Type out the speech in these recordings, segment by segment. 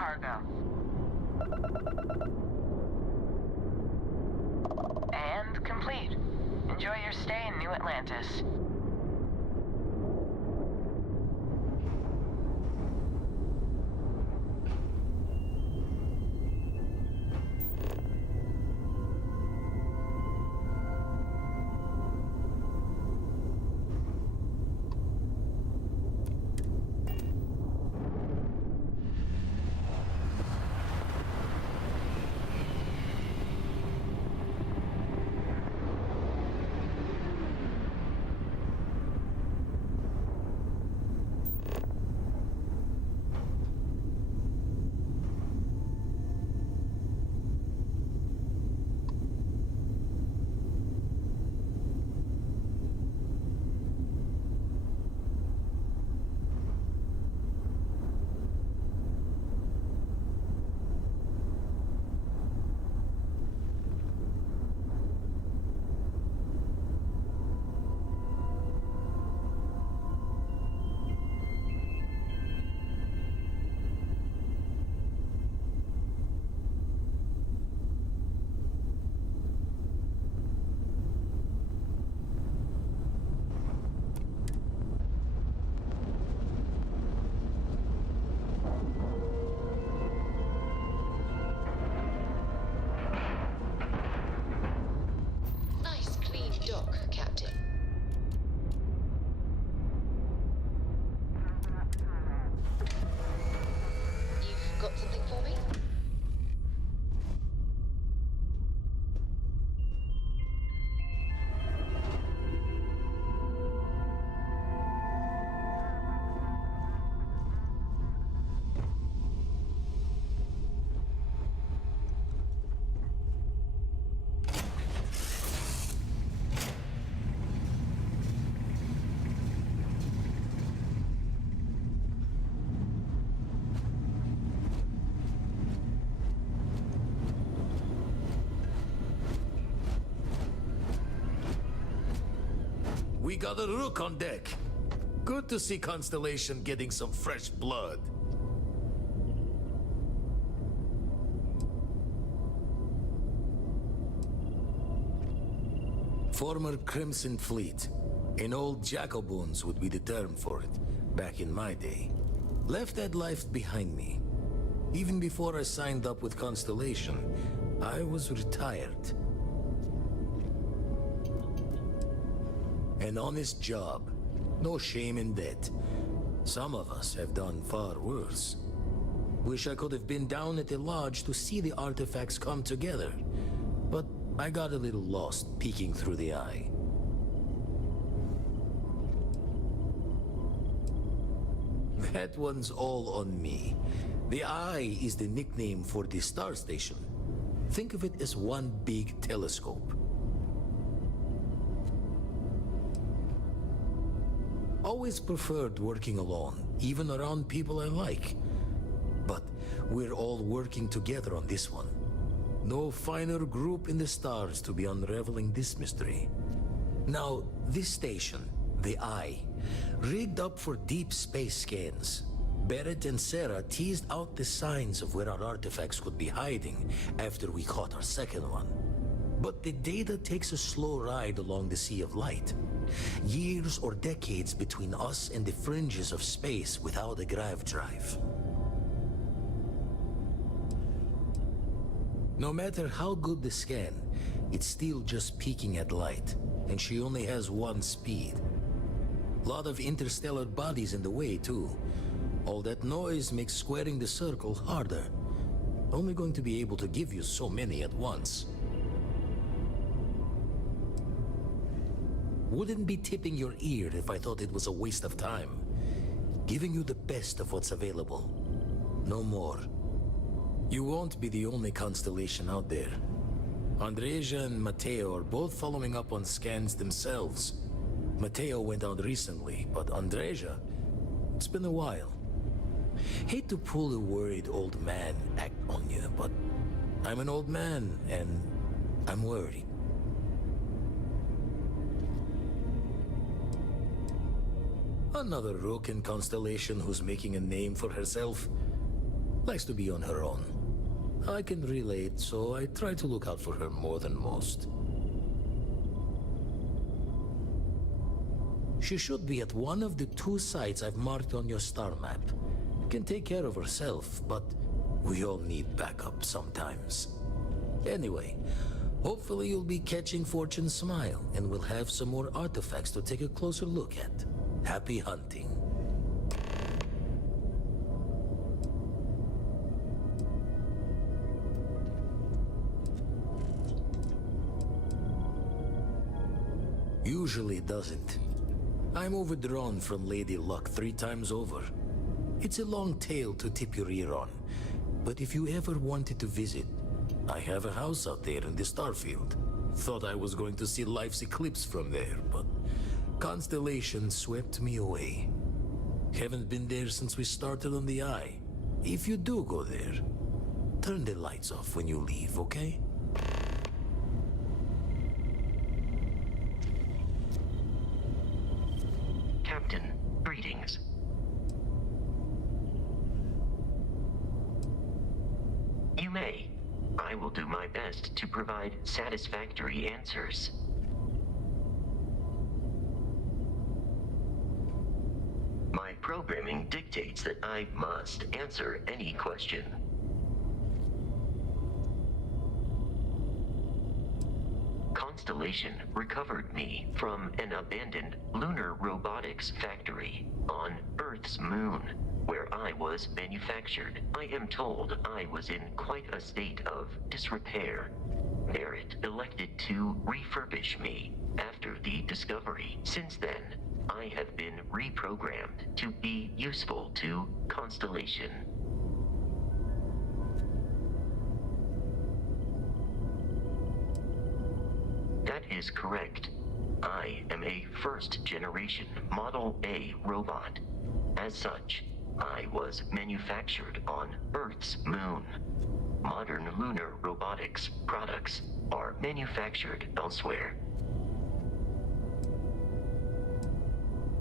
cargo. And complete. Enjoy your stay in New Atlantis. We got a Rook on deck. Good to see Constellation getting some fresh blood. Former Crimson Fleet. An old Jacoboons would be the term for it, back in my day. Left that life behind me. Even before I signed up with Constellation, I was retired. An honest job. No shame in that. Some of us have done far worse. Wish I could have been down at the lodge to see the artifacts come together. But I got a little lost peeking through the eye. That one's all on me. The Eye is the nickname for the star station. Think of it as one big telescope. Always preferred working alone, even around people I like. But we're all working together on this one. No finer group in the stars to be unraveling this mystery. Now, this station, the Eye, rigged up for deep space scans. Barrett and Sarah teased out the signs of where our artifacts could be hiding after we caught our second one. But the data takes a slow ride along the Sea of Light. Years or decades between us and the fringes of space without a grav drive. No matter how good the scan, it's still just peeking at light, and she only has one speed. Lot of interstellar bodies in the way, too. All that noise makes squaring the circle harder. Only going to be able to give you so many at once. Wouldn't be tipping your ear if I thought it was a waste of time. Giving you the best of what's available. No more. You won't be the only constellation out there. Andreja and Matteo are both following up on scans themselves. Matteo went out recently, but Andreja, it's been a while. Hate to pull a worried old man act on you, but I'm an old man, and I'm worried. Another Rook in Constellation who's making a name for herself. likes to be on her own. I can relate, so I try to look out for her more than most. She should be at one of the 2 sites I've marked on your star map. Can take care of herself, but we all need backup sometimes. Anyway, hopefully you'll be catching Fortune's smile, and we'll have some more artifacts to take a closer look at. Happy hunting. Usually doesn't. I'm overdrawn from Lady Luck 3 times over. It's a long tale to tip your ear on, but if you ever wanted to visit, I have a house out there in the Starfield. Thought I was going to see life's eclipse from there, but Constellation swept me away. Haven't been there since we started on the Eye. If you do go there, turn the lights off when you leave, okay? Captain, greetings. You may. I will do my best to provide satisfactory answers. My programming dictates that I must answer any question. Constellation recovered me from an abandoned lunar robotics factory on Earth's moon, where I was manufactured. I am told I was in quite a state of disrepair. Barrett elected to refurbish me after the discovery. Since then, I have been reprogrammed to be useful to Constellation. That is correct. I am a first-generation Model A robot. As such, I was manufactured on Earth's moon. Modern lunar robotics products are manufactured elsewhere.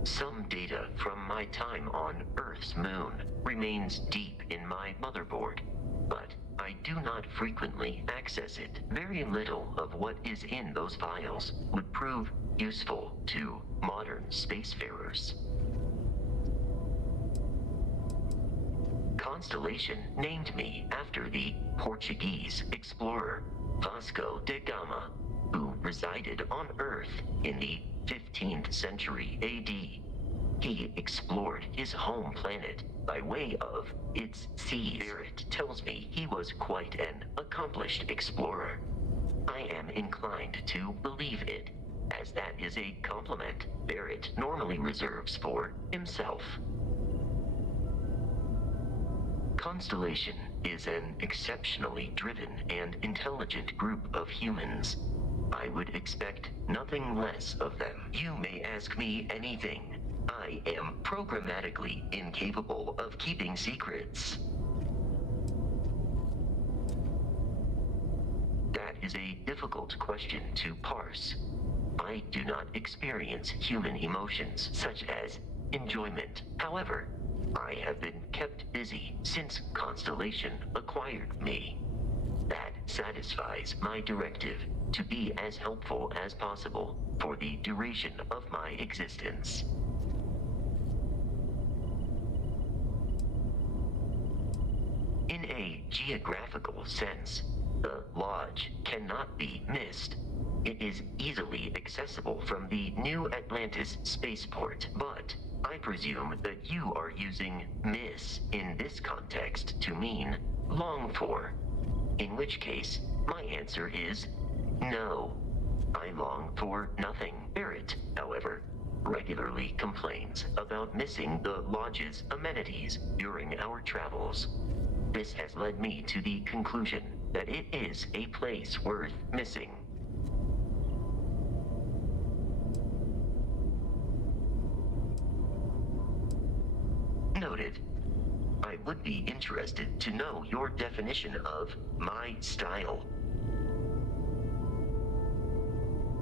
Some data from my time on Earth's moon remains deep in my motherboard, but I do not frequently access it. Very little of what is in those files would prove useful to modern spacefarers. Constellation named me after the Portuguese explorer Vasco da Gama, who resided on Earth in the 15th century AD. He explored his home planet by way of its seas. Barrett tells me he was quite an accomplished explorer. I am inclined to believe it, as that is a compliment Barrett normally reserves for himself. Constellation is an exceptionally driven and intelligent group of humans. I would expect nothing less of them. You may ask me anything. I am programmatically incapable of keeping secrets. That is a difficult question to parse. I do not experience human emotions such as enjoyment. However, I have been kept busy since Constellation acquired me. That satisfies my directive to be as helpful as possible for the duration of my existence. In a geographical sense, the Lodge cannot be missed. It is easily accessible from the New Atlantis spaceport, but I presume that you are using miss in this context to mean long for. In which case, my answer is no. I long for nothing. Barrett, however, regularly complains about missing the Lodge's amenities during our travels. This has led me to the conclusion that it is a place worth missing. Noted. I would be interested to know your definition of my style.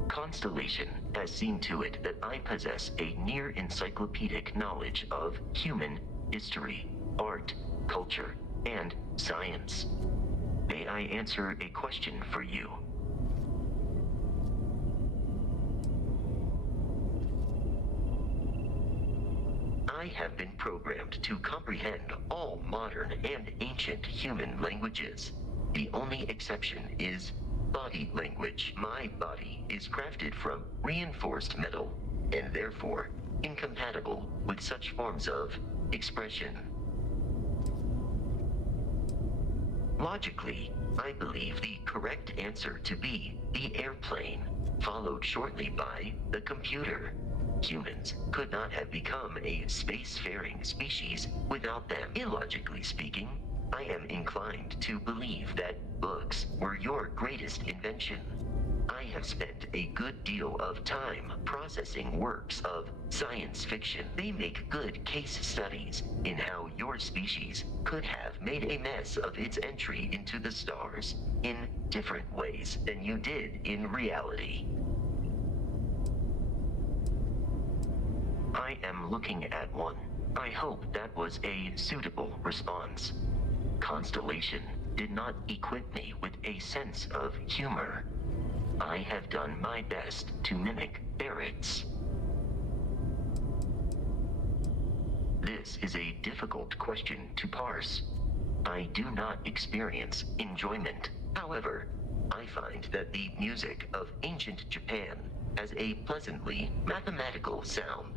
Constellation has seen to it that I possess a near-encyclopedic knowledge of human history, art, culture, and science. May I answer a question for you? I have been programmed to comprehend all modern and ancient human languages. The only exception is body language. My body is crafted from reinforced metal and therefore incompatible with such forms of expression. Logically, I believe the correct answer to be the airplane, followed shortly by the computer. Humans could not have become a spacefaring species without them. Illogically speaking, I am inclined to believe that books were your greatest invention. I have spent a good deal of time processing works of science fiction. They make good case studies in how your species could have made a mess of its entry into the stars in different ways than you did in reality. I am looking at one. I hope that was a suitable response. Constellation did not equip me with a sense of humor. I have done my best to mimic Barrett's. This is a difficult question to parse. I do not experience enjoyment. However, I find that the music of ancient Japan has a pleasantly mathematical sound.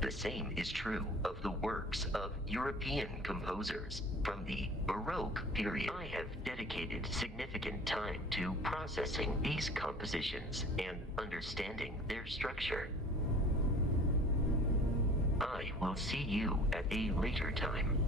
The same is true of the works of European composers from the Baroque period. I have dedicated significant time to processing these compositions and understanding their structure. I will see you at a later time.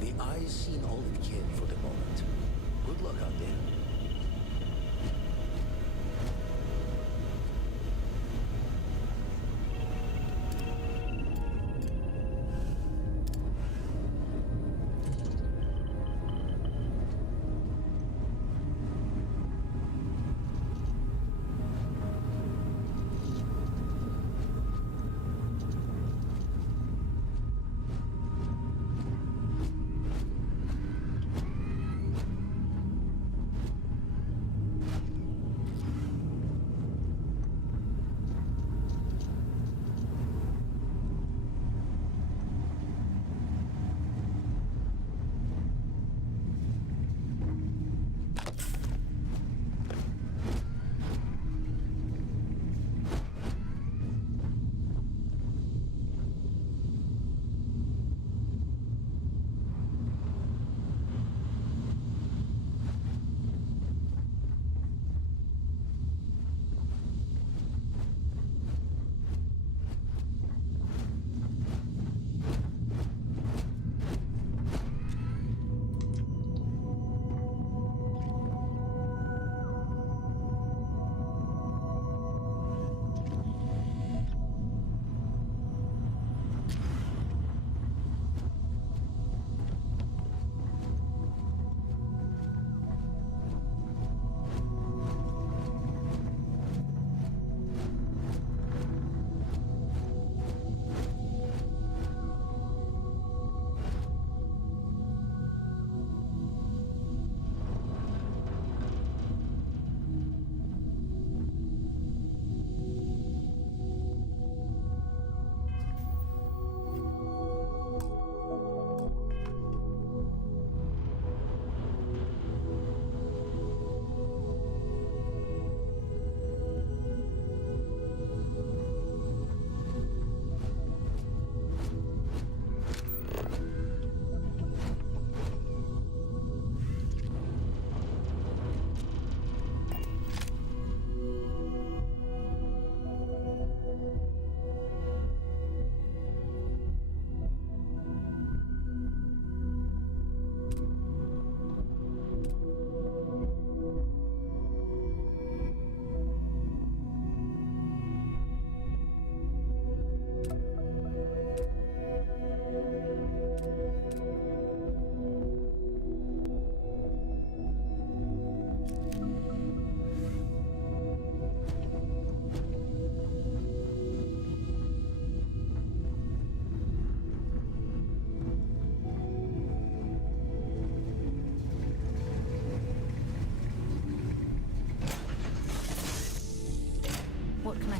The eye's seen all it can for the moment. Good luck out there.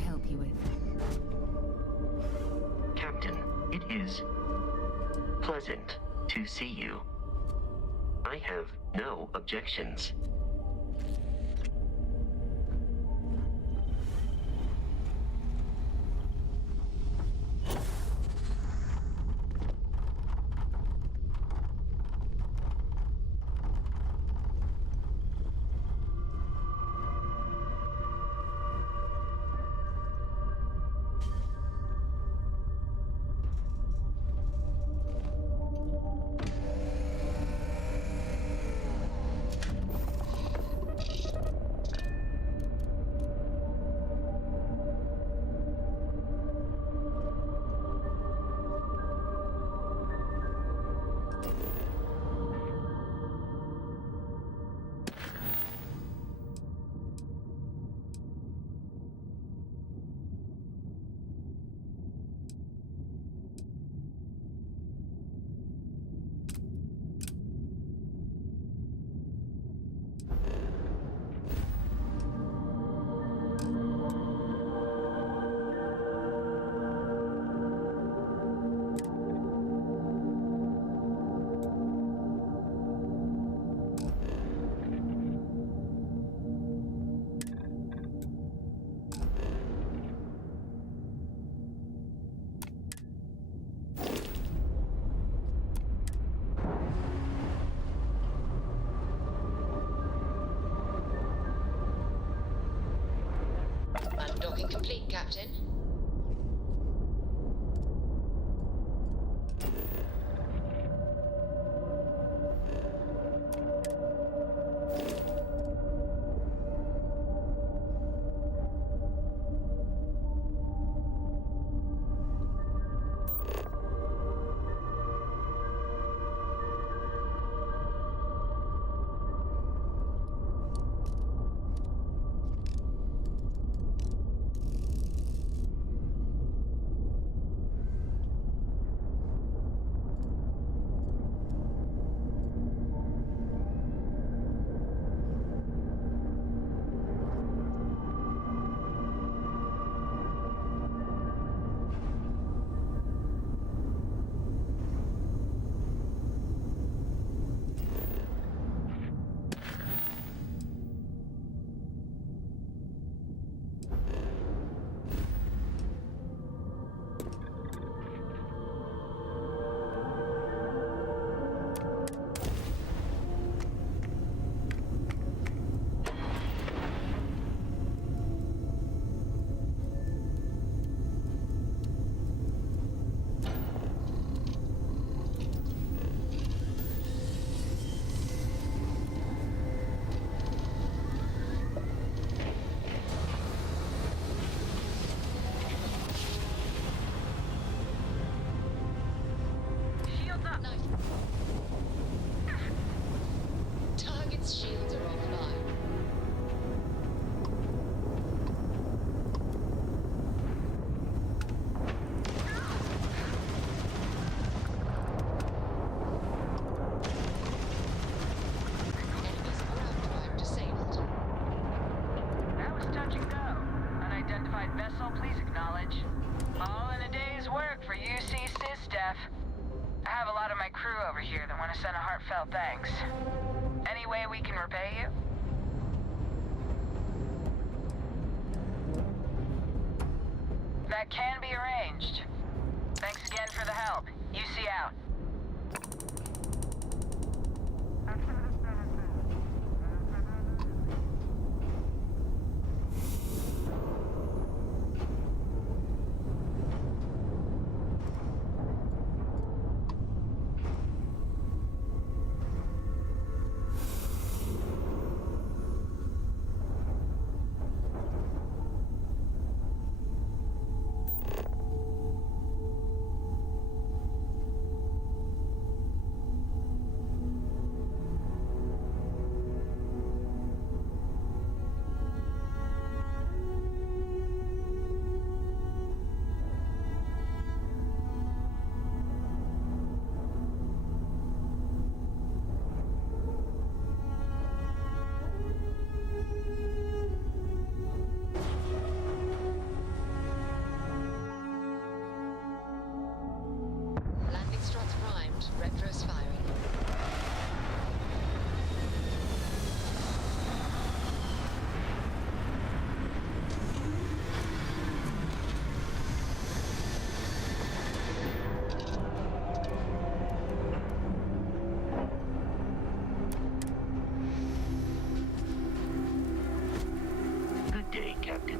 help you with? Captain, it is pleasant to see you. I have no objections. Undocking complete, Captain. Shields up! Nice. Target's shields are offline. Enemy's ground drive disabled. That was touch and go. Unidentified vessel, please acknowledge. All in a day's work for UC SysDef. I have a lot of my crew over here that want to send a heartfelt thanks. Any way we can repay you? That can be arranged. Thanks again for the help. UC out. Retros firing. Good day, Captain.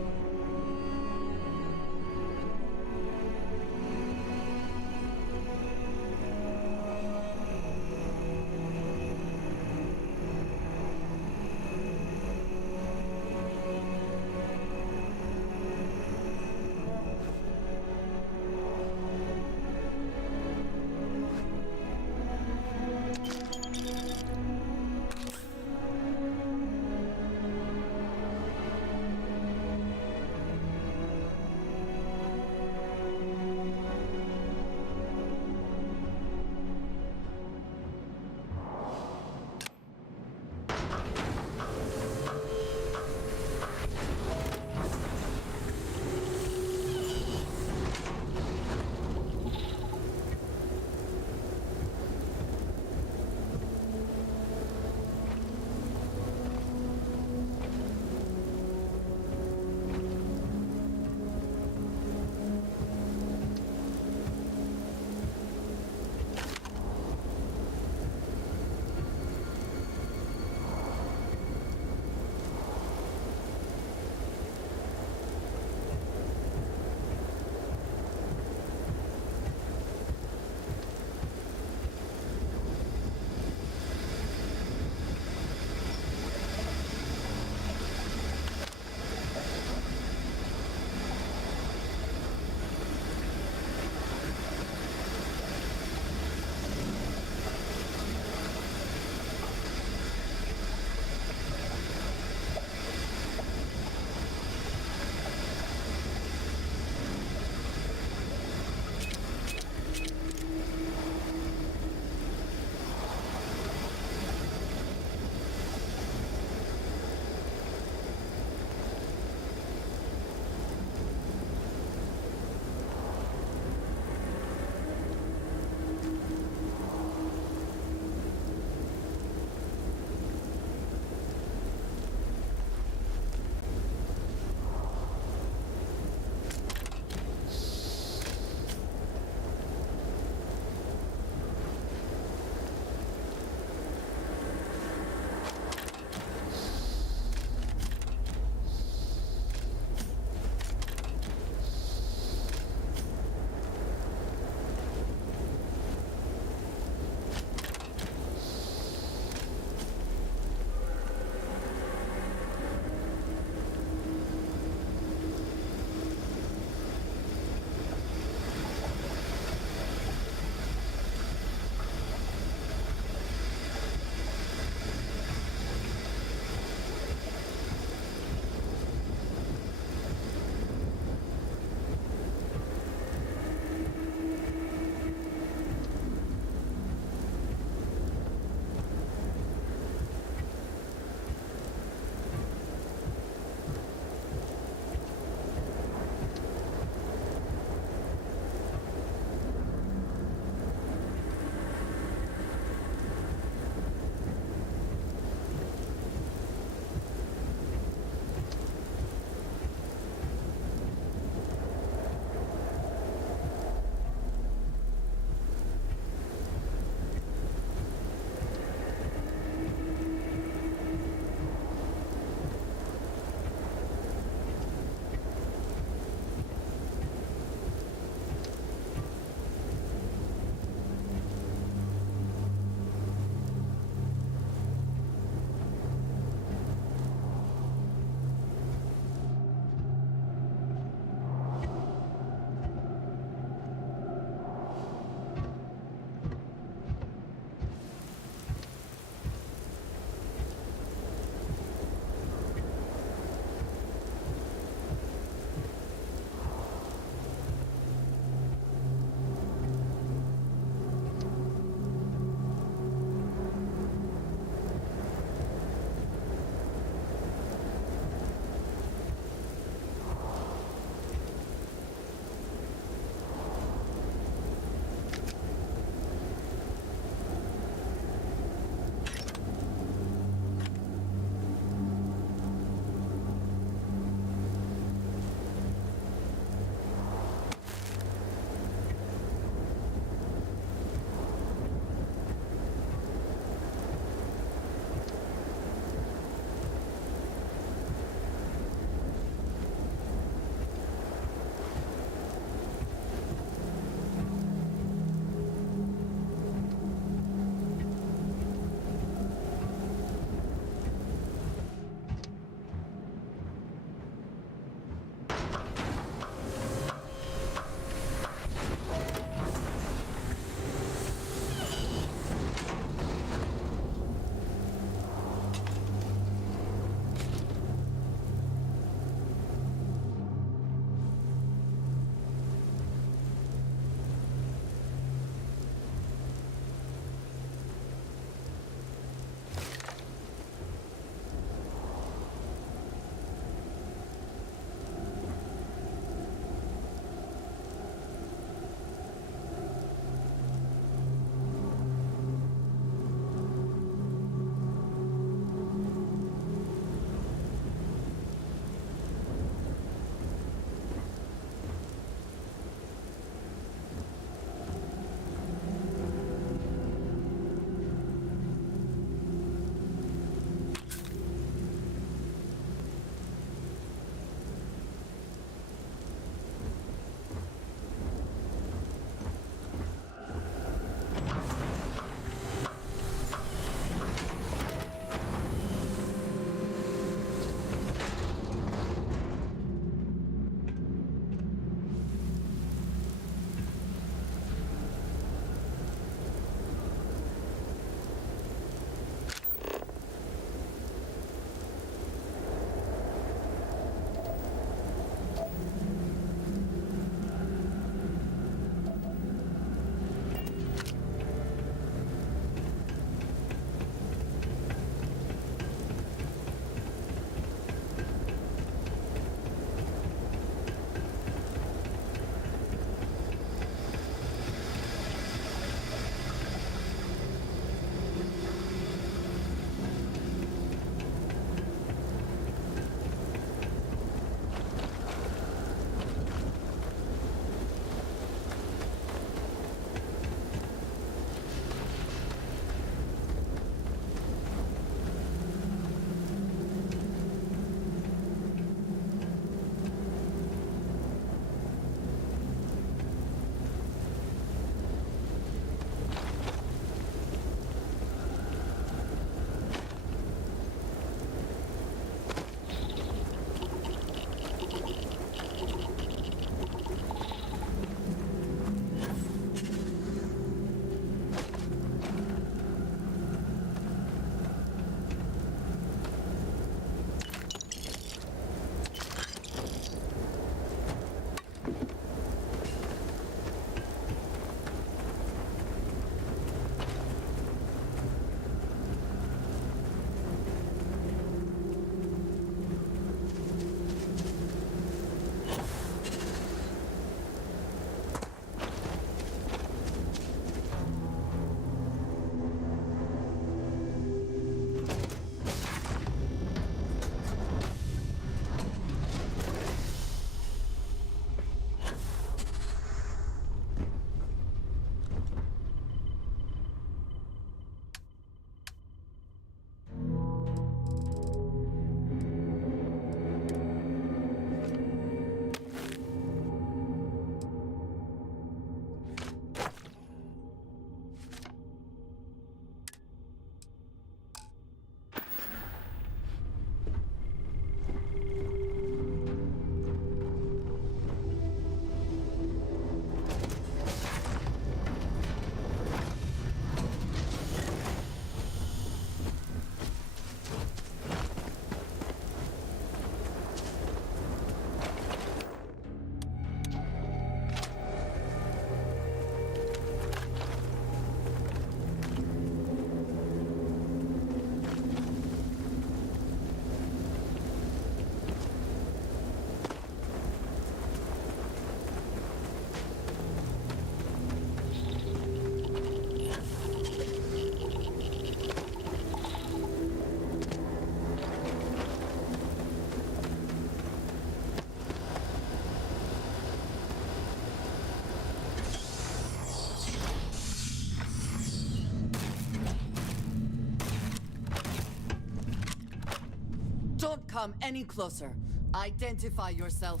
come any closer. Identify yourself.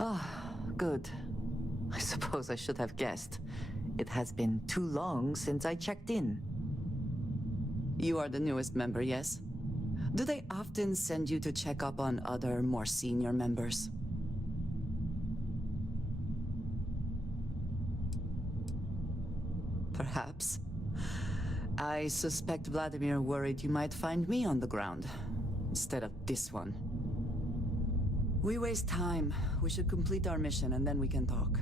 Ah, good. I suppose I should have guessed. It has been too long since I checked in. You are the newest member, yes? Do they often send you to check up on other, more senior members? Perhaps. I suspect Vladimir worried you might find me on the ground, instead of this one. We waste time. We should complete our mission and then we can talk.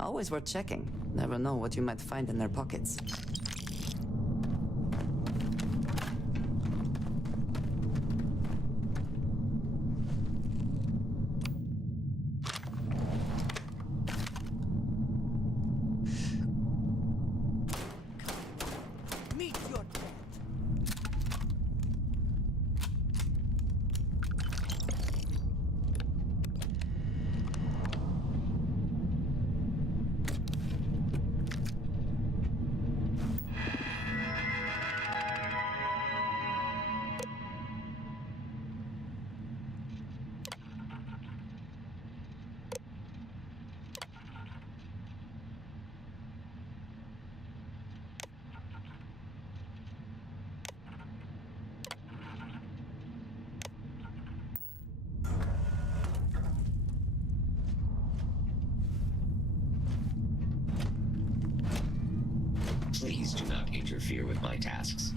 Always worth checking. Never know what you might find in their pockets. Meet your death. Please do not interfere with my tasks.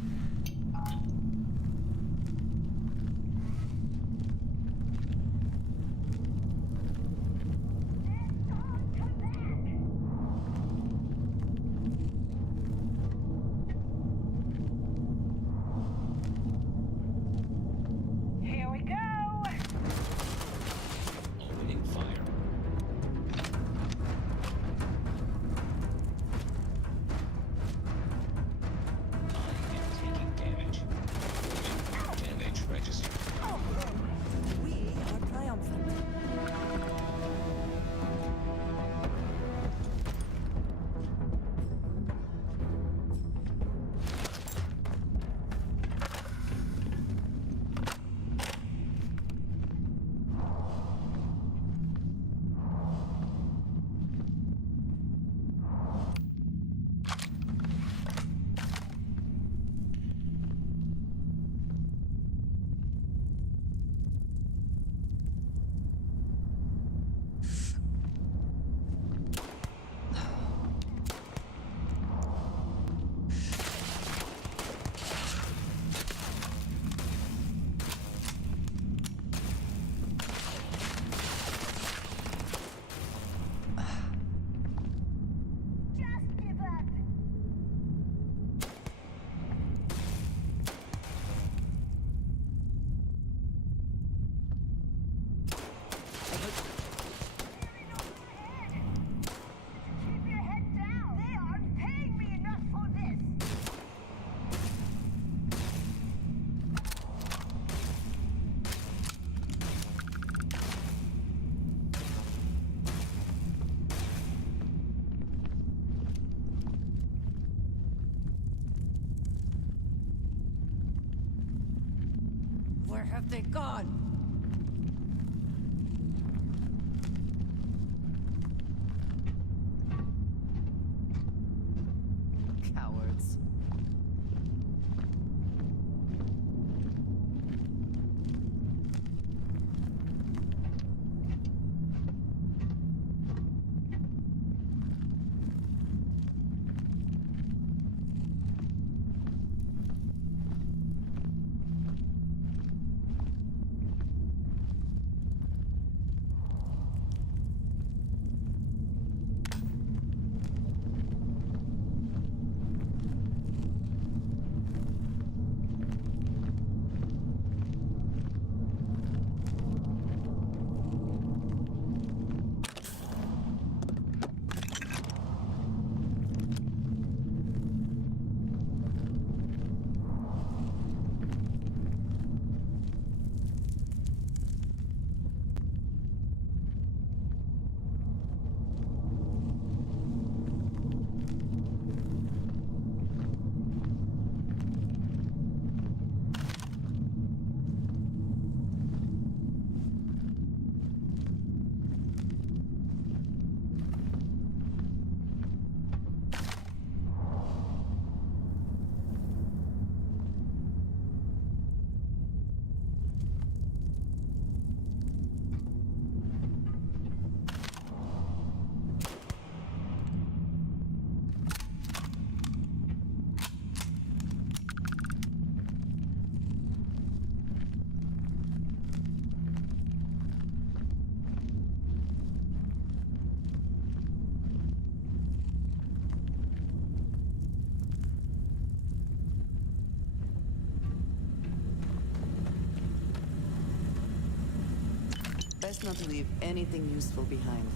Here we go! Opening fire. I am taking damage. Damage registered. We are triumphant. Just give up! Keep your head down! They aren't paying me enough for this! Where have they gone? Cowards. Best not to leave anything useful behind.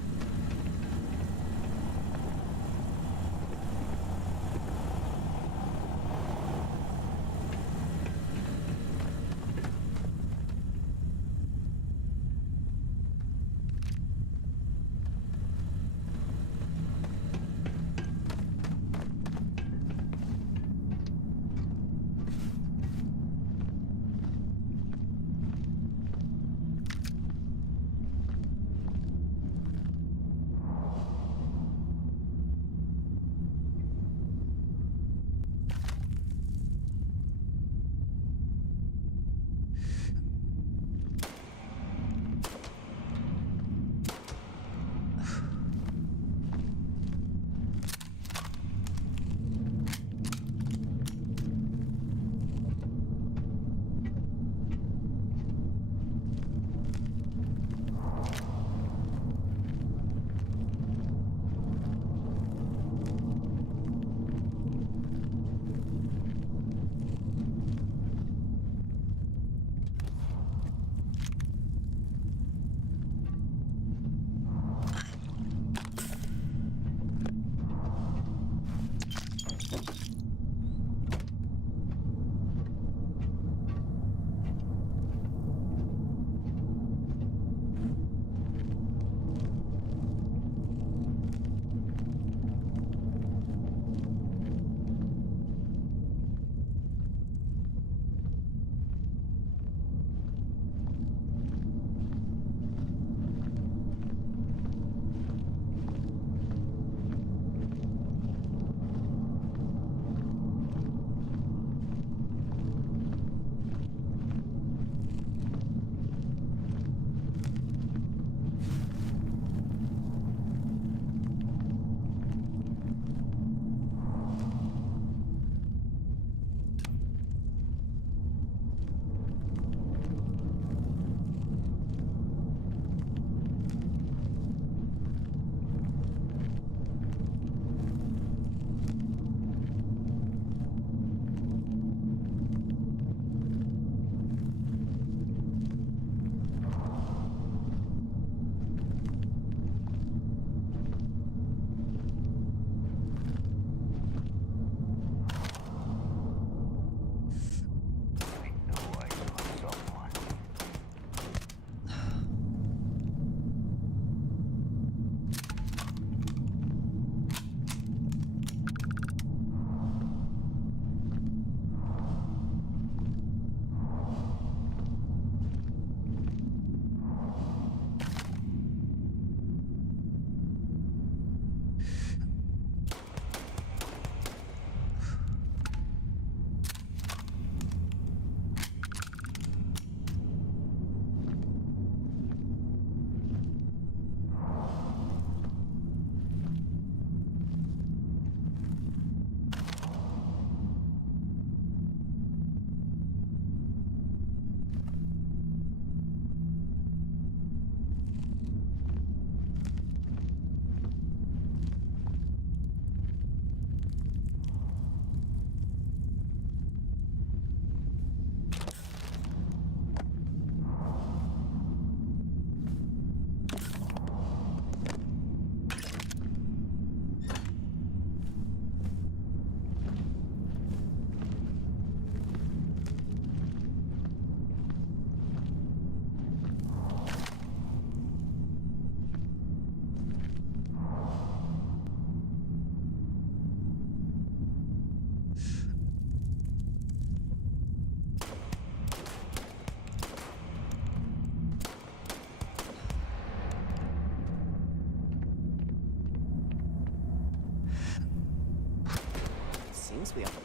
Seems we are clear.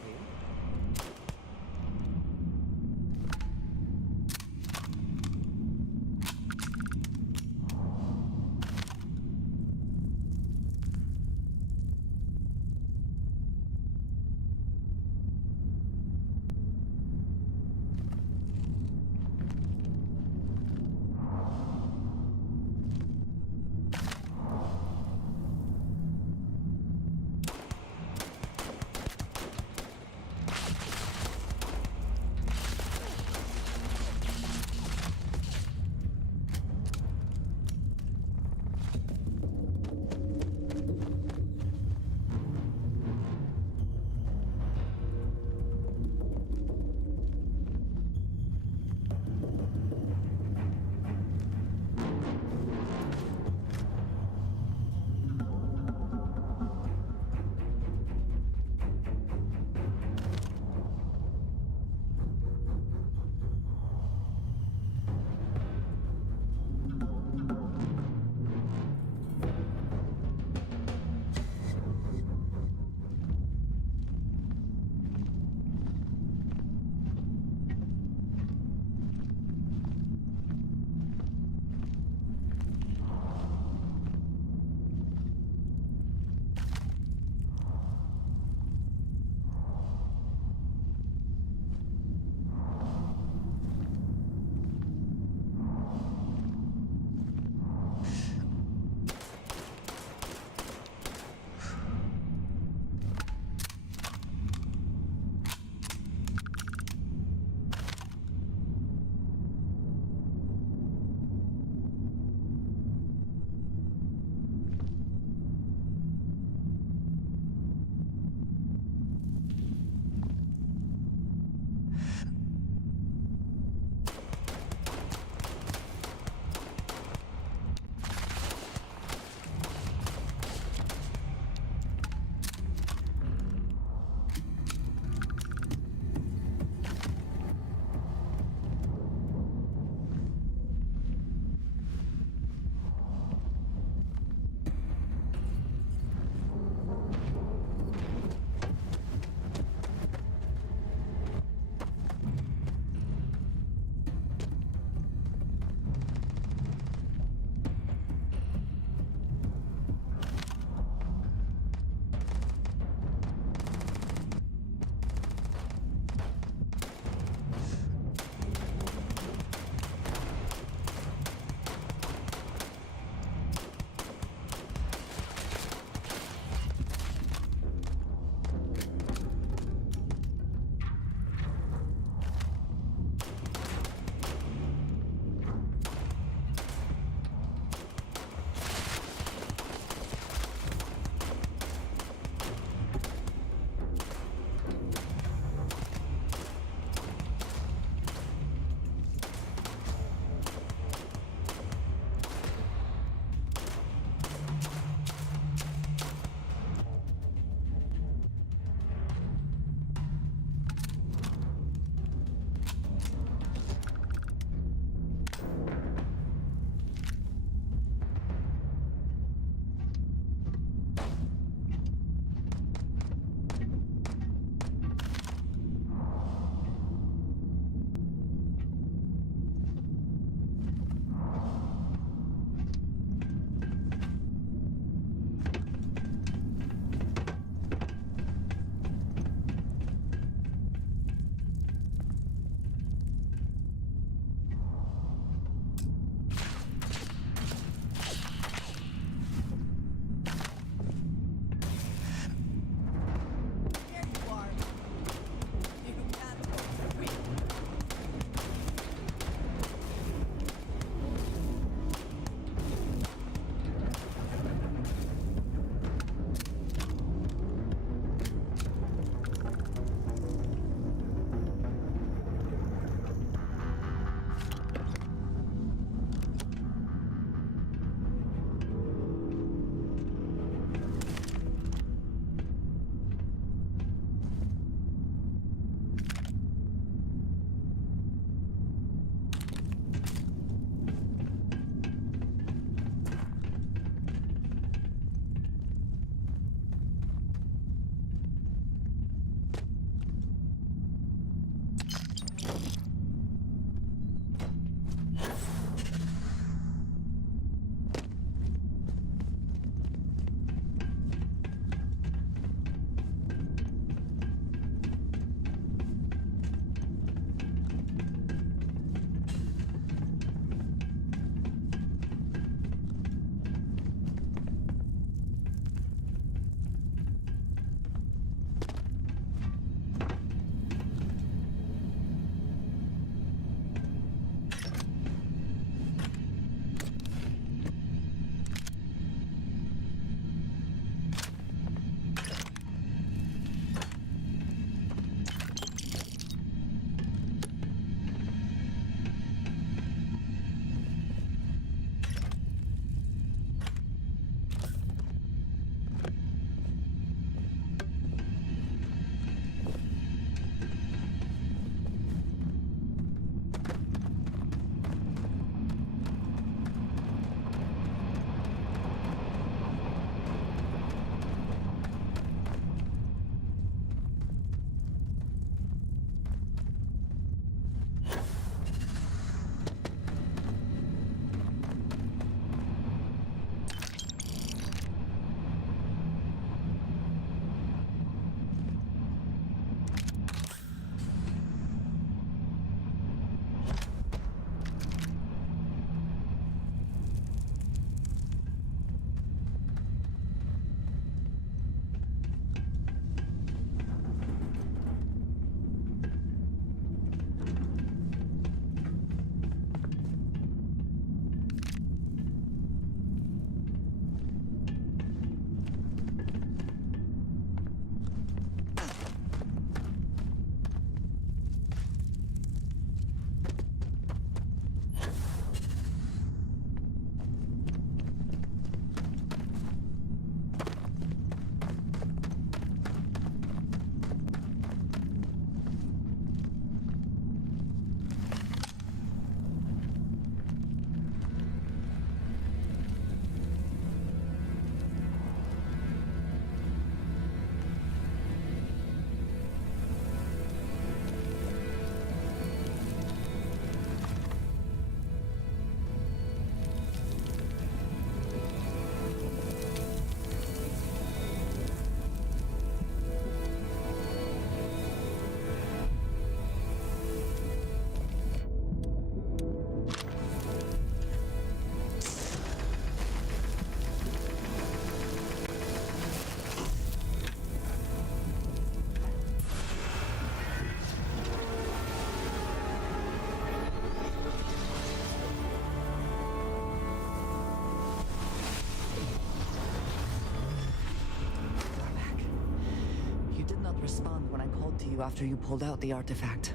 you after you pulled out the artifact.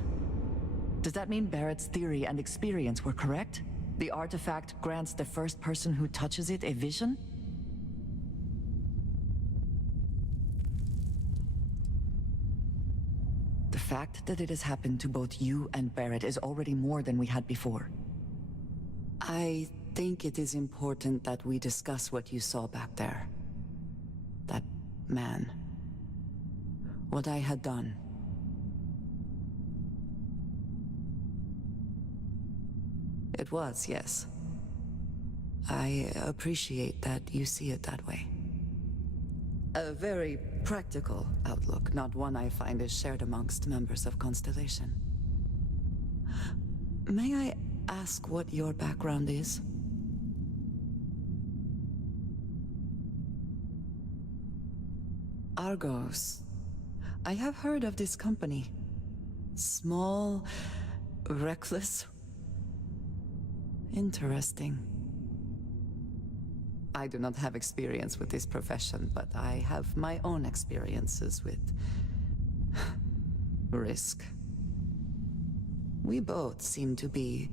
Does that mean Barrett's theory and experience were correct? The artifact grants the first person who touches it a vision? The fact that it has happened to both you and Barrett is already more than we had before. I think it is important that we discuss what you saw back there. That man. What I had done. It was, yes. I appreciate that you see it that way. A very practical outlook, not one I find is shared amongst members of Constellation. May I ask what your background is? Argos. I have heard of this company. Small, reckless. Interesting. I do not have experience with this profession, but I have my own experiences with risk. We both seem to be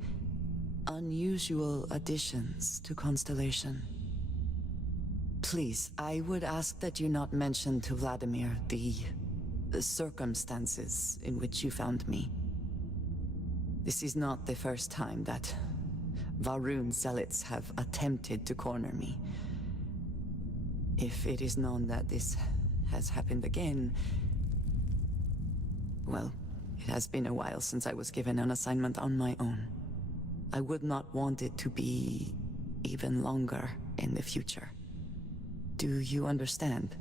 unusual additions to Constellation. Please, I would ask that you not mention to Vladimir the circumstances in which you found me. This is not the first time that Va'ruun zealots have attempted to corner me. If it is known that this has happened again, well, it has been a while since I was given an assignment on my own. I would not want it to be even longer in the future. Do you understand?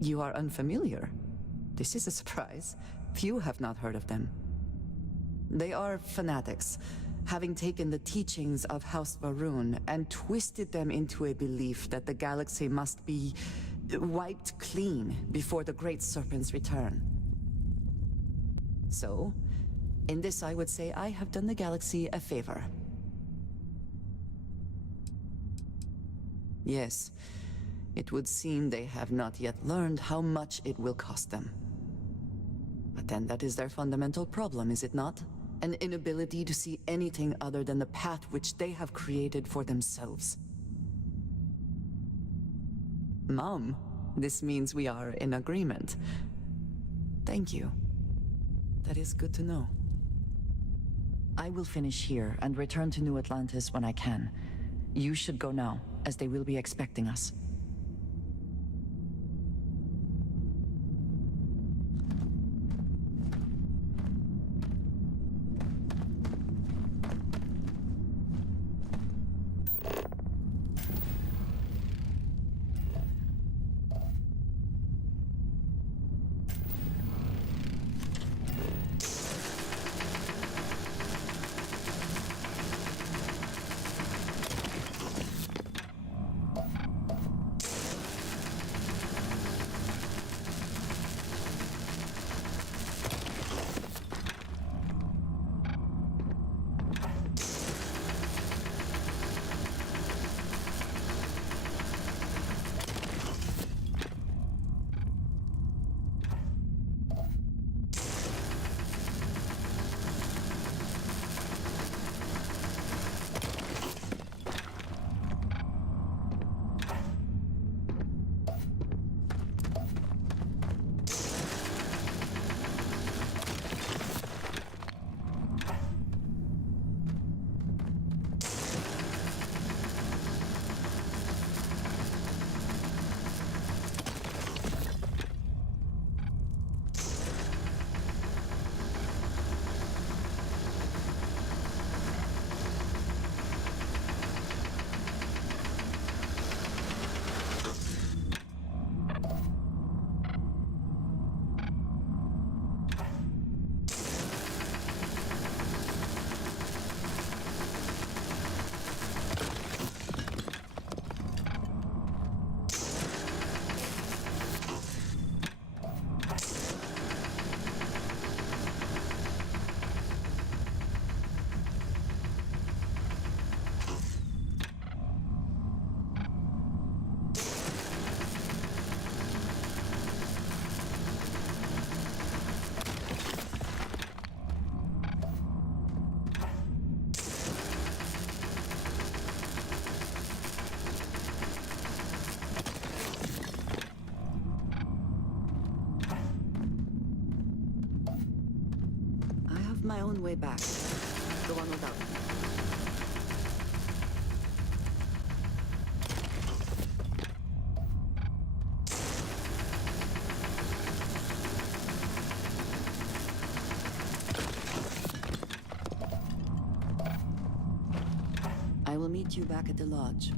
You are unfamiliar. This is a surprise. Few have not heard of them. They are fanatics, having taken the teachings of House Va'ruun and twisted them into a belief that the galaxy must be wiped clean before the Great Serpent's return. So, in this I would say I have done the galaxy a favor. Yes, it would seem they have not yet learned how much it will cost them. But then that is their fundamental problem, is it not? An inability to see anything other than the path which they have created for themselves. Mom, this means we are in agreement. Thank you. That is good to know. I will finish here and return to New Atlantis when I can. You should go now, as they will be expecting us. carve my own way back. Go on without me. I will meet you back at the lodge.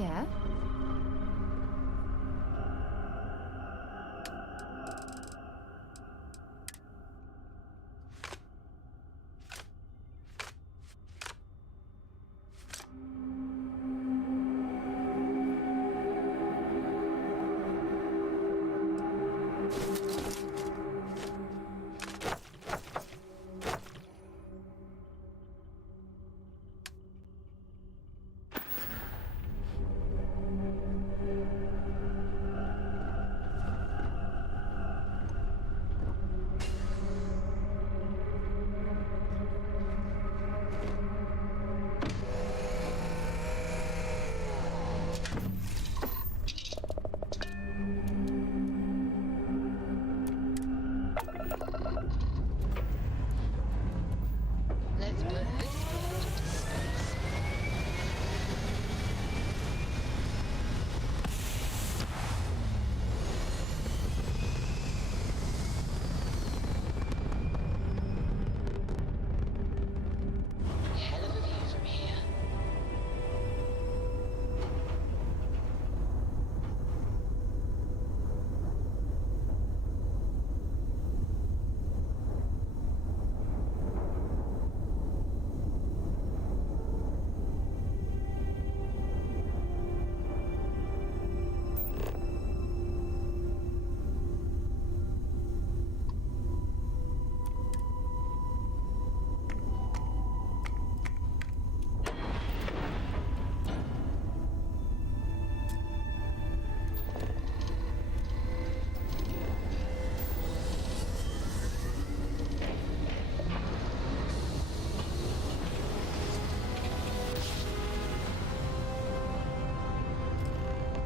Yeah? Let's put this voyage into space. Hell of a view from here.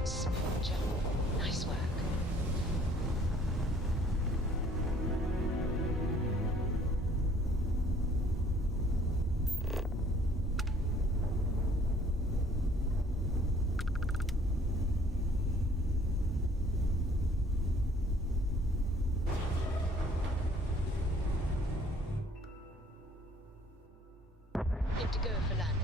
Small jump. Nice work. Good to go for landing.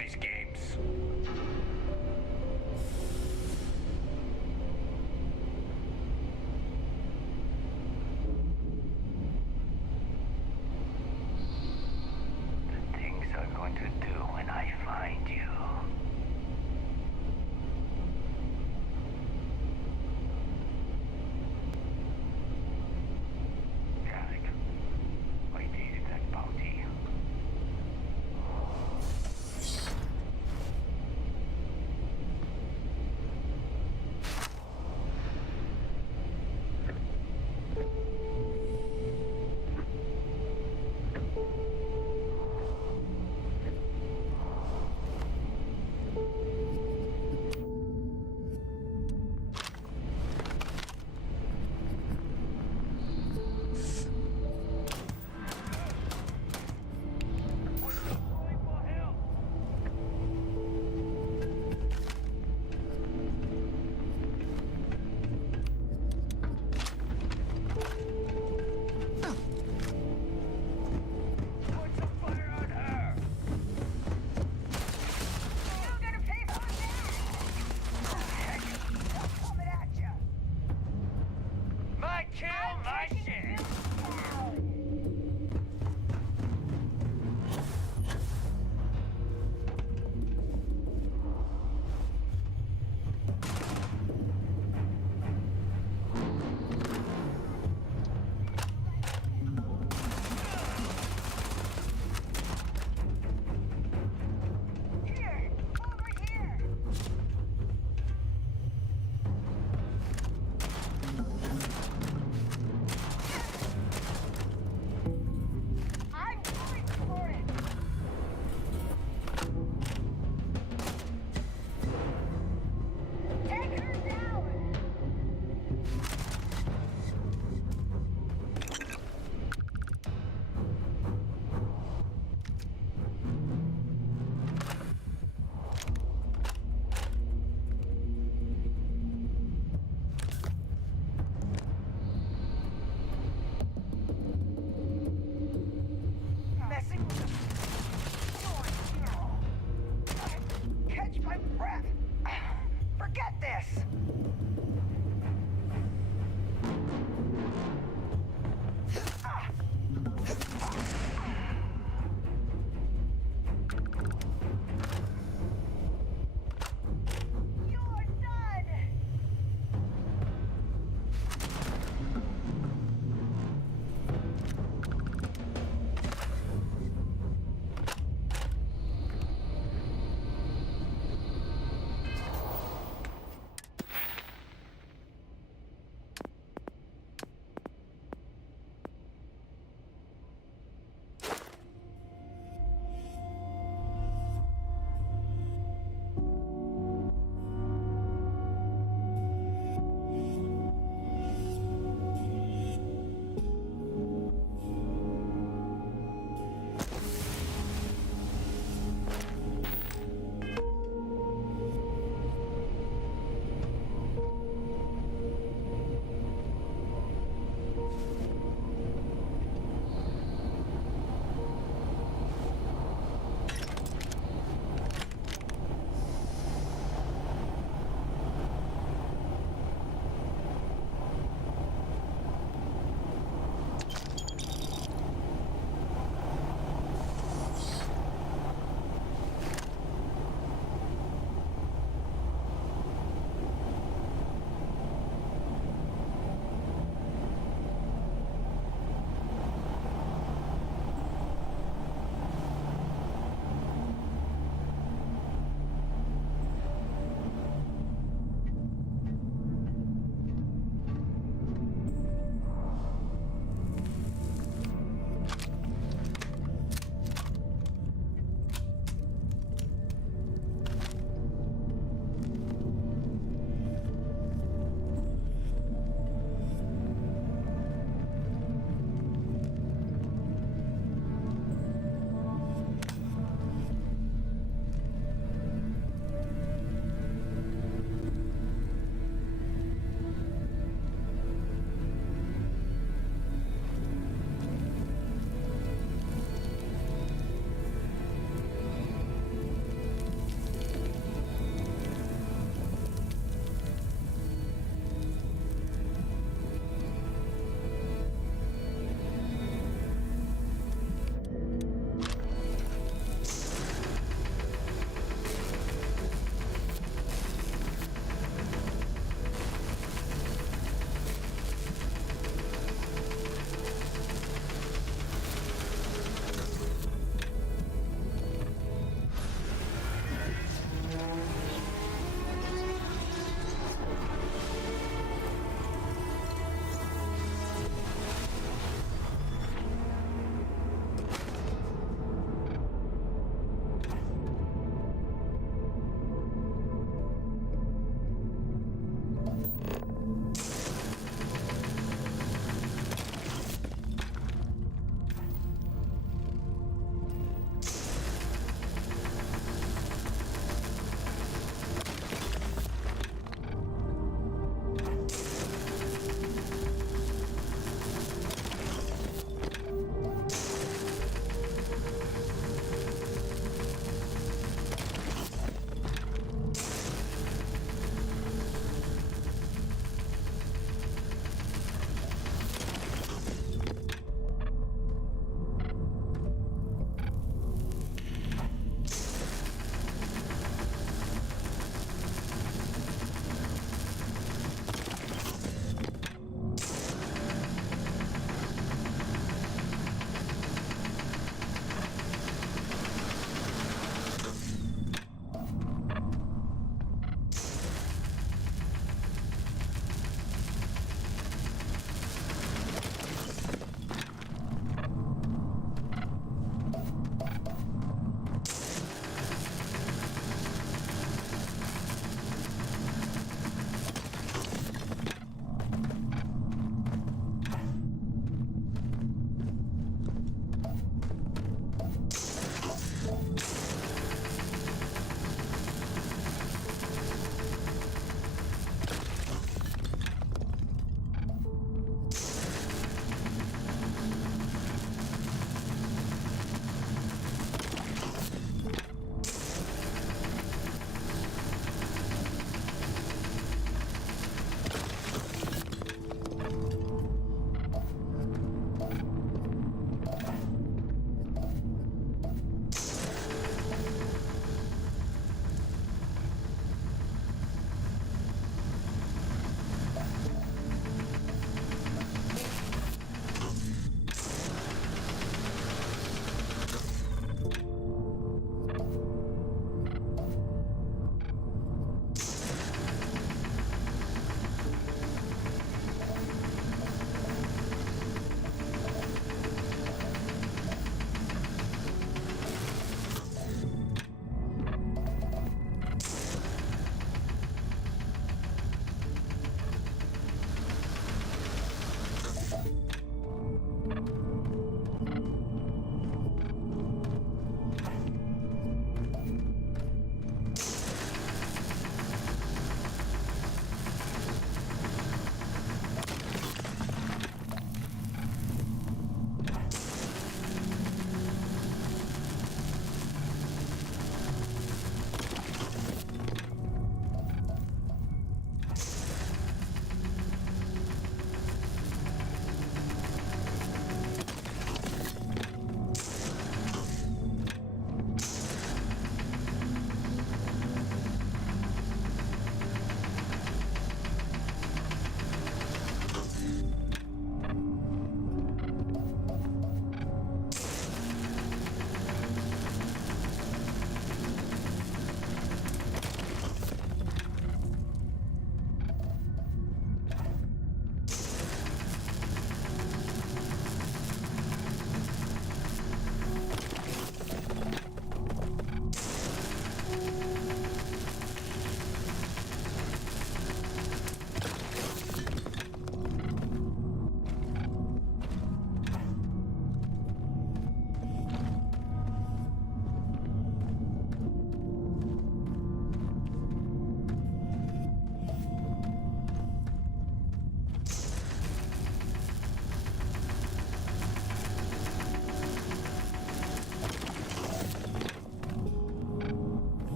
these games. The things I'm going to do when I find you. Alec, I dated that bounty.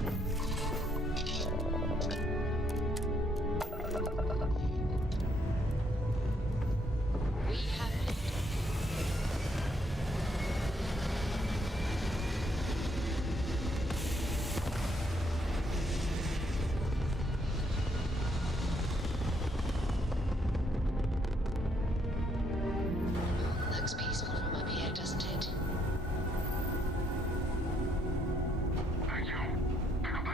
We have it. Looks peaceful from up here, doesn't it? Thank you. Pick up the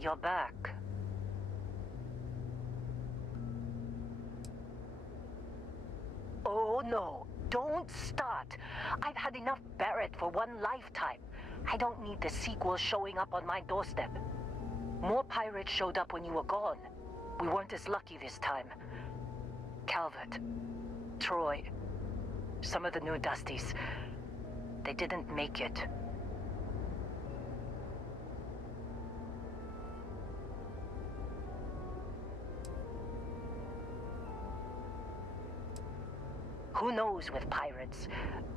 you're back. Oh no, don't start. I've had enough Barrett for one lifetime. I don't need the sequel showing up on my doorstep. More pirates showed up when you were gone. We weren't as lucky this time. Calvert, Troy, some of the new Dusties, they didn't make it. Who knows with pirates?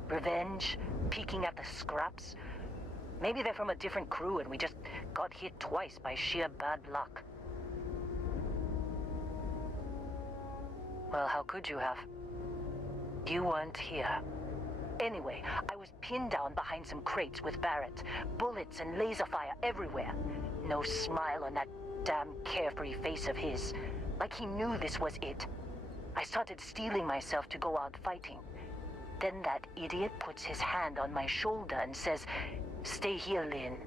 Revenge? Peeking at the scraps? Maybe they're from a different crew and we just got hit twice by sheer bad luck. Well, how could you have? You weren't here. Anyway, I was pinned down behind some crates with Barrett. Bullets and laser fire everywhere. No smile on that damn carefree face of his. Like he knew this was it. I started steeling myself to go out fighting. Then that idiot puts his hand on my shoulder and says, "Stay here, Lynn.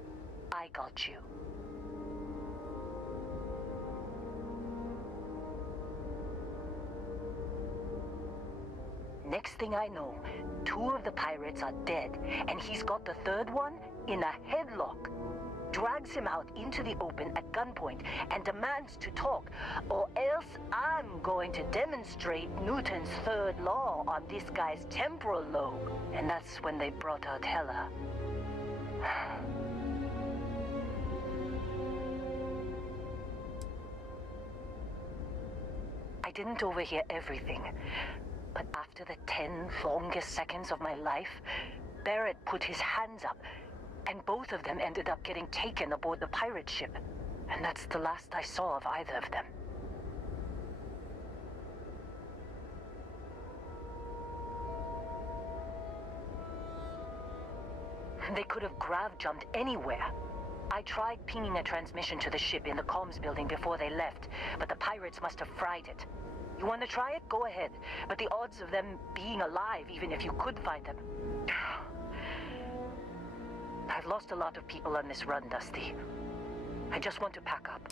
I got you." Next thing I know, 2 of the pirates are dead, and he's got the 3rd one in a headlock. Drags him out into the open at gunpoint and demands to talk, or else I'm going to demonstrate Newton's 3rd law on this guy's temporal lobe. And that's when they brought out Hela. I didn't overhear everything, but after the 10 longest seconds of my life, Barrett put his hands up, and both of them ended up getting taken aboard the pirate ship. And that's the last I saw of either of them. They could have grav-jumped anywhere. I tried pinging a transmission to the ship in the comms building before they left, but the pirates must have fried it. You want to try it? Go ahead. But the odds of them being alive, even if you could find them... I've lost a lot of people on this run, Dusty. I just want to pack up.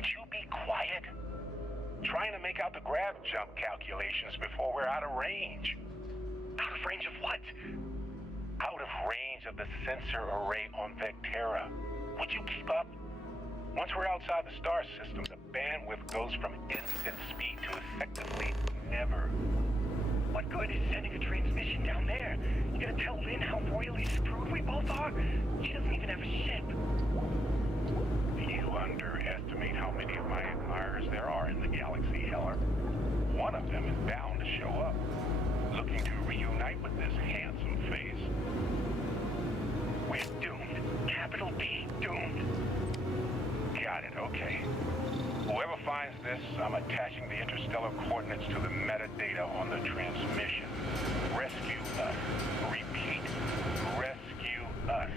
Would you be quiet? Trying to make out the grav jump calculations before we're out of range. Out of range of what? Out of range of the sensor array on Vectera. Would you keep up? Once we're outside the star system, the bandwidth goes from instant speed to effectively never. What good is sending a transmission down there? You gonna tell Lynn how royally screwed we both are? She doesn't even have a ship. You underestimate how many of my admirers there are in the galaxy, Heller. One of them is bound to show up, looking to reunite with this handsome face. We're doomed. Capital D, doomed. Got it, okay. Whoever finds this, I'm attaching the interstellar coordinates to the metadata on the transmission. Rescue us. Repeat, rescue us.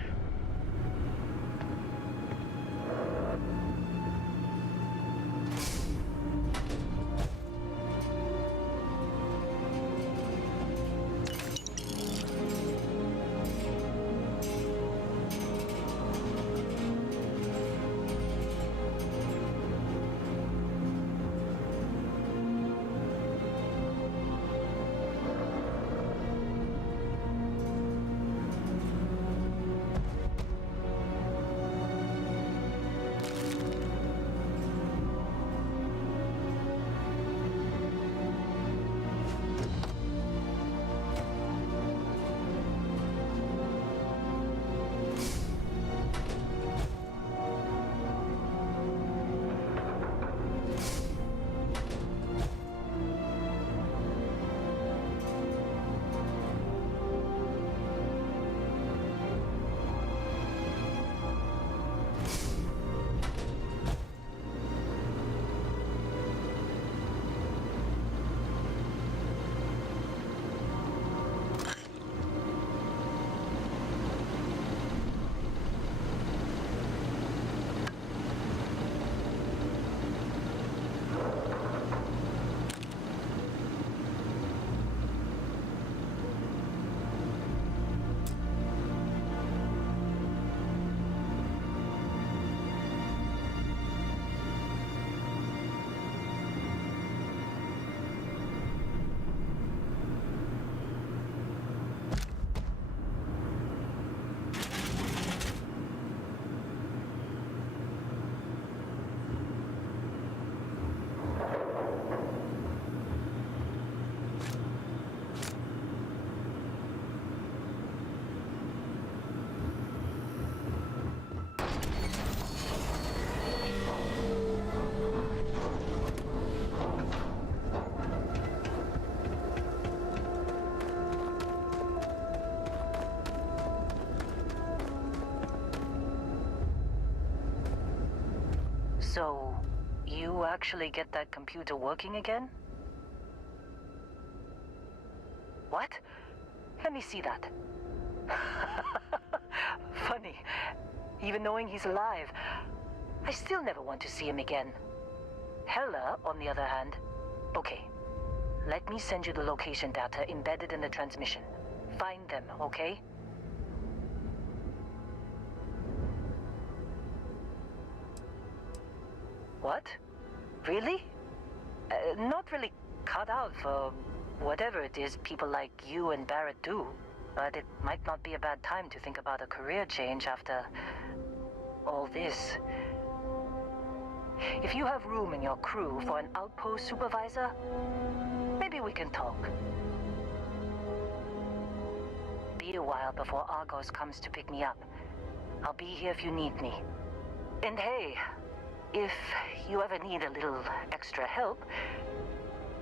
So, you actually get that computer working again? What? Let me see that. Funny. Even knowing he's alive, I still never want to see him again. Hella, on the other hand. Okay. Let me send you the location data embedded in the transmission. Find them, okay? What? Really? Not really cut out for whatever it is people like you and Barrett do, but it might not be a bad time to think about a career change after all this. If you have room in your crew for an outpost supervisor, maybe we can talk. Be a while before Argos comes to pick me up. I'll be here if you need me. And hey, if you ever need a little extra help,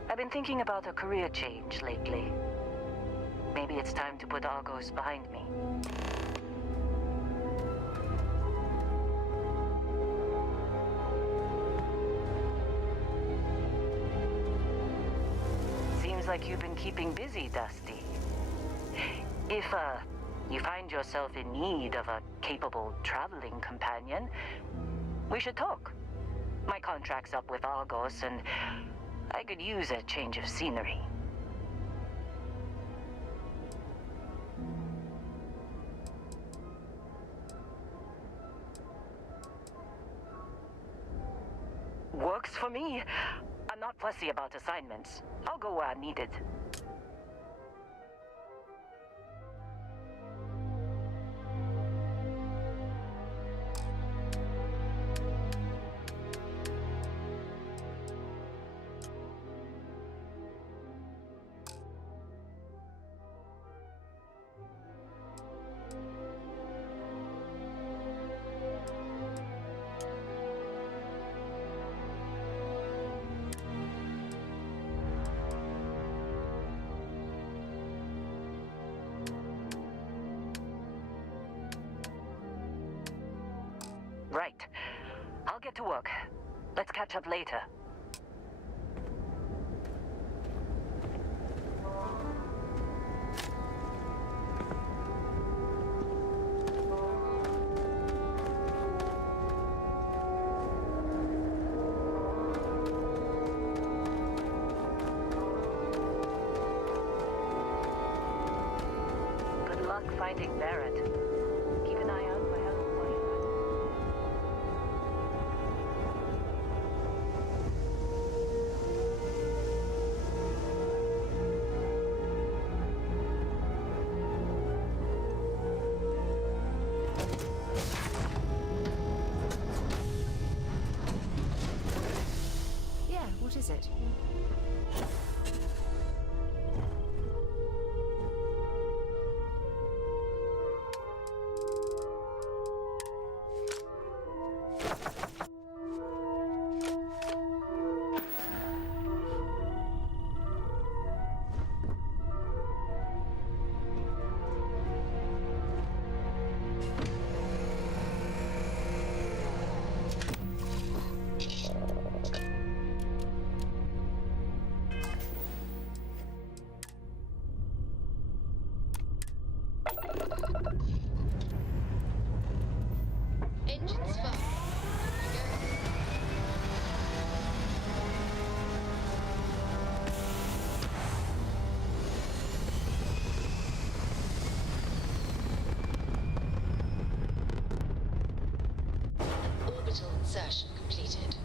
I've been thinking about a career change lately. Maybe it's time to put Argos behind me. Seems like you've been keeping busy, Dusty. If, you find yourself in need of a capable traveling companion, we should talk. My contract's up with Argos, and I could use a change of scenery. For me, I'm not fussy about assignments. I'll go where I'm needed. Right. I'll get to work. Let's catch up later. Good luck finding Barrett. Keep an eye out for Hellfire. Yeah, what is it? Engines fire. Orbital insertion completed.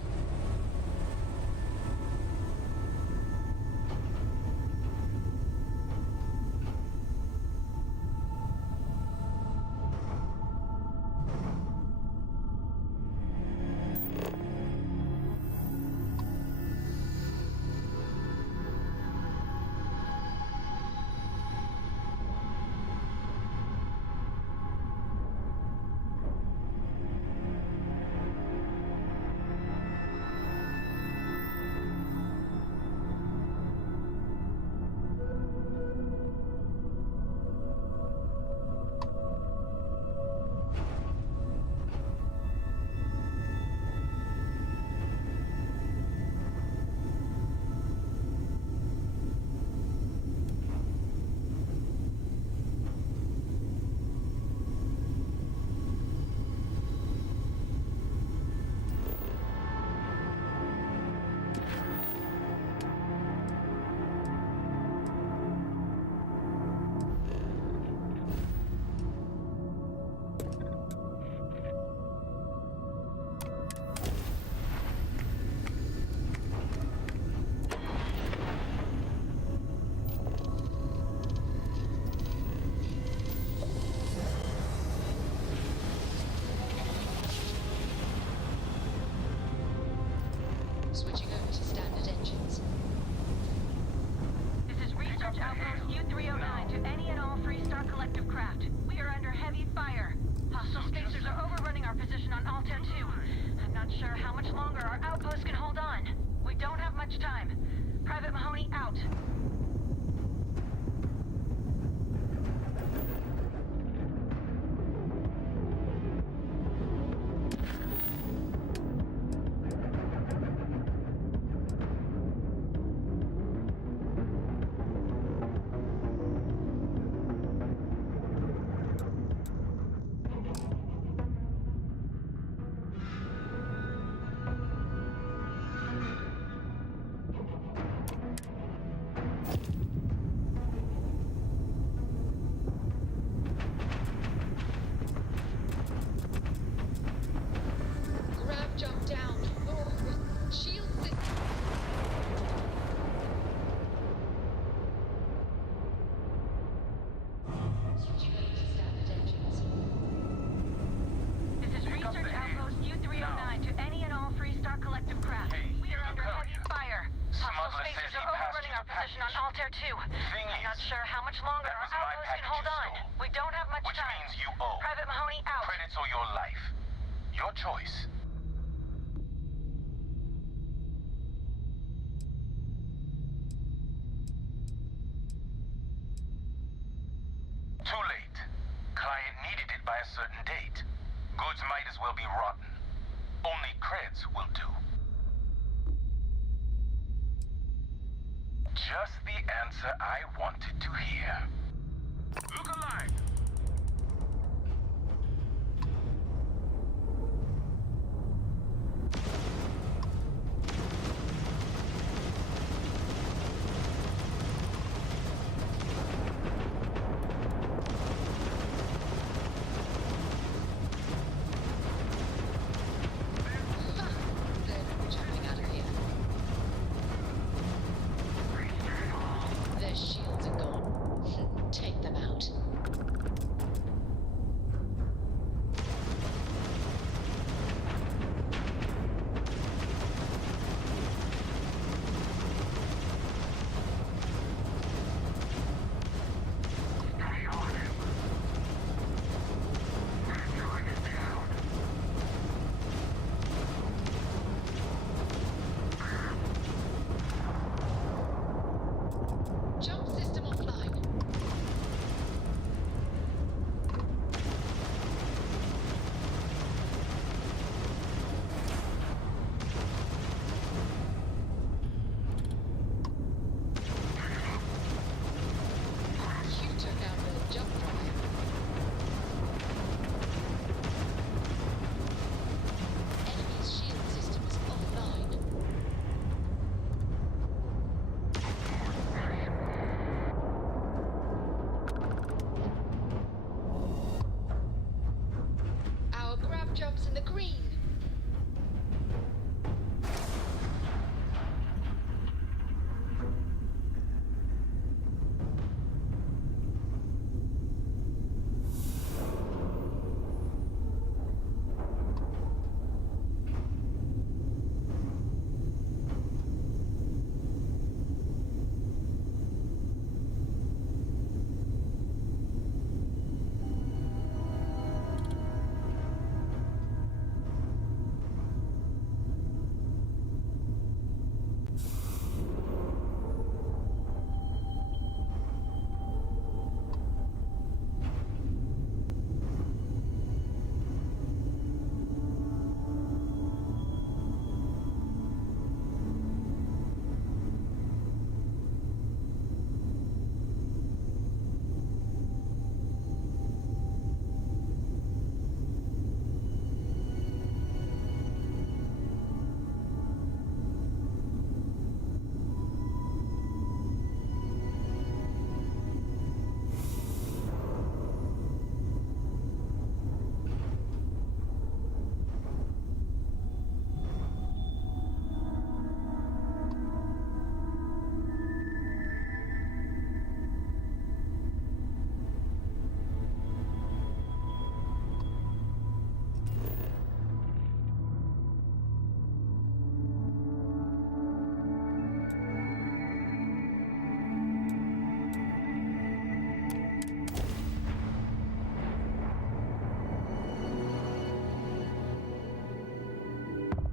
Switching over to standard engines. This is Research Outpost U-309 to any and all Freestar Collective craft. We are under heavy fire. Hostile spacers are overrunning our position on Altair 2. I'm not sure how much longer our outpost can hold on. We don't have much time. Private Mahoney out. 9 to any and all Freestar Collective craft. Hey, We are under Courier. heavy fire. Hostile Smuggler spacers says he are passed overrunning you our the position on package. Altair 2. Thing I'm not is, sure how much longer that our was my outpost can package hold you on. stole. We don't have much Which time. means you owe. Private Mahoney out. Credits or your life. Your choice. Too late. Client needed it by a certain date. Goods might as well be rotten. Only creds will do. Just the answer I wanted to hear. Look alive! They're jumping out of here. Their shields are gone. Take them out. Jump system offline. You took out the jump drive. Enemy's shield system is offline. Our grab jumps in the green.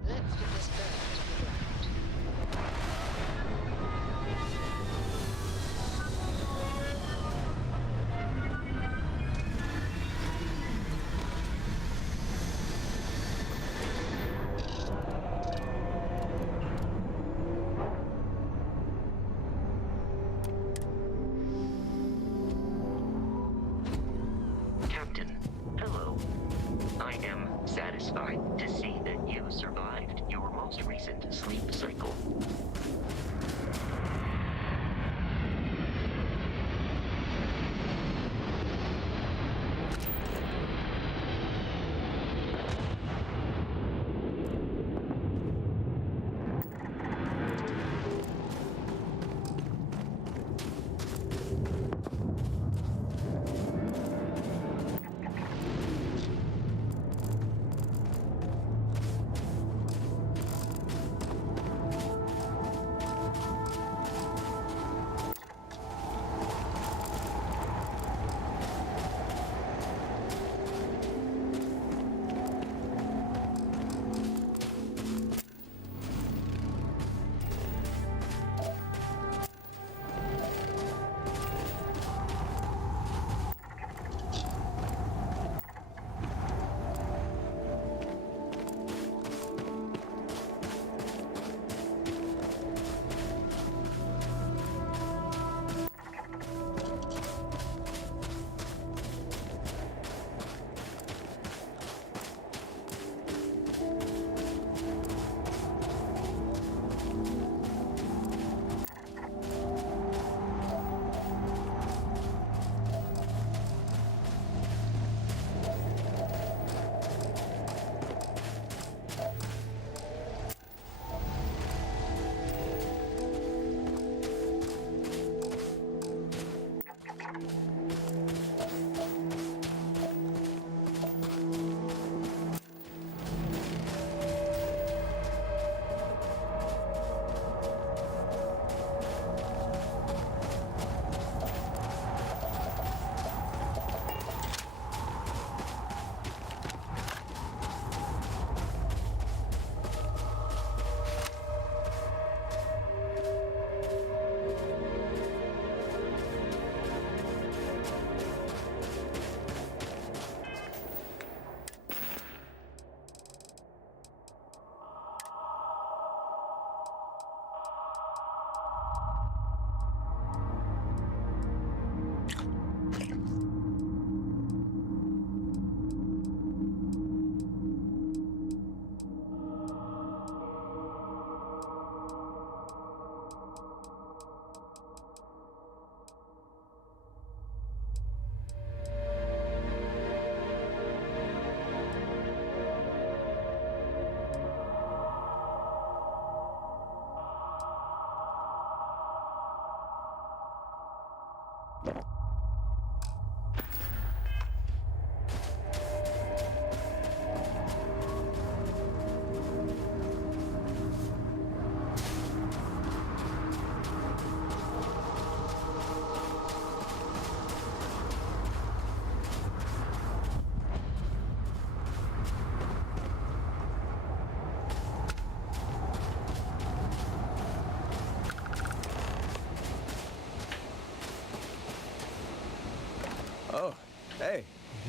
Let's get this bird to the ground. Captain, hello. I am satisfied to see that you survived your most recent sleep cycle.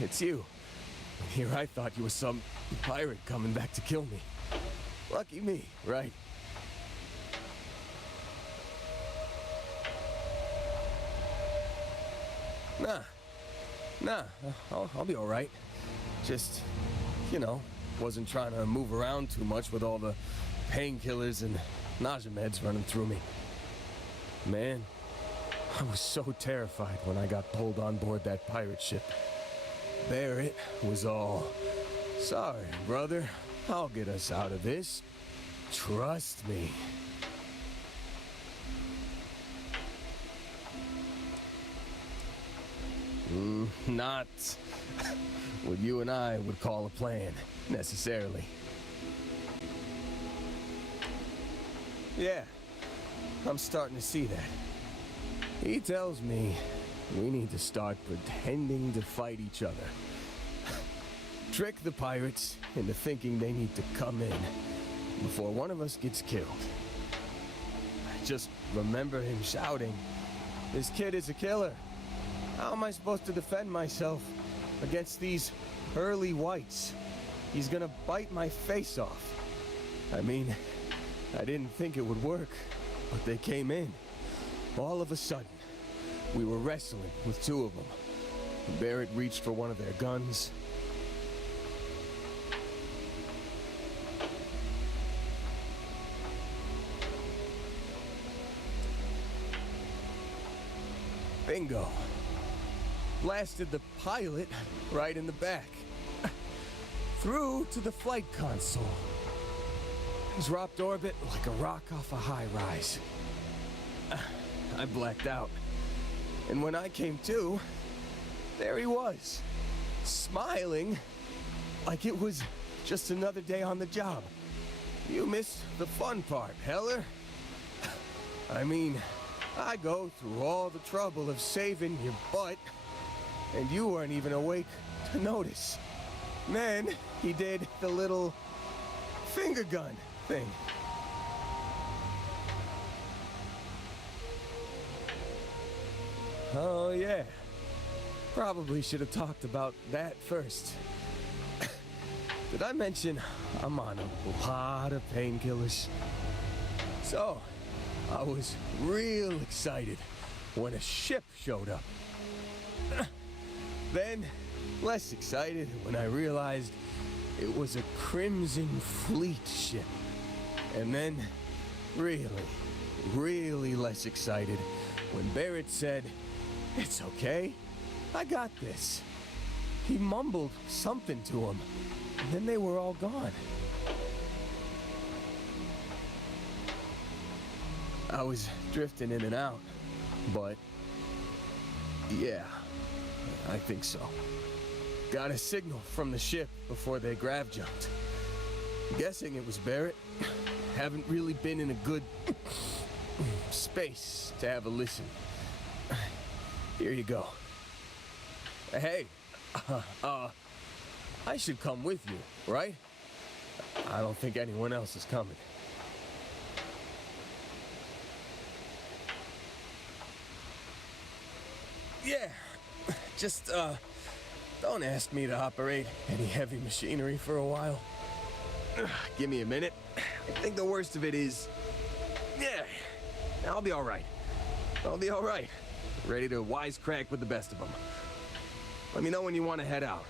it's you. Here I thought you were some pirate coming back to kill me. Lucky me, right? Nah, I'll be all right. Just, you know, wasn't trying to move around too much with all the painkillers and nausea meds running through me. Man, I was so terrified when I got pulled on board that pirate ship. Barrett was all, "Sorry, brother, I'll get us out of this. Trust me." Not what you and I would call a plan, necessarily. Yeah, I'm starting to see that. He tells me we need to start pretending to fight each other. Trick the pirates into thinking they need to come in before one of us gets killed. I just remember him shouting, "This kid is a killer. How am I supposed to defend myself against these early whites? He's gonna bite my face off." I mean, I didn't think it would work, but they came in. All of a sudden, we were wrestling with two of them. Barrett reached for one of their guns. Bingo. Blasted the pilot right in the back. Through to the flight console. Dropped orbit like a rock off a high rise. I blacked out. And when I came to, there he was, smiling like it was just another day on the job. You missed the fun part, Heller. I mean, I go through all the trouble of saving your butt, and you weren't even awake to notice. Then he did the little finger gun thing. Oh yeah, probably should have talked about that first. Did I mention I'm on a lot of painkillers? So, I was real excited when a ship showed up. Then, less excited when I realized it was a Crimson Fleet ship. And then, really less excited when Barrett said, "It's okay, I got this." He mumbled something to him, and then they were all gone. I was drifting in and out, but yeah, I think so. Got a signal from the ship before they grav jumped. Guessing it was Barrett. Haven't really been in a good space to have a listen. Here you go. Hey, I should come with you, right? I don't think anyone else is coming. Yeah, just, don't ask me to operate any heavy machinery for a while. Give me a minute. I think the worst of it is, yeah, I'll be all right. I'll be all right. Ready to wisecrack with the best of them. Let me know when you want to head out.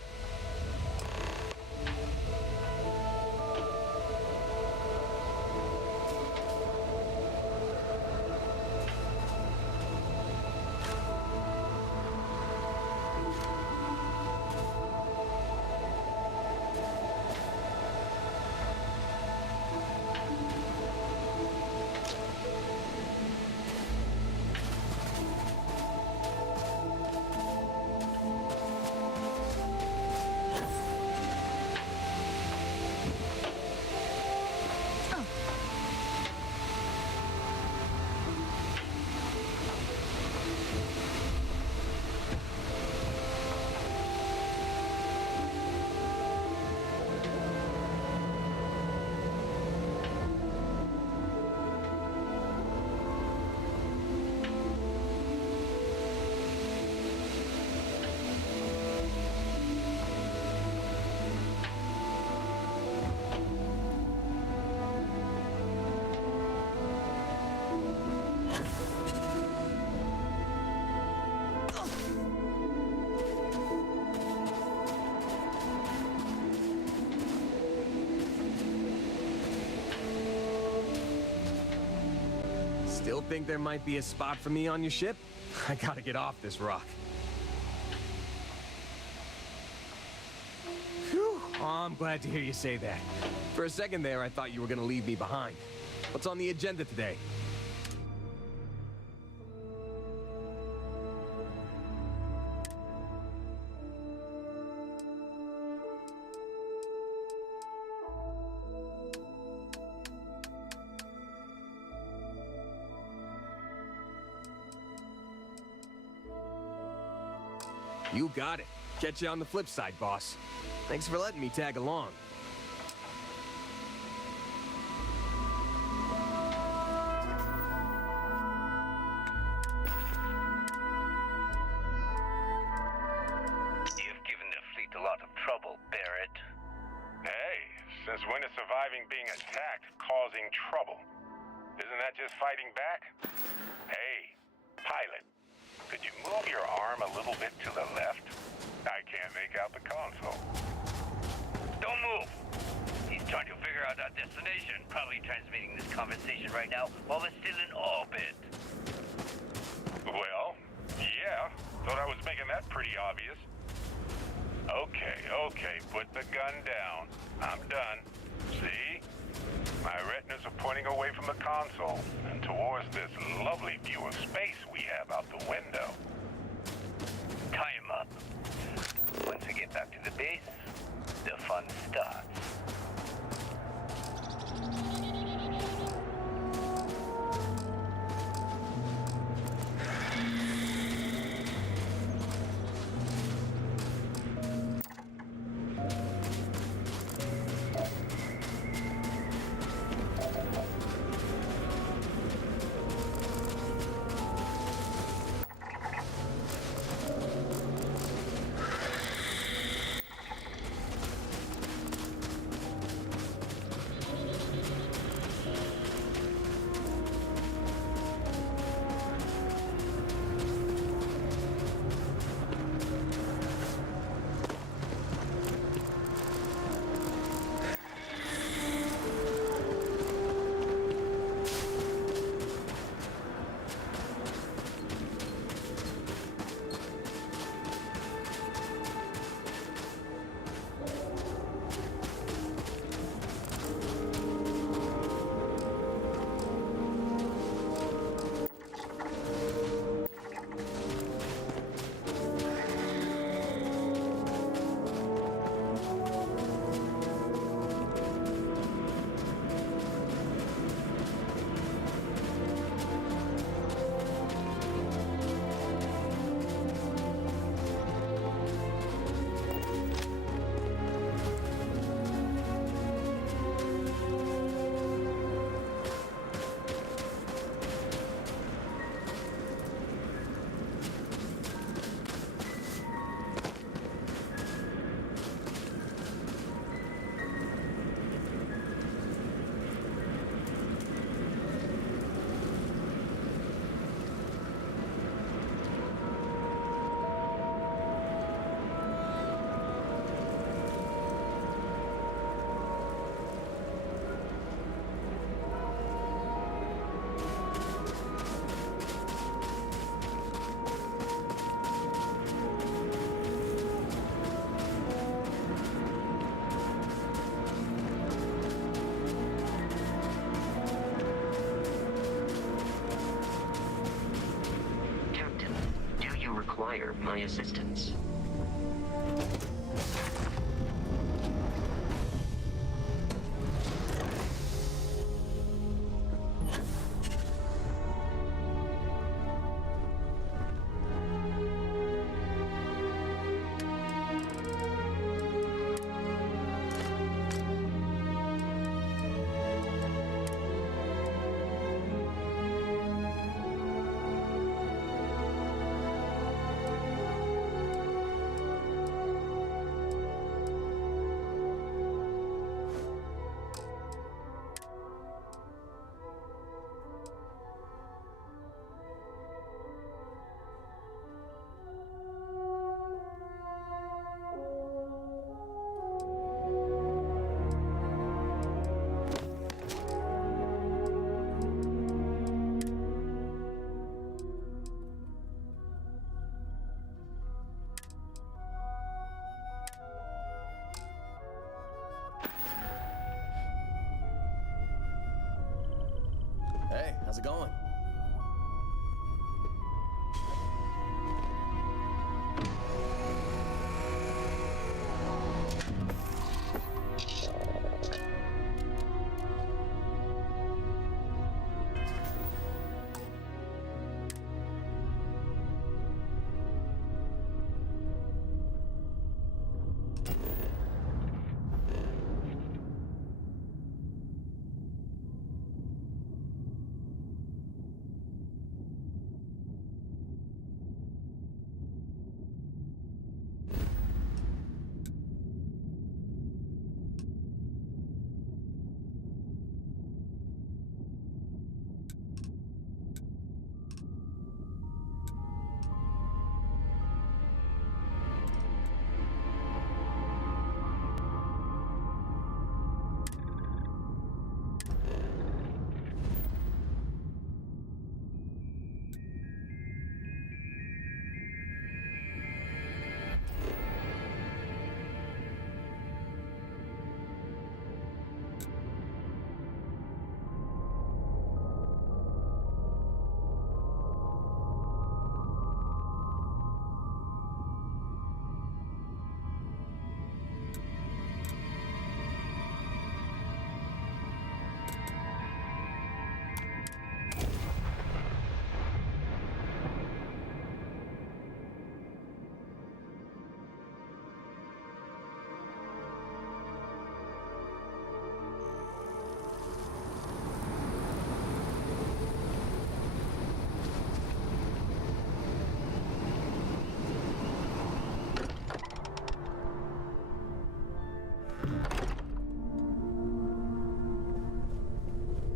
Still think there might be a spot for me on your ship? I gotta get off this rock. Whew. Oh, I'm glad to hear you say that. For a second there, I thought you were gonna leave me behind. What's on the agenda today? You got it. Catch you on the flip side, boss. Thanks for letting me tag along. You've given the fleet a lot of trouble, Barrett. Hey, since when is surviving being attacked causing trouble? Isn't that just fighting back? Hey, pilot, could you move your arm a little bit to the left? I can't make out the console. Don't move! He's trying to figure out our destination. Probably transmitting this conversation right now while we're still in orbit. Well, yeah. Thought I was making that pretty obvious. Okay, put the gun down. I'm done. See? My retinas are pointing away from the console and towards this lovely view of space we have out the window. Tie him up. Once we get back to the base, the fun starts. require my assistance. How's it going?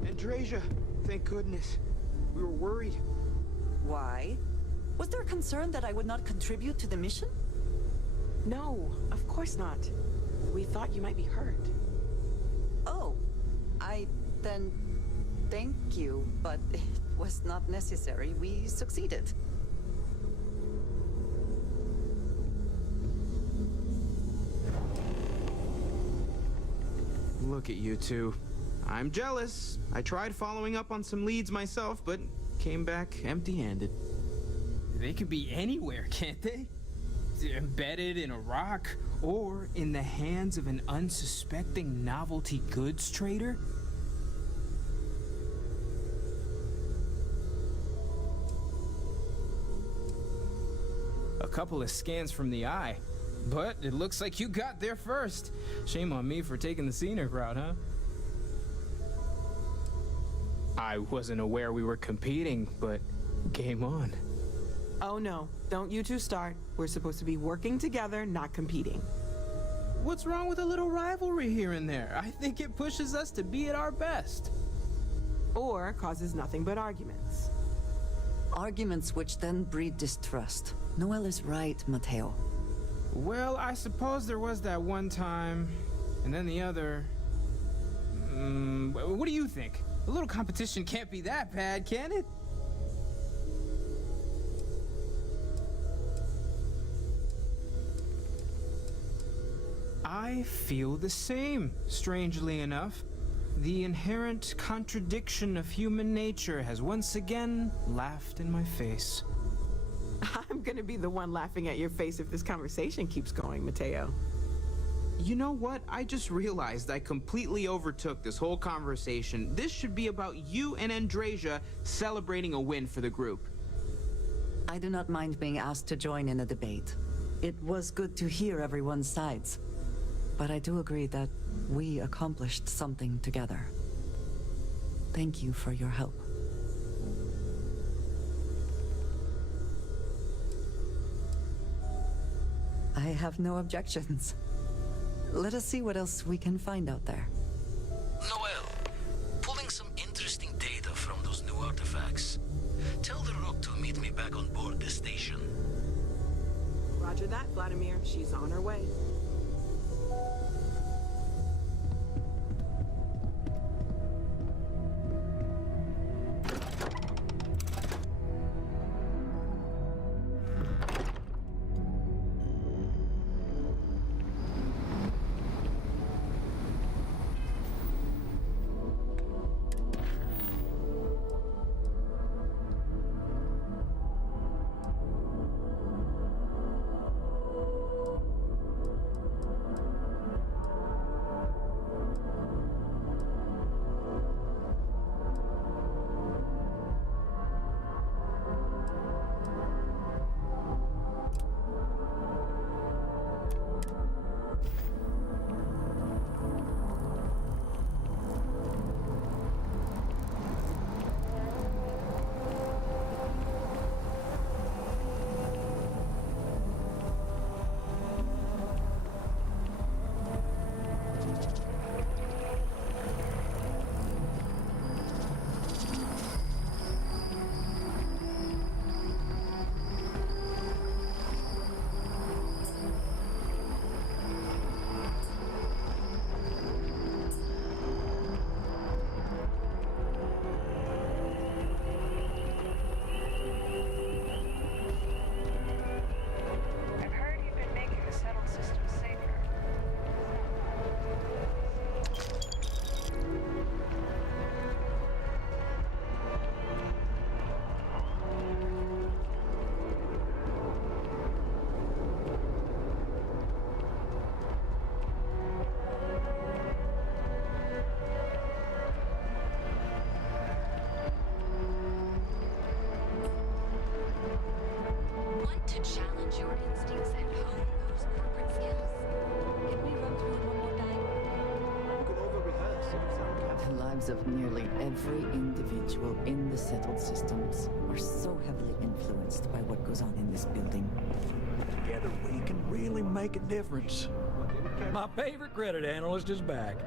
Andrasia, thank goodness. We were worried. Why? Was there a concern that I would not contribute to the mission? No, of course not. We thought you might be hurt. Oh, then thank you, but it was not necessary. We succeeded. Look at you two. I'm jealous. I tried following up on some leads myself, but came back empty-handed. They could be anywhere, can't they? Embedded in a rock, or in the hands of an unsuspecting novelty goods trader? A couple of scans from the eye, but it looks like you got there first. Shame on me for taking the scenic route, huh? I wasn't aware we were competing, but game on. Oh no, don't you two start. We're supposed to be working together, not competing. What's wrong with a little rivalry here and there? I think it pushes us to be at our best. Or causes nothing but arguments. Arguments which then breed distrust. Noel is right, Mateo. Well, I suppose there was that one time, and then the other. What do you think? A little competition can't be that bad, can it? I feel the same, strangely enough. The inherent contradiction of human nature has once again laughed in my face. I'm gonna be the one laughing at your face if this conversation keeps going, Mateo. You know what? I just realized I completely overtook this whole conversation. This should be about you and Andrasia celebrating a win for the group. I do not mind being asked to join in a debate. It was good to hear everyone's sides. But I do agree that we accomplished something together. Thank you for your help. I have no objections. Let us see what else we can find out there. Noel, pulling some interesting data from those new artifacts. Tell the Rook to meet me back on board the station. Roger that, Vladimir. She's on her way. The lives of nearly every individual in the settled systems are so heavily influenced by what goes on in this building. Together we can really make a difference. My favorite credit analyst is back.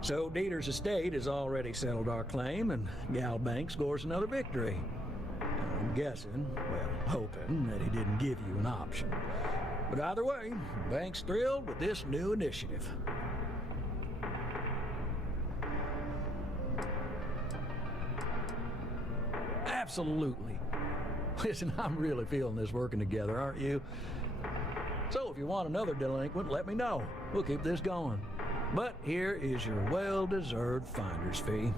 So Dieter's estate has already settled our claim, and Gal Bank scores another victory. I'm guessing, well, hoping that he didn't give you an option. But either way, the bank's thrilled with this new initiative. Absolutely. Listen, I'm really feeling this working together, aren't you? So if you want another delinquent, let me know. We'll keep this going. But here is your well-deserved finder's fee.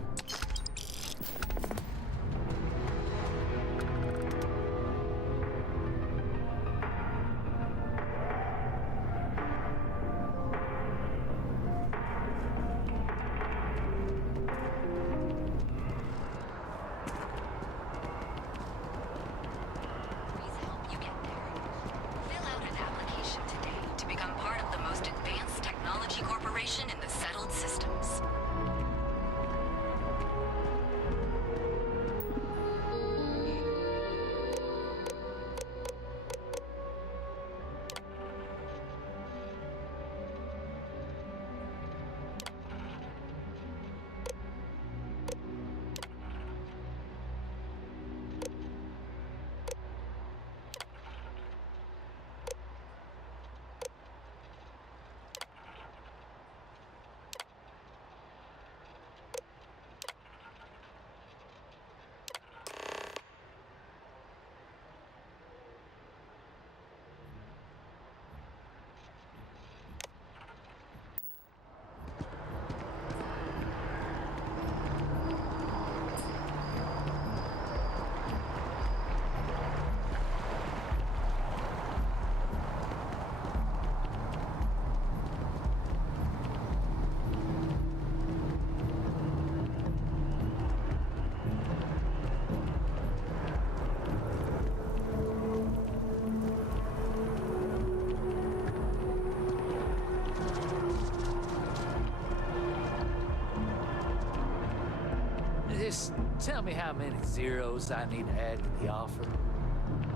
Just tell me how many zeros I need to add to the offer.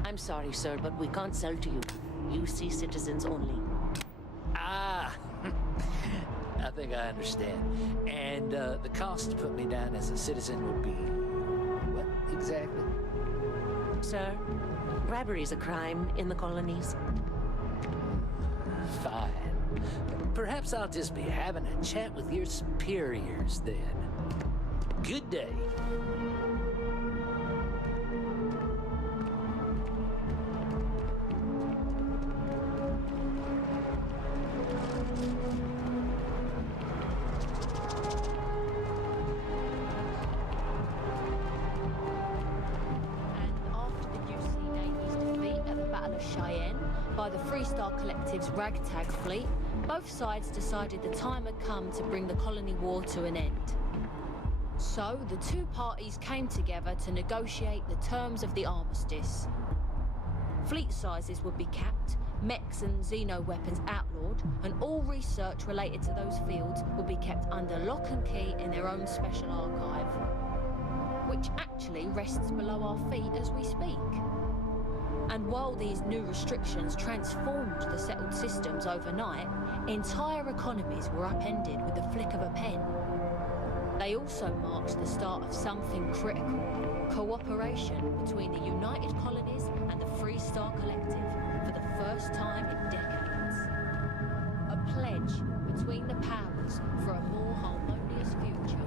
I'm sorry, sir, but we can't sell to you. UC citizens only. Ah, I think I understand. And the cost to put me down as a citizen would be what exactly? Sir, bribery is a crime in the colonies. Fine. Perhaps I'll just be having a chat with your superiors then. Good day. By the Freestar Collective's ragtag fleet, both sides decided the time had come to bring the colony war to an end. So, the two parties came together to negotiate the terms of the armistice. Fleet sizes would be capped, mechs and xeno weapons outlawed, and all research related to those fields would be kept under lock and key in their own special archive, which actually rests below our feet as we speak. And while these new restrictions transformed the settled systems overnight, entire economies were upended with the flick of a pen. They also marked the start of something critical: cooperation between the United Colonies and the Freestar Collective for the first time in decades. A pledge between the powers for a more harmonious future.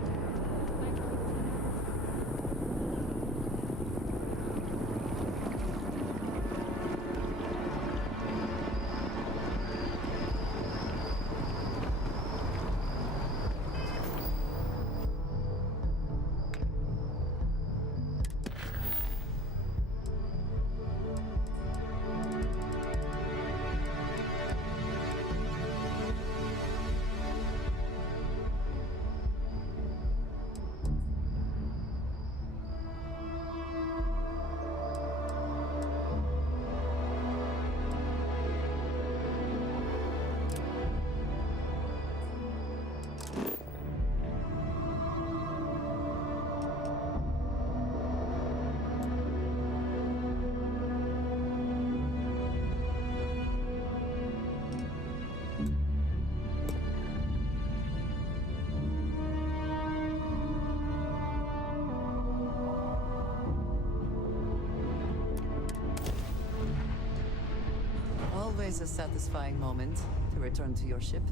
always a satisfying moment to return to your ship.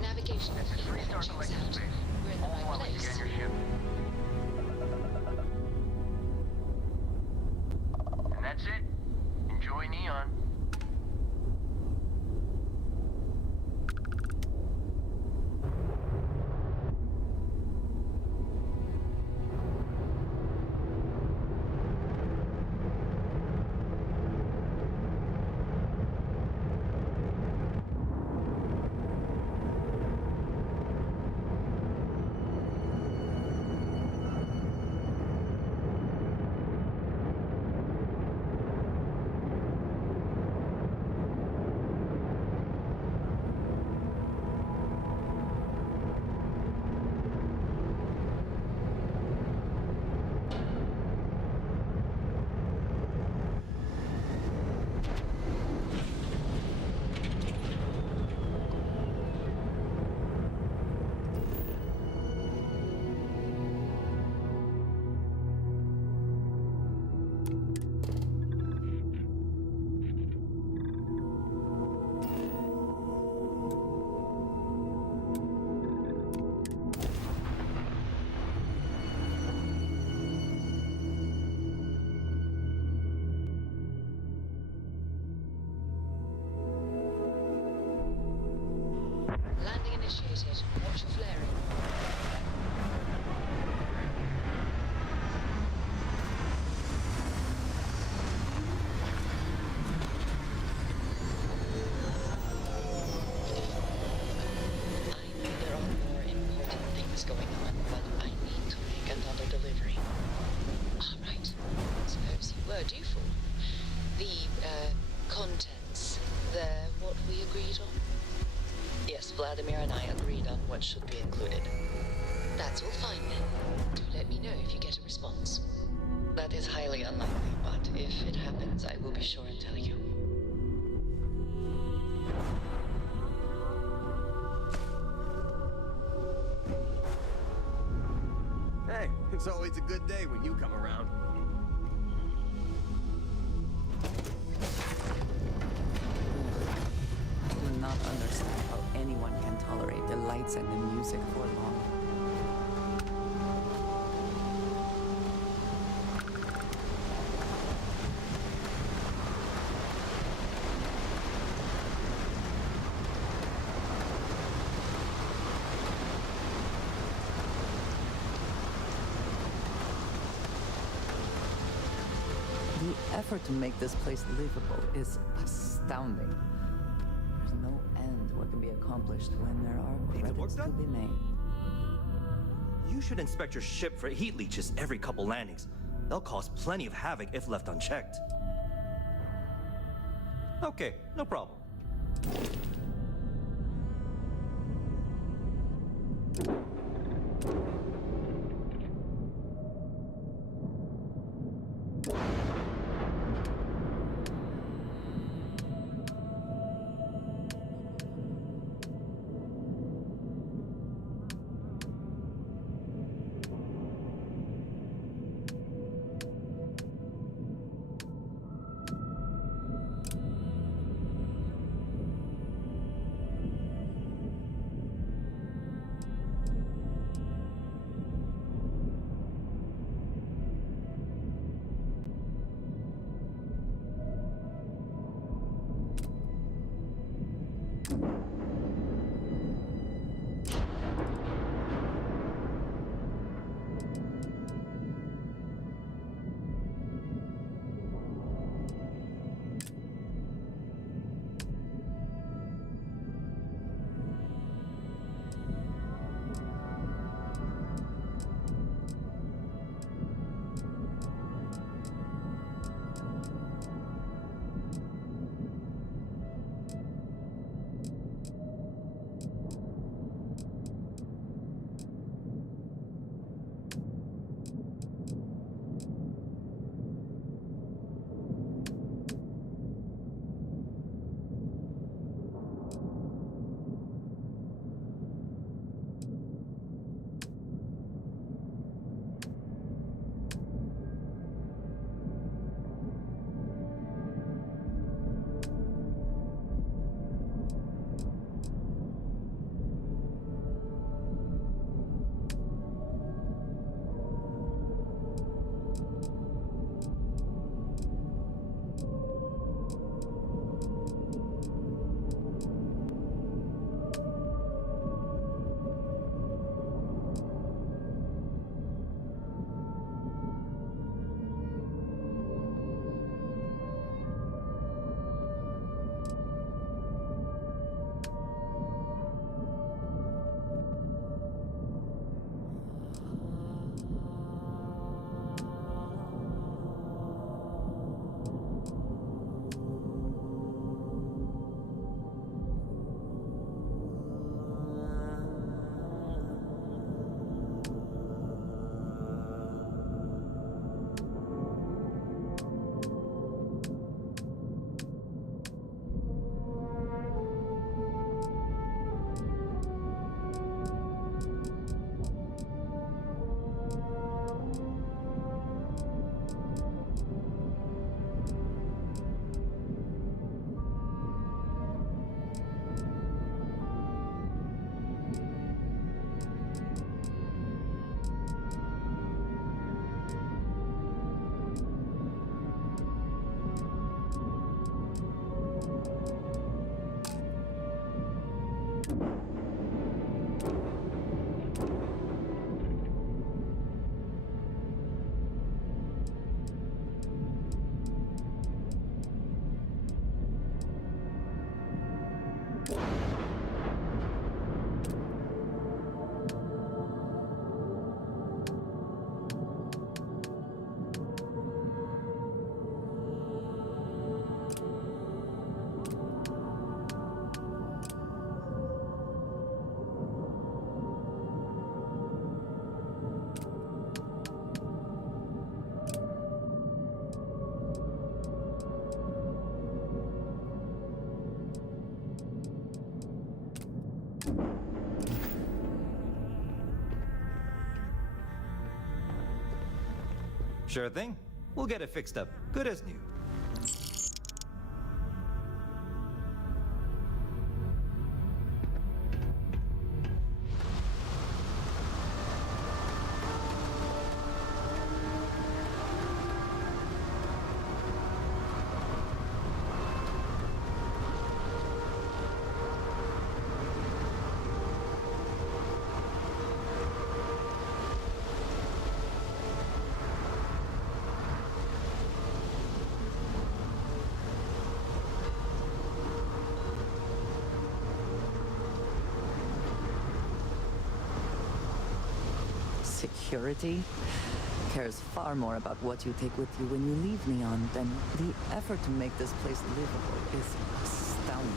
Navigation complete. Checks out. We're in the right place. And that's it. Enjoy Neon. Landing initiated. Watch for flaring. I know there are more important things going on, but I need to make another delivery. All right. Suppose you were due for the contents. They're what we agreed on. Yes, Vladimir and I agreed on what should be included. That's all fine then. Do let me know if you get a response. That is highly unlikely, but if it happens, I will be sure and tell you. Hey, it's always a good day when you come around. I do not understand how anyone can tolerate the lights and the music for long. The effort to make this place livable is astounding. There's no end what can be accomplished when there are credits to be made. You should inspect your ship for heat leeches every couple landings. They'll cause plenty of havoc if left unchecked. Okay, no problem. Sure thing. We'll get it fixed up. Good as new. Security cares far more about what you take with you when you leave Neon than the effort to make this place livable is astounding.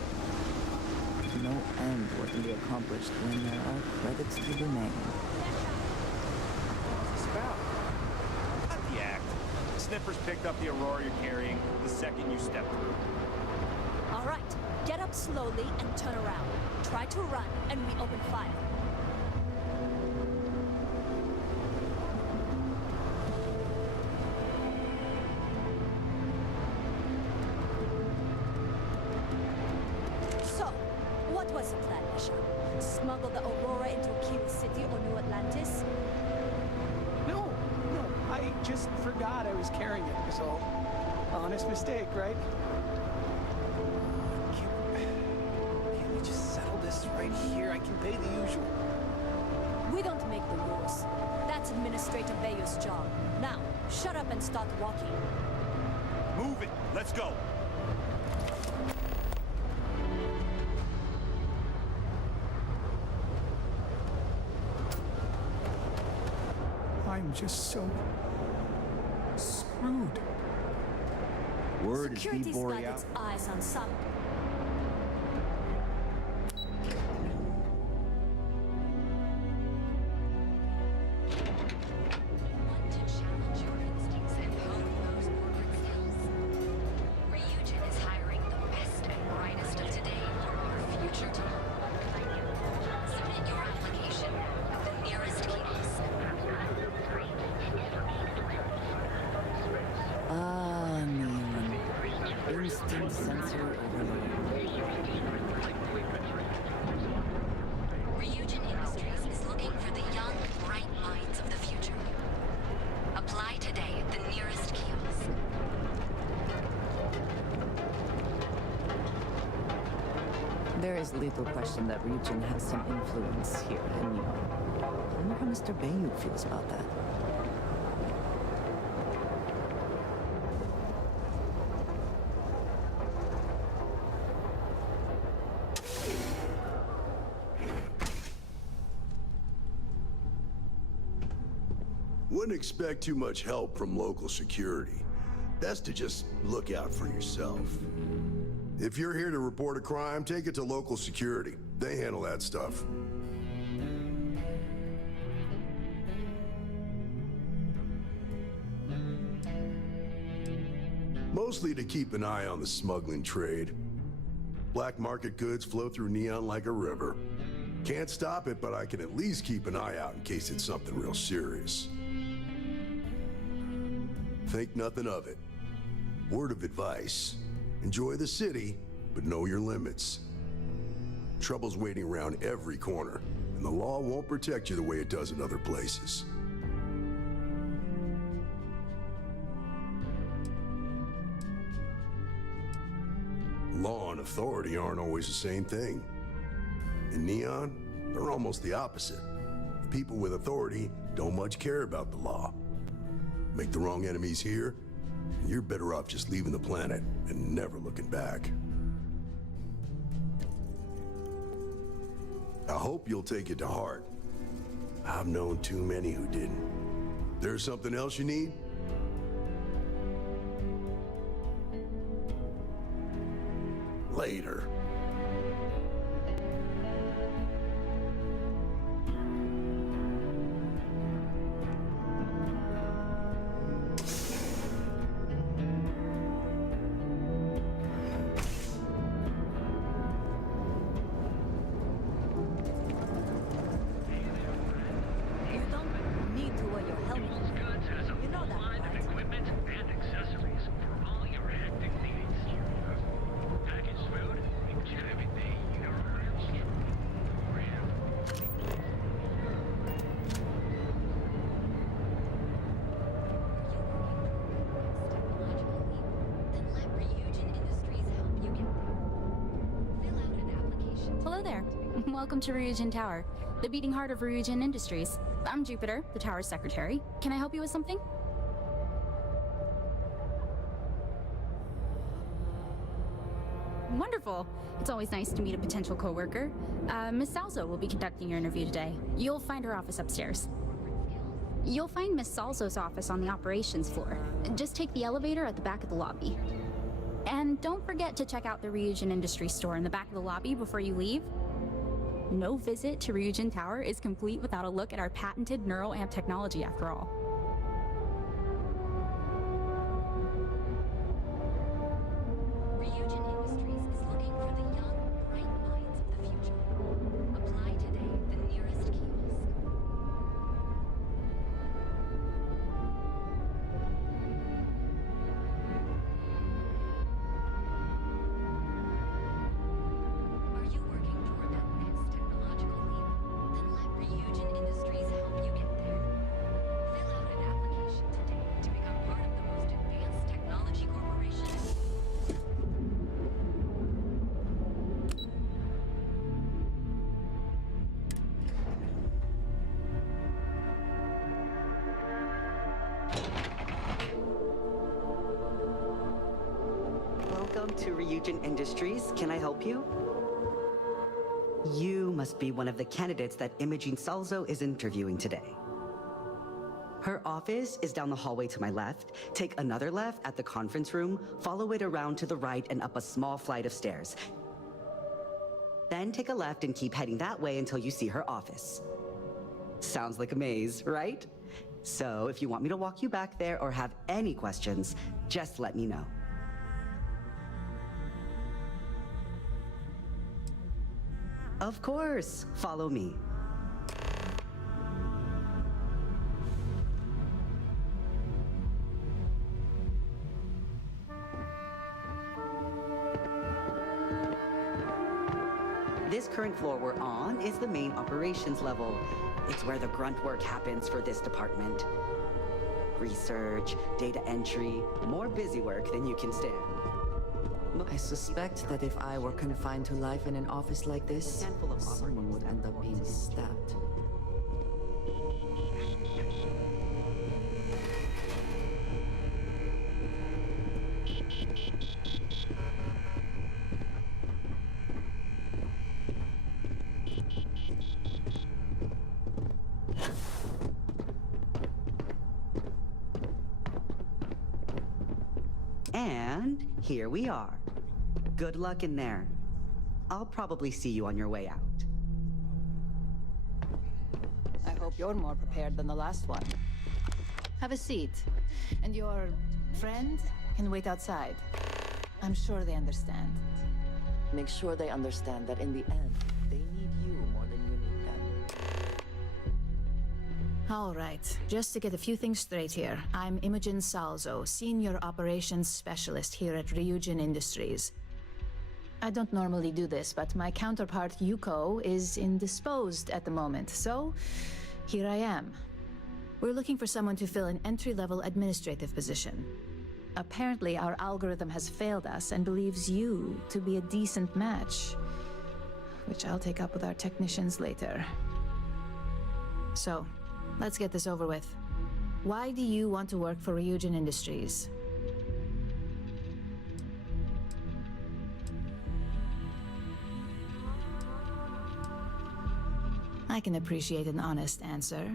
No end what can be accomplished when there are credits to remain. Cut the act. Sniffers picked up the Aurora you're carrying the second you stepped through. All right, get up slowly and turn around. Try to run, and we open fire. What was the plan, Misha? Smuggle the Aurora into Kilo City or New Atlantis? No, I just forgot I was carrying it, so honest mistake, right? Can we just settle this right here? I can pay the usual. We don't make the rules. That's Administrator Bayou's job. Now, shut up and start walking. Move it! Let's go! I'm just so screwed. Word is Security's D. got Boreal. its eyes on some. Ryujin is hiring the best and brightest of today for our future team. Submit your application at the nearest kiosk. Ah, Neon. Instant sensory overload. Ryujin Industries is looking for the young, bright minds of the future. Apply today at the nearest kiosk. There is little question that Ryujin has some influence here in Neon. I wonder how Mr. Bayou feels about that. Wouldn't expect too much help from local security. Best to just look out for yourself. If you're here to report a crime, take it to local security. They handle that stuff. Mostly to keep an eye on the smuggling trade. Black market goods flow through Neon like a river. Can't stop it, but I can at least keep an eye out in case it's something real serious. Think nothing of it. Word of advice. Enjoy the city, but know your limits. Trouble's waiting around every corner, and the law won't protect you the way it does in other places. Law and authority aren't always the same thing. In Neon, they're almost the opposite. The people with authority don't much care about the law. Make the wrong enemies here, and you're better off just leaving the planet and never looking back. I hope you'll take it to heart. I've known too many who didn't. There's something else you need? Later. You don't need to wear your helmet. You know that, right? Hello there. Welcome to Ryujin Tower, the beating heart of Ryujin Industries. I'm Jupiter, the tower's secretary. Can I help you with something? Wonderful. It's always nice to meet a potential coworker. Miss Salzo will be conducting your interview today. You'll find her office upstairs. You'll find Miss Salzo's office on the operations floor. Just take the elevator at the back of the lobby. And don't forget to check out the Ryujin Industries store in the back of the lobby before you leave. No visit to Ryujin Tower is complete without a look at our patented neural amp technology, after all. Ryujin Industries is looking for the young, bright minds of the future. Apply today at the nearest kiosk. Are you working toward that next technological leap? Then let Ryujin Industries help you get there. Fill out an application today to become part of the most advanced technology corporation. Welcome to Ryujin Industries. Can I help you? You must be one of the candidates that Imogene Salzo is interviewing today. Her office is down the hallway to my left. Take another left at the conference room, follow it around to the right and up a small flight of stairs. Then take a left and keep heading that way until you see her office. Sounds like a maze, right? So if you want me to walk you back there or have any questions, just let me know. Of course, follow me. This current floor we're on is the main operations level. It's where the grunt work happens for this department. Research, data entry, more busy work than you can stand. I suspect that if I were confined to life in an office like this, someone would end up being stabbed. And here we are. Good luck in there. I'll probably see you on your way out. I hope you're more prepared than the last one. Have a seat. And your friend can wait outside. I'm sure they understand. Make sure they understand that in the end, they need you more than you need them. All right, just to get a few things straight here. I'm Imogen Salzo, Senior Operations Specialist here at Ryujin Industries. I don't normally do this, but my counterpart Yuko is indisposed at the moment, so here I am. We're looking for someone to fill an entry-level administrative position. Apparently, our algorithm has failed us and believes you to be a decent match, which I'll take up with our technicians later. So, let's get this over with. Why do you want to work for Ryujin Industries? I can appreciate an honest answer.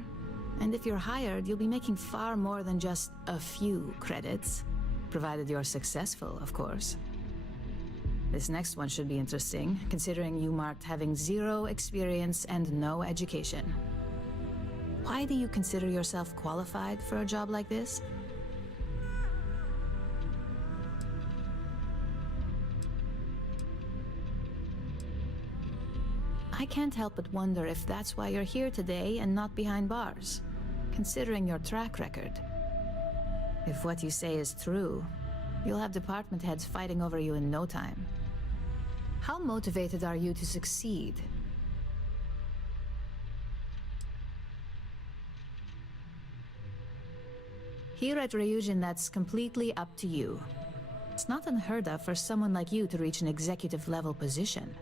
And if you're hired, you'll be making far more than just a few credits. Provided you're successful, of course. This next one should be interesting, considering you marked having 0 experience and no education. Why do you consider yourself qualified for a job like this? I can't help but wonder if that's why you're here today and not behind bars, considering your track record. If what you say is true, you'll have department heads fighting over you in no time. How motivated are you to succeed? Here at Ryujin, that's completely up to you. It's not unheard of for someone like you to reach an executive level position.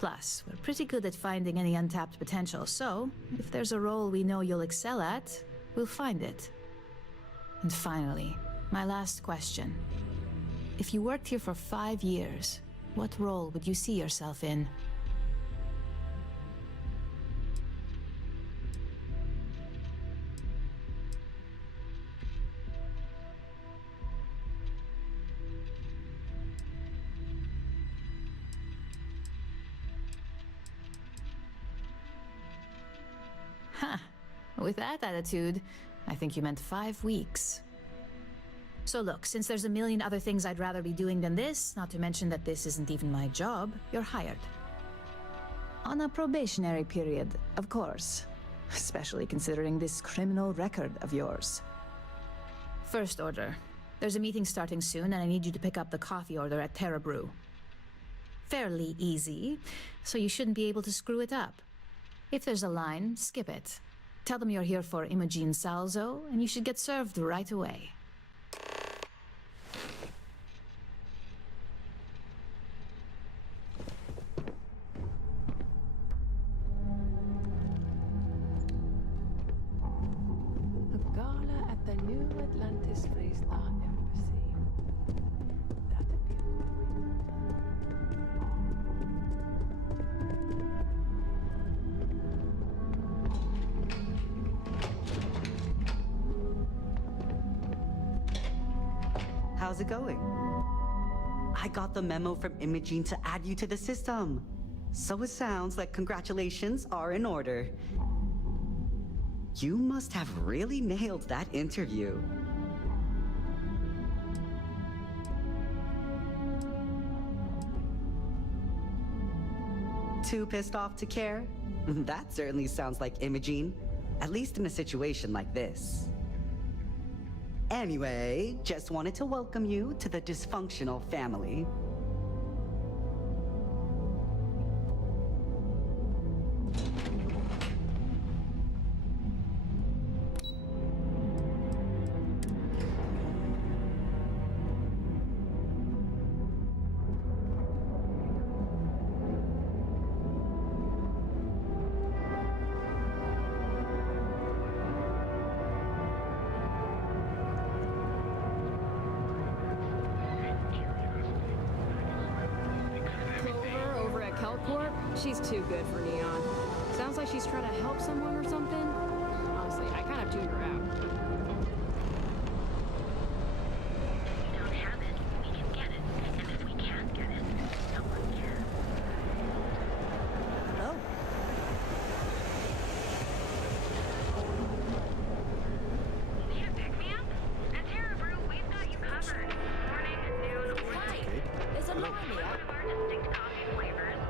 Plus, we're pretty good at finding any untapped potential, so if there's a role we know you'll excel at, we'll find it. And finally, my last question. If you worked here for 5 years, what role would you see yourself in? Huh. With that attitude, I think you meant 5 weeks. So look, since there's a million other things I'd rather be doing than this, not to mention that this isn't even my job, you're hired. On a probationary period, of course. Especially considering this criminal record of yours. First order. There's a meeting starting soon, and I need you to pick up the coffee order at Terra Brew. Fairly easy, so you shouldn't be able to screw it up. If there's a line, skip it. Tell them you're here for Imogen Salzo, and you should get served right away. A gala at the New Atlantis Freestar Embassy. That'd be How's it going? I got the memo from Imogene to add you to the system. So it sounds like congratulations are in order. You must have really nailed that interview. Too pissed off to care? That certainly sounds like Imogene, at least in a situation like this. Anyway, just wanted to welcome you to the dysfunctional family. She's too good for Neon. Sounds like she's trying to help someone or something. Honestly, I kind of tuned her out. We don't have it, we can get it. And if we can't get it, someone can. Hello? Need a pick-me-up? At Terra Brew, we've got you covered. Morning, noon, or night. There's a line here. One of our distinct coffee flavors.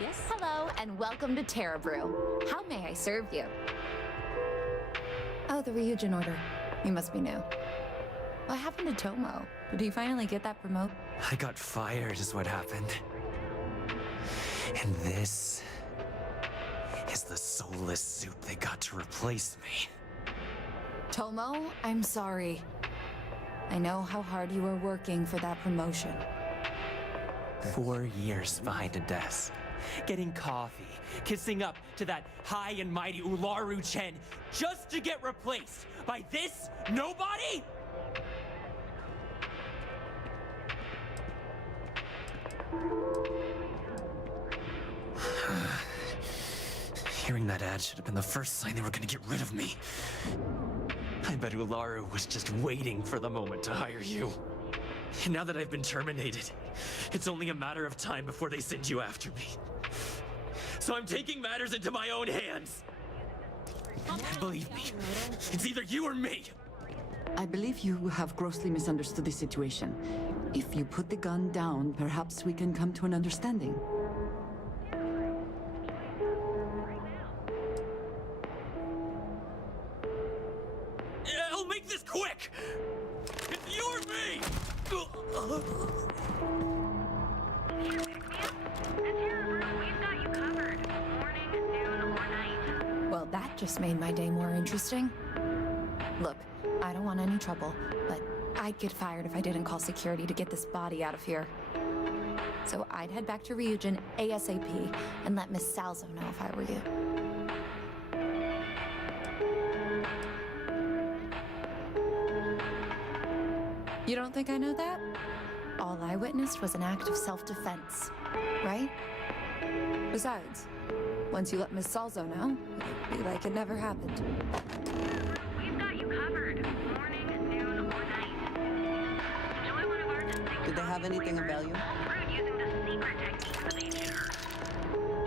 Yes, hello, and welcome to Terra Brew. How may I serve you? Oh, the Ryujin order. You must be new. What happened to Tomo? Did he finally get that promote? I got fired is what happened. And this is the soulless suit they got to replace me. Tomo, I'm sorry. I know how hard you were working for that promotion. 4 years behind a desk, getting coffee, kissing up to that high and mighty Ularu Chen, just to get replaced by this nobody? Hearing that ad should have been the first sign they were gonna get rid of me. I bet Ularu was just waiting for the moment to hire you. And now that I've been terminated, it's only a matter of time before they send you after me. So I'm taking matters into my own hands. Believe me, it's either you or me. I believe you have grossly misunderstood the situation. If you put the gun down, perhaps we can come to an understanding. I'll make this quick! It's you or me! Well, that just made my day more interesting. Look, I don't want any trouble, but I'd get fired if I didn't call security to get this body out of here. So I'd head back to Ryujin ASAP and let Miss Salzo know if I were you. You don't think I know that? All I witnessed was an act of self-defense, right? Besides, once you let Miss Salzo know, it'll be like it never happened. We've got you covered. Morning, noon, or night. Enjoy one of our distinct Did they have anything of value? brewed using the secret techniques of ancient Earth.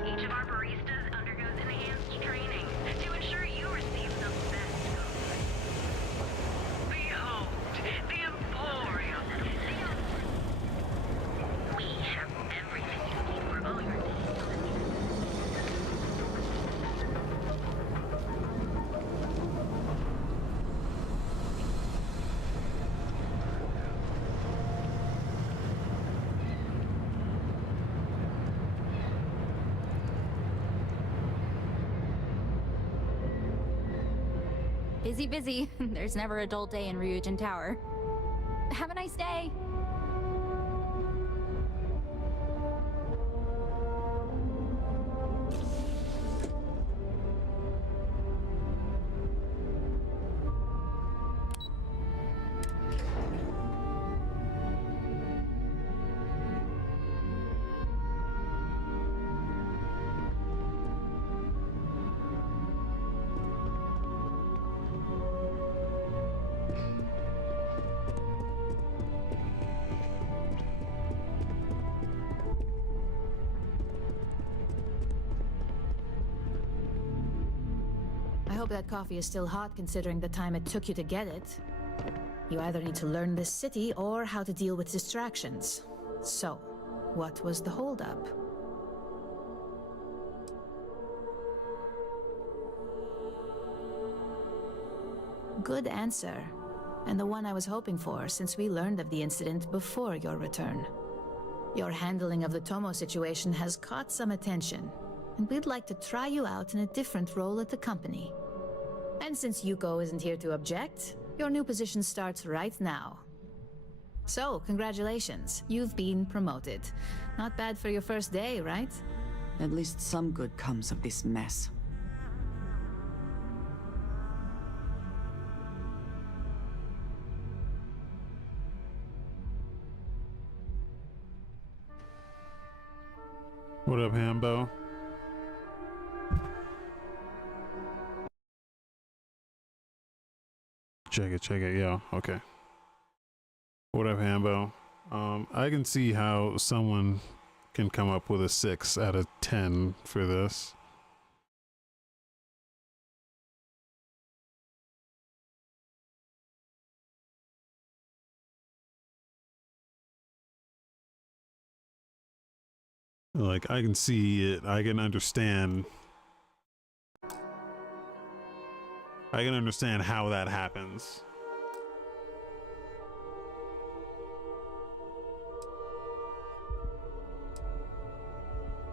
Each of our baristas undergoes enhanced training to ensure you receive the best coffee. Behold, the Emporium. We have everything you need for all your needs. Busy, busy. There's never a dull day in Ryujin Tower. Have a nice day. I hope that coffee is still hot considering the time it took you to get it. You either need to learn this city or how to deal with distractions. So, what was the holdup? Good answer. And the one I was hoping for since we learned of the incident before your return. Your handling of the Tomo situation has caught some attention, and we'd like to try you out in a different role at the company. And since Yuko isn't here to object, your new position starts right now. So, congratulations, you've been promoted. Not bad for your first day, right? At least some good comes of this mess. What up, Hambo? Check it, yo. Okay. What up, Hambo? I can see how someone can come up with a 6 out of 10 for this. Like, I can see it. I can understand. I can understand how that happens.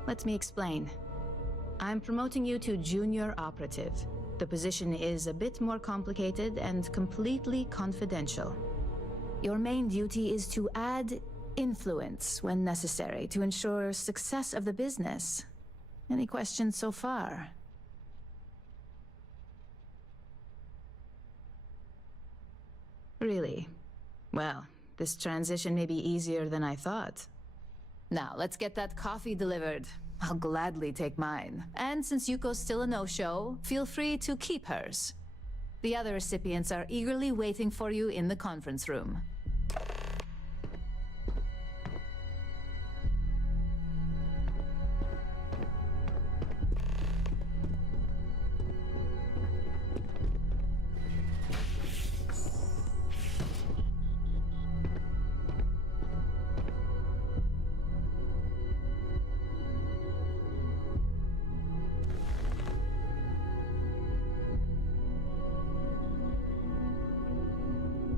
Let me explain. I'm promoting you to junior operative. The position is a bit more complicated and completely confidential. Your main duty is to add influence when necessary to ensure success of the business. Any questions so far? Really? Well, this transition may be easier than I thought. Now, let's get that coffee delivered. I'll gladly take mine. And since Yuko's still a no-show, feel free to keep hers. The other recipients are eagerly waiting for you in the conference room.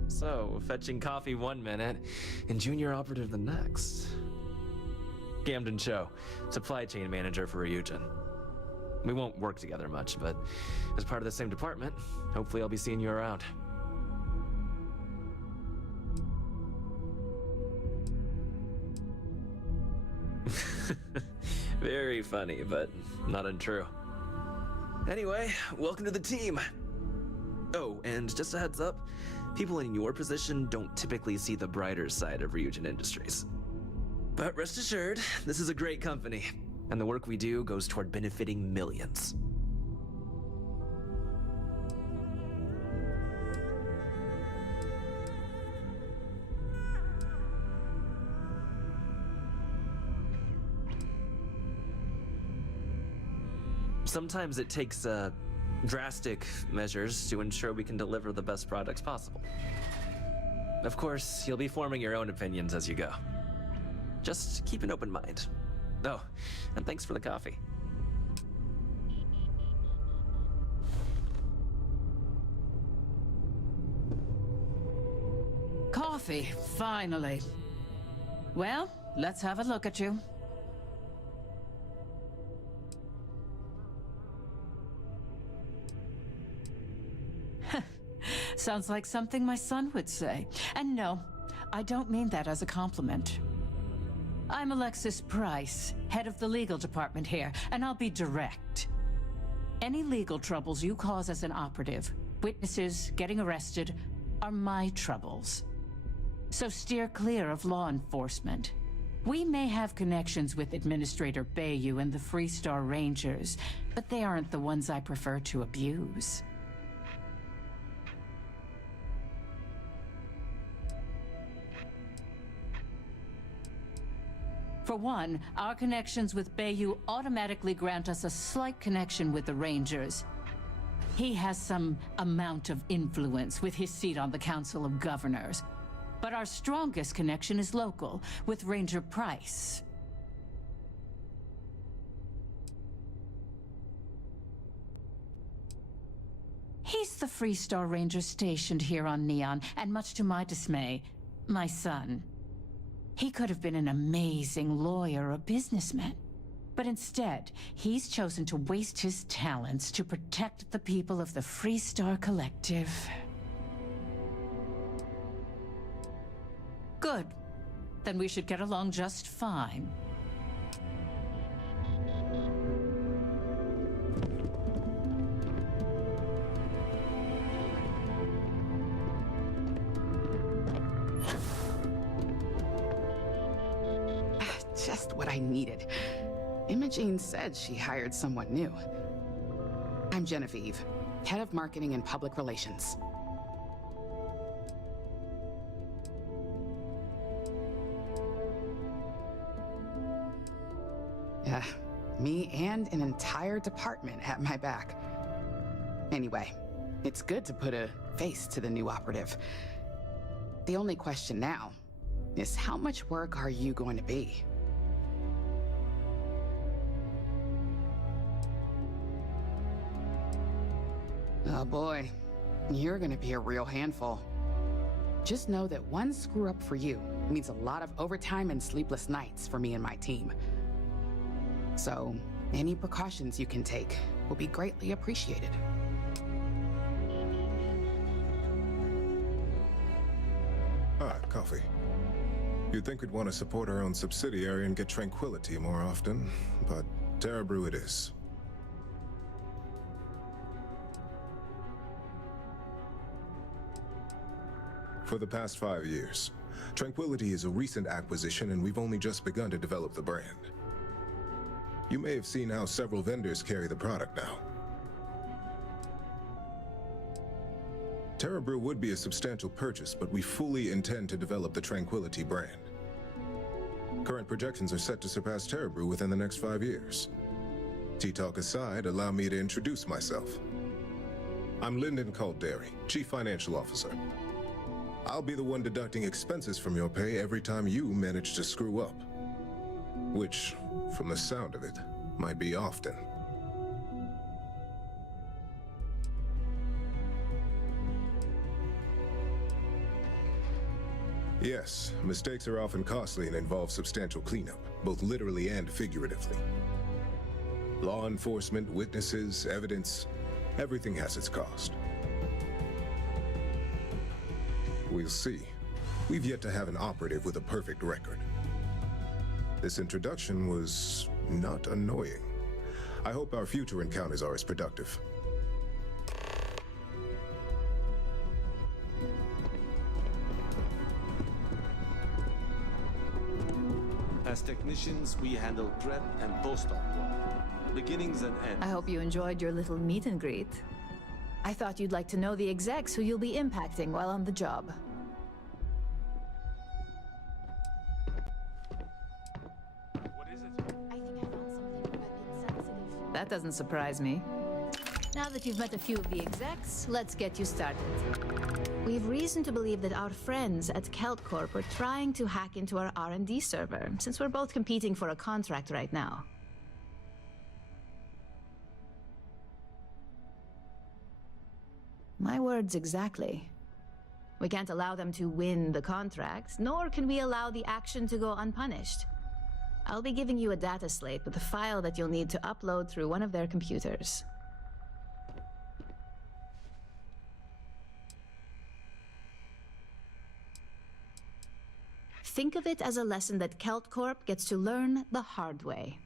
So, fetching coffee 1 minute and junior operative the next. Gamden Cho, supply chain manager for Ryujin. We won't work together much, but as part of the same department, hopefully I'll be seeing you around. Very funny, but not untrue. Anyway, welcome to the team. Oh, and just a heads up, people in your position don't typically see the brighter side of Ryujin Industries. But rest assured, this is a great company, and the work we do goes toward benefiting millions. Sometimes it takes drastic measures to ensure we can deliver the best products possible. Of course, you'll be forming your own opinions as you go. Just keep an open mind. Oh, and thanks for the coffee. Coffee, finally. Well, let's have a look at you. Sounds like something my son would say. And no, I don't mean that as a compliment. I'm Alexis Price, head of the legal department here, and I'll be direct. Any legal troubles you cause as an operative, witnesses, getting arrested, are my troubles. So steer clear of law enforcement. We may have connections with Administrator Bayou and the Freestar Rangers, but they aren't the ones I prefer to abuse. For one, our connections with Bayou automatically grant us a slight connection with the Rangers. He has some amount of influence with his seat on the Council of Governors. But our strongest connection is local, with Ranger Price. He's the Freestar Ranger stationed here on Neon, and much to my dismay, my son. He could have been an amazing lawyer or businessman. But instead, he's chosen to waste his talents to protect the people of the Freestar Collective. Good. Then we should get along just fine. Just what I needed. Imogene said she hired someone new. I'm Genevieve, head of marketing and public relations. Me and an entire department at my back. Anyway, it's good to put a face to the new operative. The only question now is how much work are you going to be? Oh boy, you're gonna be a real handful. Just know that one screw up for you means a lot of overtime and sleepless nights for me and my team. So, any precautions you can take will be greatly appreciated. Ah, coffee. You'd think we'd want to support our own subsidiary and get tranquility more often, but Terra Brew it is. For the past 5 years, Tranquility is a recent acquisition and we've only just begun to develop the brand. You may have seen how several vendors carry the product now. Terra Brew would be a substantial purchase, but we fully intend to develop the Tranquility brand. Current projections are set to surpass Terra Brew within the next 5 years. Tea-talk aside, allow me to introduce myself. I'm Lyndon Calderi, Chief Financial Officer. I'll be the one deducting expenses from your pay every time you manage to screw up. Which, from the sound of it, might be often. Yes, mistakes are often costly and involve substantial cleanup, both literally and figuratively. Law enforcement, witnesses, evidence, everything has its cost. We'll see. We've yet to have an operative with a perfect record. This introduction was not annoying. I hope our future encounters are as productive. As technicians, we handle prep and post-op work. Beginnings and ends. I hope you enjoyed your little meet and greet. I thought you'd like to know the execs who you'll be impacting while on the job. What is it? I think I found something a bit sensitive. That doesn't surprise me. Now that you've met a few of the execs, let's get you started. We've reason to believe that our friends at Kelt Corp are trying to hack into our R&D server, since we're both competing for a contract right now. My words exactly. We can't allow them to win the contract, nor can we allow the action to go unpunished. I'll be giving you a data slate with a file that you'll need to upload through one of their computers. Think of it as a lesson that Kelt Corp gets to learn the hard way.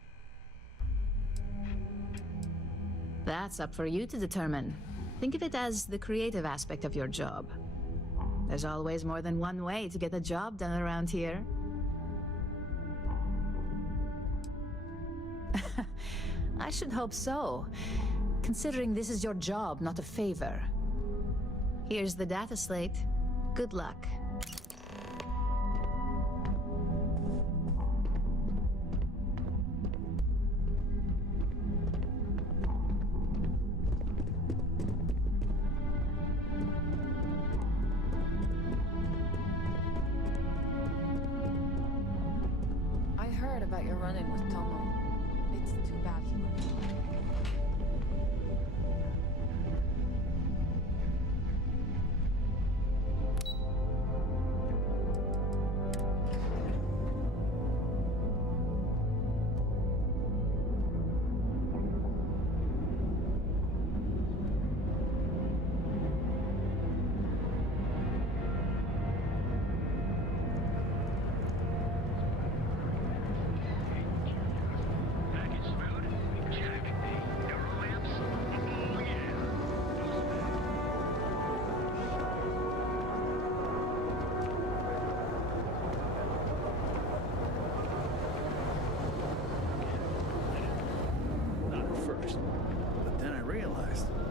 That's up for you to determine. Think of it as the creative aspect of your job. There's always more than one way to get a job done around here. I should hope so, considering this is your job, not a favor. Here's the data slate. Good luck. I heard about your run-in with Tomo. It's too bad he went.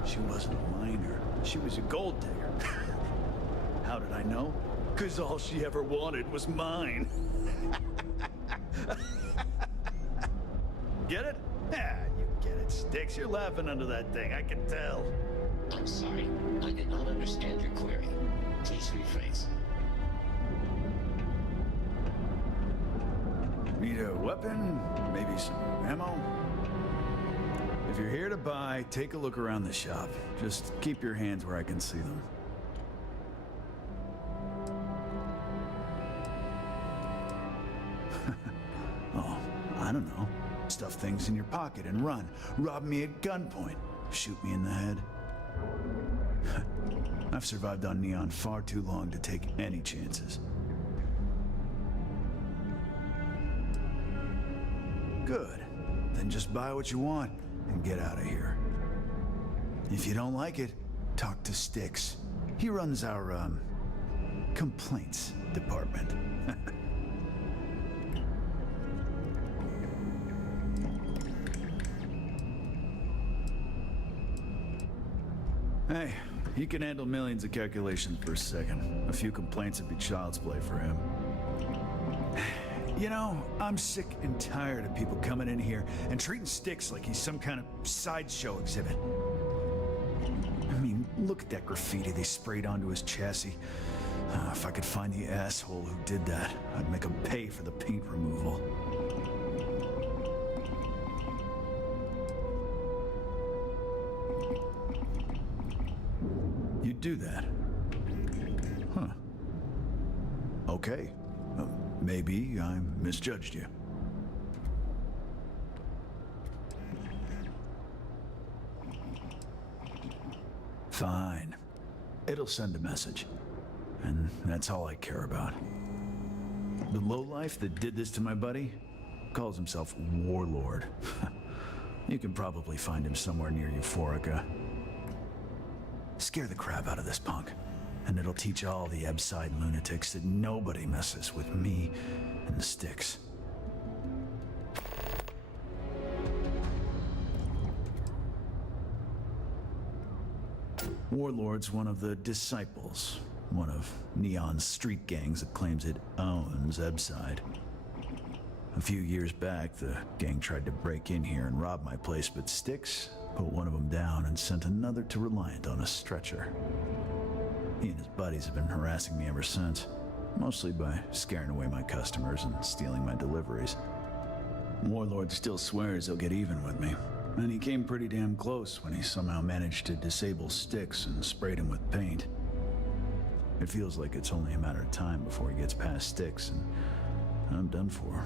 She wasn't a miner. She was a gold digger. How did I know? 'Cause all she ever wanted was mine. Get it? Yeah, you get it, Sticks. You're laughing under that thing, I can tell. I'm sorry. I did not understand your query. Please rephrase. Need a weapon? Maybe some ammo? If you're here to buy, take a look around the shop. Just keep your hands where I can see them. Oh, I don't know. Stuff things in your pocket and run. Rob me at gunpoint. Shoot me in the head. I've survived on Neon far too long to take any chances. Good. Then just buy what you want and get out of here. If you don't like it, talk to Sticks. He runs our, complaints department. Hey, he can handle millions of calculations per second. A few complaints would be child's play for him. You know, I'm sick and tired of people coming in here and treating Sticks like he's some kind of sideshow exhibit. I mean, look at that graffiti they sprayed onto his chassis. If I could find the asshole who did that, I'd make him pay for the paint removal. You'd do that? Huh. Okay. Maybe I misjudged you. Fine. It'll send a message. And that's all I care about. The lowlife that did this to my buddy, Calls himself Warlord. You can probably find him somewhere near Euphorica. Scare the crap out of this punk, and it'll teach all the Ebside lunatics that nobody messes with me and the Sticks. Warlord's one of the Disciples, one of Neon's street gangs that claims it owns Ebside. A few years back, the gang tried to break in here and rob my place, but Sticks put one of them down and sent another to Reliant on a stretcher. He and his buddies have been harassing me ever since, mostly by scaring away my customers and stealing my deliveries. Warlord still swears he'll get even with me, and he came pretty damn close when he somehow managed to disable Sticks and sprayed him with paint. It feels like it's only a matter of time before he gets past Sticks, and I'm done for.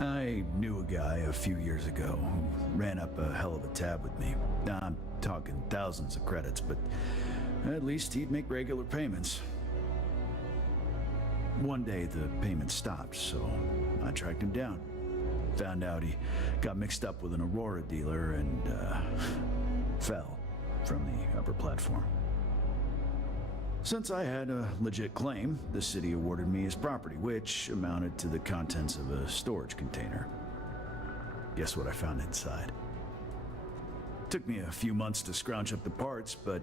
I knew a guy a few years ago who ran up a hell of a tab with me. I'm talking thousands of credits, but at least he'd make regular payments. One day the payments stopped, so I tracked him down. Found out he got mixed up with an Aurora dealer and fell from the upper platform. Since I had a legit claim, the city awarded me his property, which amounted to the contents of a storage container. Guess what I found inside? Took me a few months to scrounge up the parts, but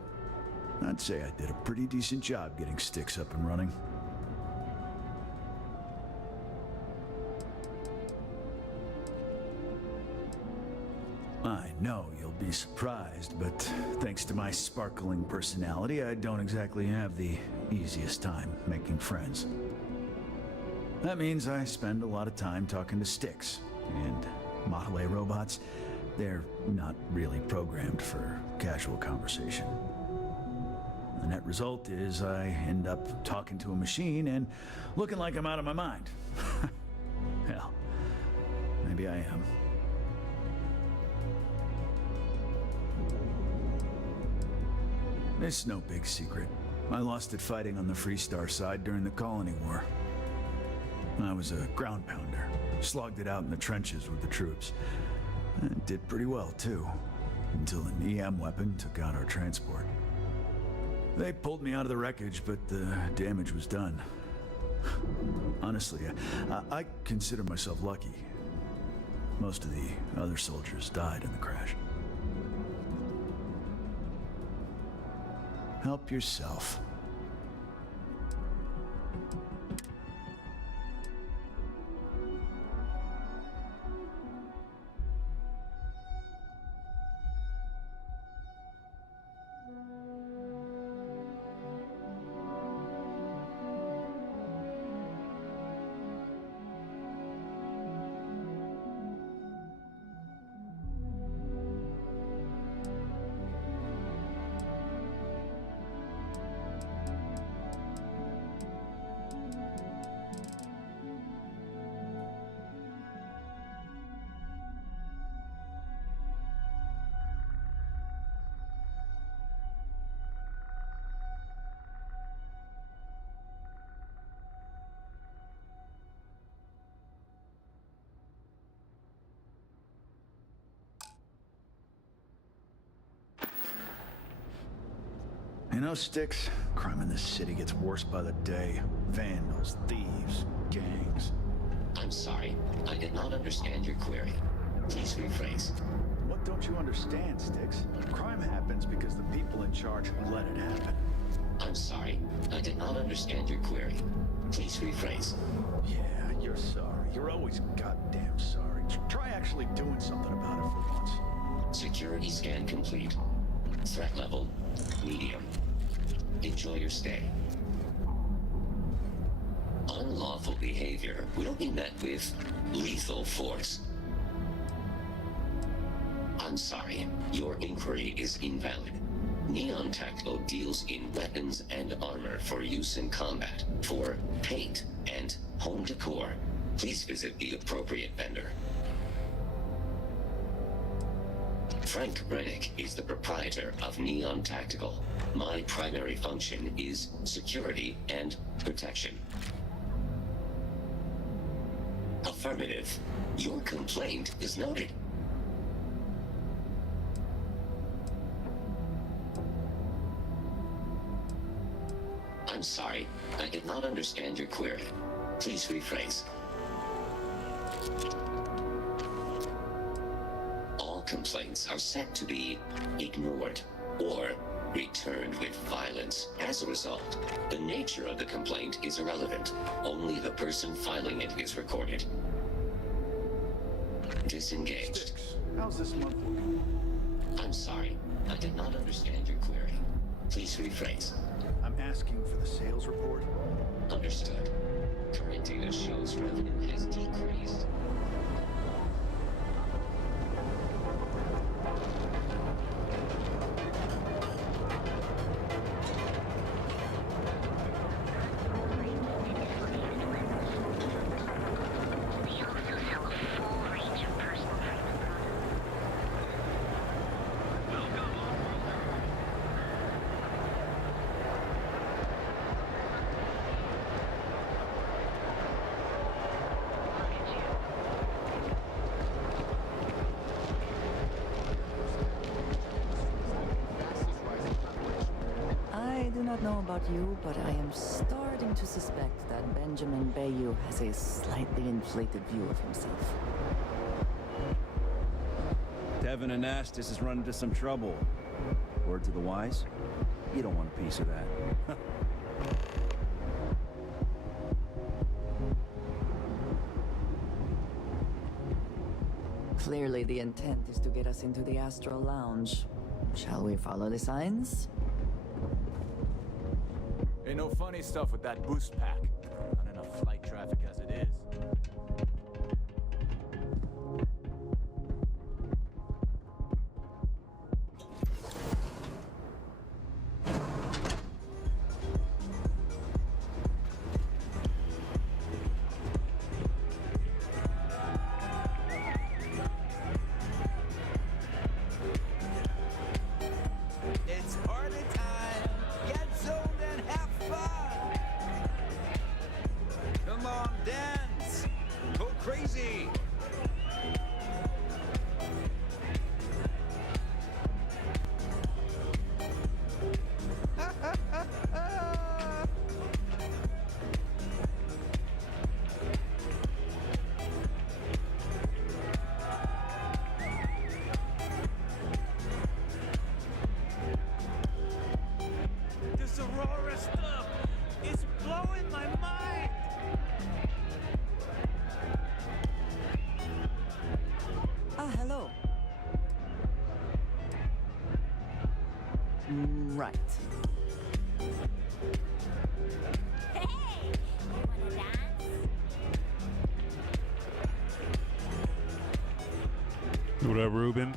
I'd say I did a pretty decent job getting Sticks up and running. I know you'll be surprised, but thanks to my sparkling personality, I don't exactly have the easiest time making friends. That means I spend a lot of time talking to Sticks, and Model A robots, they're not really programmed for casual conversation. The net result is I end up talking to a machine and looking like I'm out of my mind. Hell, maybe I am. It's no big secret. I lost it fighting on the Freestar side during the Colony War. I was a ground pounder, slogged it out in the trenches with the troops. And did pretty well, too, until an EM weapon took out our transport. They pulled me out of the wreckage, but the damage was done. Honestly, I consider myself lucky. Most of the other soldiers died in the crash. Help yourself. You know, Sticks, crime in this city gets worse by the day. Vandals, thieves, gangs. I'm sorry. I did not understand your query. Please rephrase. What don't you understand, Sticks? Crime happens because the people in charge let it happen. I'm sorry. I did not understand your query. Please rephrase. Yeah, you're sorry. You're always goddamn sorry. Try actually doing something about it for once. Security scan complete. Threat level, medium. Enjoy your stay. Unlawful behavior will be met with lethal force. I'm sorry, your inquiry is invalid. Neon Tactical deals in weapons and armor for use in combat. For paint and home decor, please visit the appropriate vendor. Frank Rennick is the proprietor of Neon Tactical. My primary function is security and protection. Affirmative. Your complaint is noted. I'm sorry, I did not understand your query. Please rephrase. All complaints are said to be ignored or returned with violence. As a result, the nature of the complaint is irrelevant. Only the person filing it is recorded. Disengaged. How's this month looking? I'm sorry, I did not understand your query. Please rephrase. I'm asking for the sales report. Understood. Current data shows revenue has decreased. I do not know about you, but I am starting to suspect that Benjamin Bayou has a slightly inflated view of himself. Devin Anastas has run into some trouble. Word to the wise? You don't want a piece of that. Clearly the intent is to get us into the Astral Lounge. Shall we follow the signs? Ain't no funny stuff with that boost pack. Not enough flight traffic as it is. It's party time. Get zoned and have fun. Come on, dance. Go crazy. This Aurora stuff is blowing my mind. Ah, hello. Right. What up, Ruben?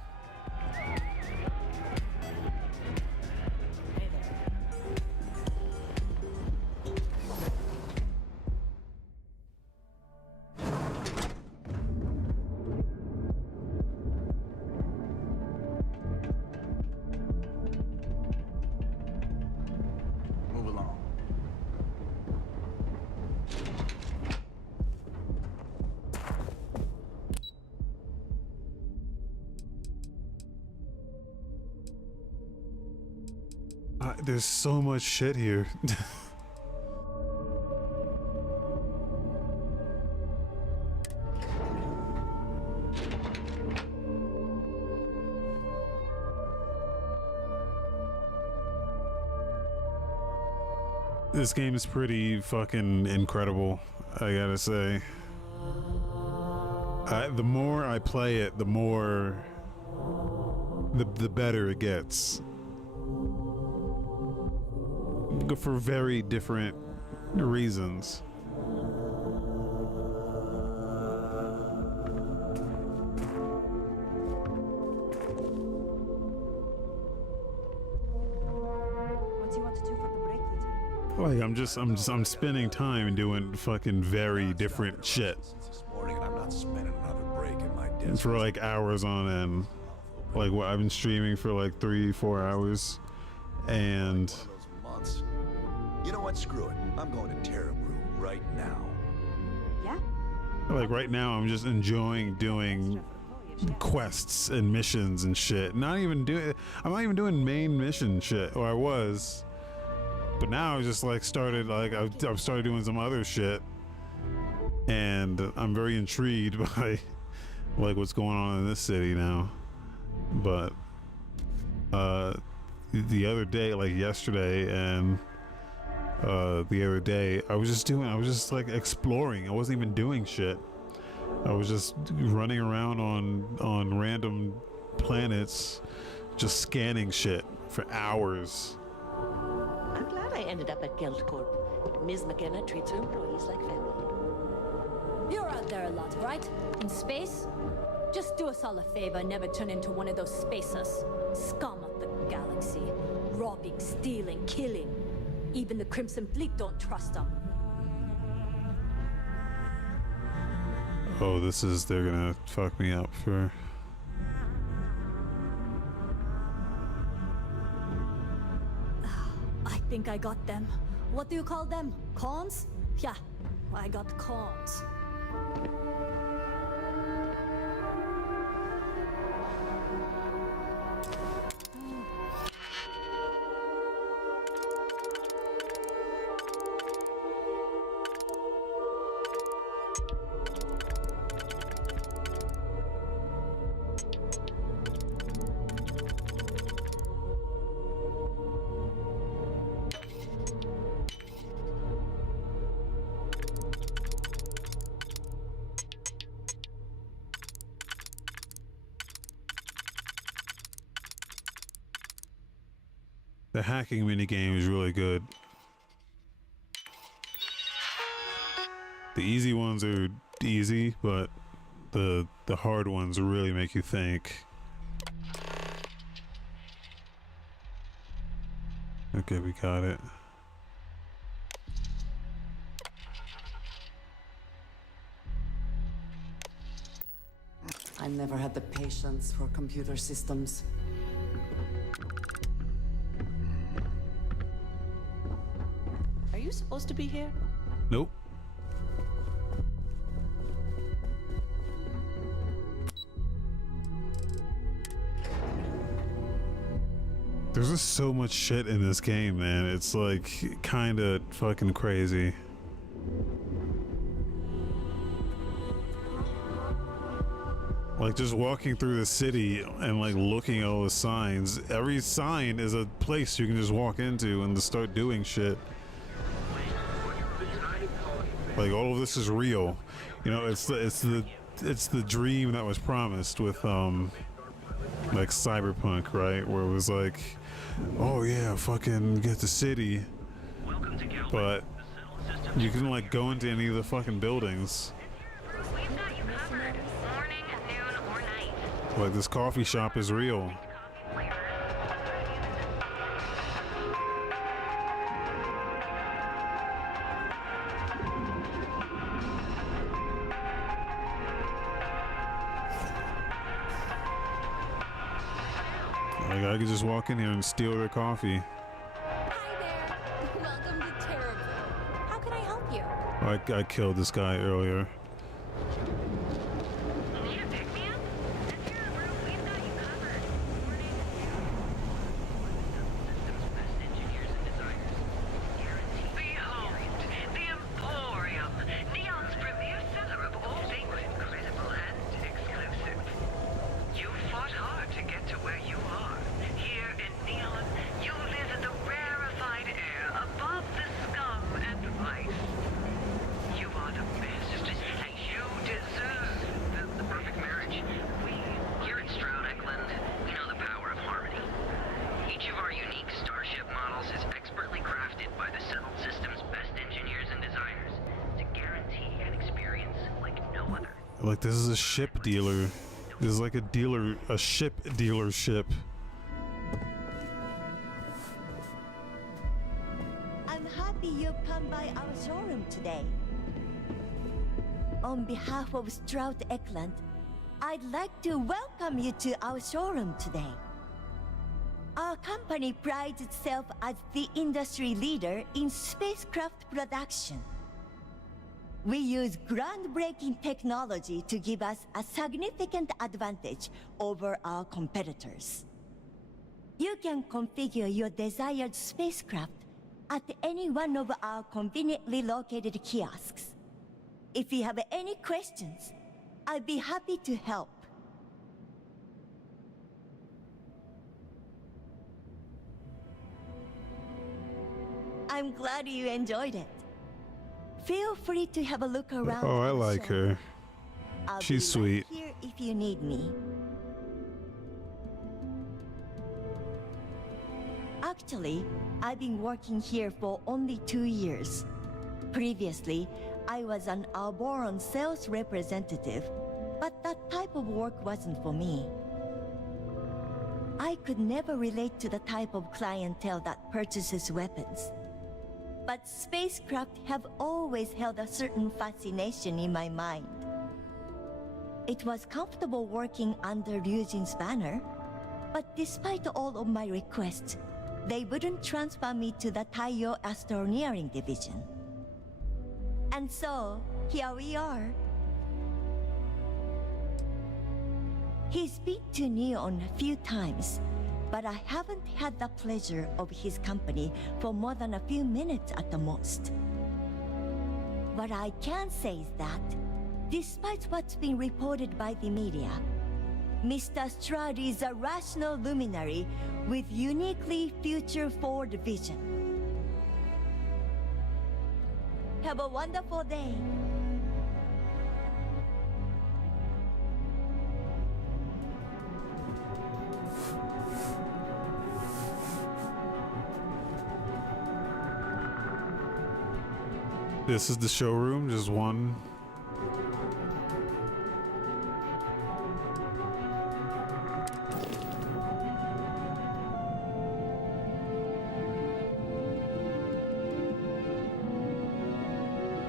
Move along. There's so much shit here. This game is pretty fucking incredible, I gotta say. The more I play it, the more the better it gets. For very different reasons. What do you want to do for the break, little? Like I'm spending time doing fucking very different shit. This morning, and I'm not spending another break in my And for like hours on end. Like what I've been streaming for like 3-4 hours. And months. You know what? Screw it. I'm going to Terra Brew right now. Yeah? Like right now, I'm just enjoying doing quests and missions and shit. I'm not even doing main mission shit, or I was. But now I just like started, like I've started doing some other shit. And I'm very intrigued by like what's going on in this city now. But the other day, like yesterday and the other day, I was just like exploring. I wasn't even doing shit. I was just running around on random planets, just scanning shit for hours. I'm glad I ended up at Geldcorp. Ms. McKenna treats her employees like family. You're out there a lot, right? In space? Just do us all a favor and never turn into one of those spacers. Scum of the galaxy. Robbing, stealing, killing. Even the Crimson Fleet don't trust them. Oh, they're gonna fuck me up for... I think I got them. What do you call them? Cons? Yeah, I got cons. The hacking minigame is really good. The easy ones are easy, but the hard ones really make you think. Okay, we got it. I never had the patience for computer systems. Are you supposed to be here? Nope. There's just so much shit in this game, man. It's like kinda fucking crazy. Like just walking through the city and like looking at all the signs. Every sign is a place you can just walk into and just start doing shit. Like all of this is real. You know, it's the dream that was promised with like Cyberpunk, right? Where it was like, oh yeah, fucking get the city. But you can like go into any of the fucking buildings. Like this coffee shop is real. Like I could just walk in here and steal their coffee. Welcome to Terrabrew. How can I help you? I killed this guy earlier. Like this is a ship dealer. This is like a ship dealership. I'm happy you've come by our showroom today. On behalf of Stroud Eklund, I'd like to welcome you to our showroom today. Our company prides itself as the industry leader in spacecraft production. We use groundbreaking technology to give us a significant advantage over our competitors. You can configure your desired spacecraft at any one of our conveniently located kiosks. If you have any questions, I'd be happy to help. I'm glad you enjoyed it. Feel free to have a look around. Oh, I like her. I'll She's be right sweet. here if you need me. Actually, I've been working here for only 2 years. Previously, I was an Alboron sales representative, but that type of work wasn't for me. I could never relate to the type of clientele that purchases weapons. But spacecraft have always held a certain fascination in my mind. It was comfortable working under Ryujin's banner, but despite all of my requests, they wouldn't transfer me to the Taiyo Astroneering Division. And so, here we are. He's been to Neon a few times, but I haven't had the pleasure of his company for more than a few minutes at the most. What I can say is that, despite what's been reported by the media, Mr. Strad is a rational luminary with uniquely future-forward vision. Have a wonderful day. This is the showroom, just one.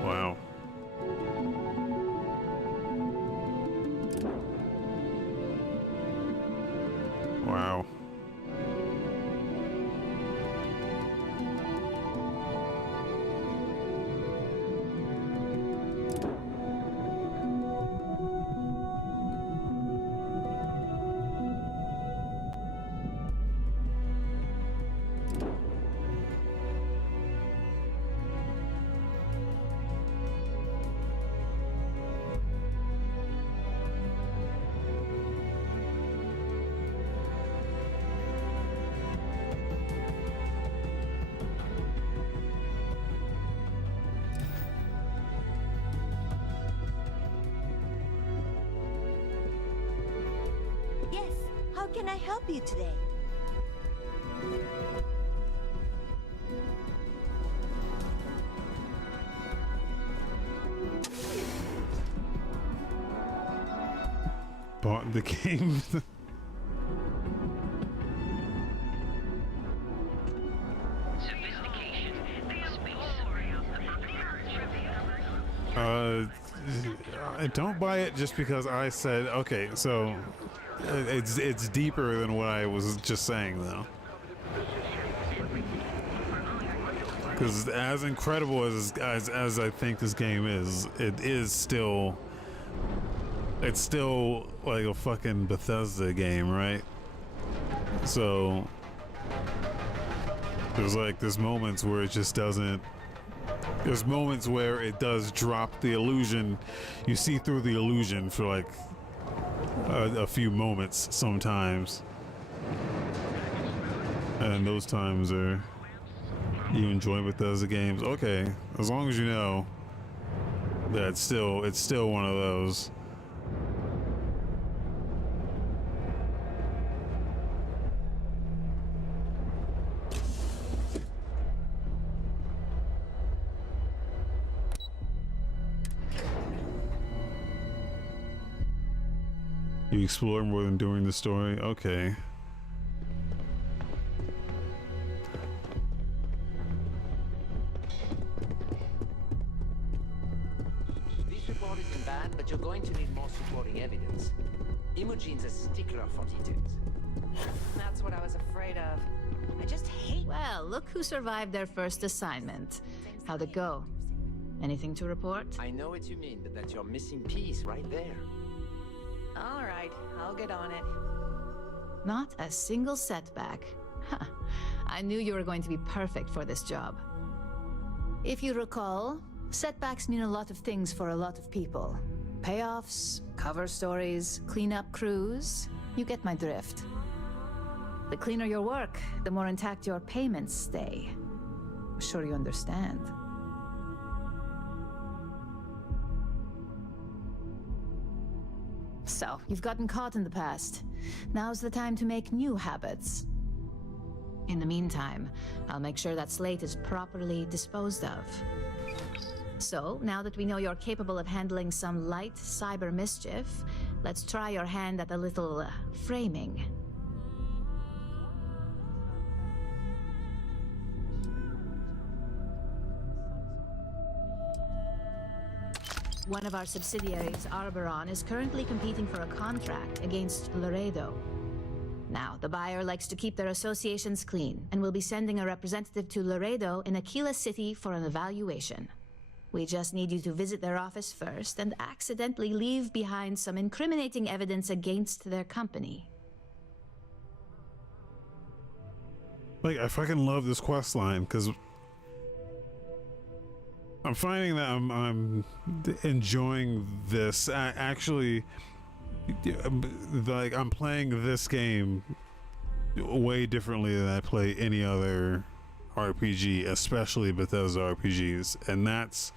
Wow. Wow. Yes, how can I help you today? Bought the game. I don't buy it just because I said okay. So it's deeper than what I was just saying, though. Because as incredible as I think this game is, it's still like a fucking Bethesda game, right? So there's moments where it just doesn't. There's moments where it does drop the illusion. You see through the illusion for like a few moments sometimes, and those times are you enjoy Bethesda games. Okay, as long as you know that it's still one of those. You explore more than doing the story? Okay. This report isn't bad, but you're going to need more supporting evidence. Imogene's a stickler for details. That's what I was afraid of. I just hate... Well, look who survived their first assignment. How'd it go? Anything to report? I know what you mean, but that's your missing piece right there. All right, I'll get on it. Not a single setback. Huh. I knew you were going to be perfect for this job. If you recall, setbacks mean a lot of things for a lot of people. Payoffs, cover stories, cleanup crews. You get my drift. The cleaner your work, the more intact your payments stay. I'm sure you understand. So, you've gotten caught in the past. Now's the time to make new habits. In the meantime, I'll make sure that slate is properly disposed of. So, now that we know you're capable of handling some light cyber mischief, let's try your hand at a little framing. One of our subsidiaries, Arboron, is currently competing for a contract against Laredo. Now, the buyer likes to keep their associations clean, and will be sending a representative to Laredo in Aquila City for an evaluation. We just need you to visit their office first and accidentally leave behind some incriminating evidence against their company. Like, I fucking love this quest line, because I'm finding that I'm enjoying this. Actually, like, I'm playing this game way differently than I play any other RPG, especially Bethesda RPGs, and that's,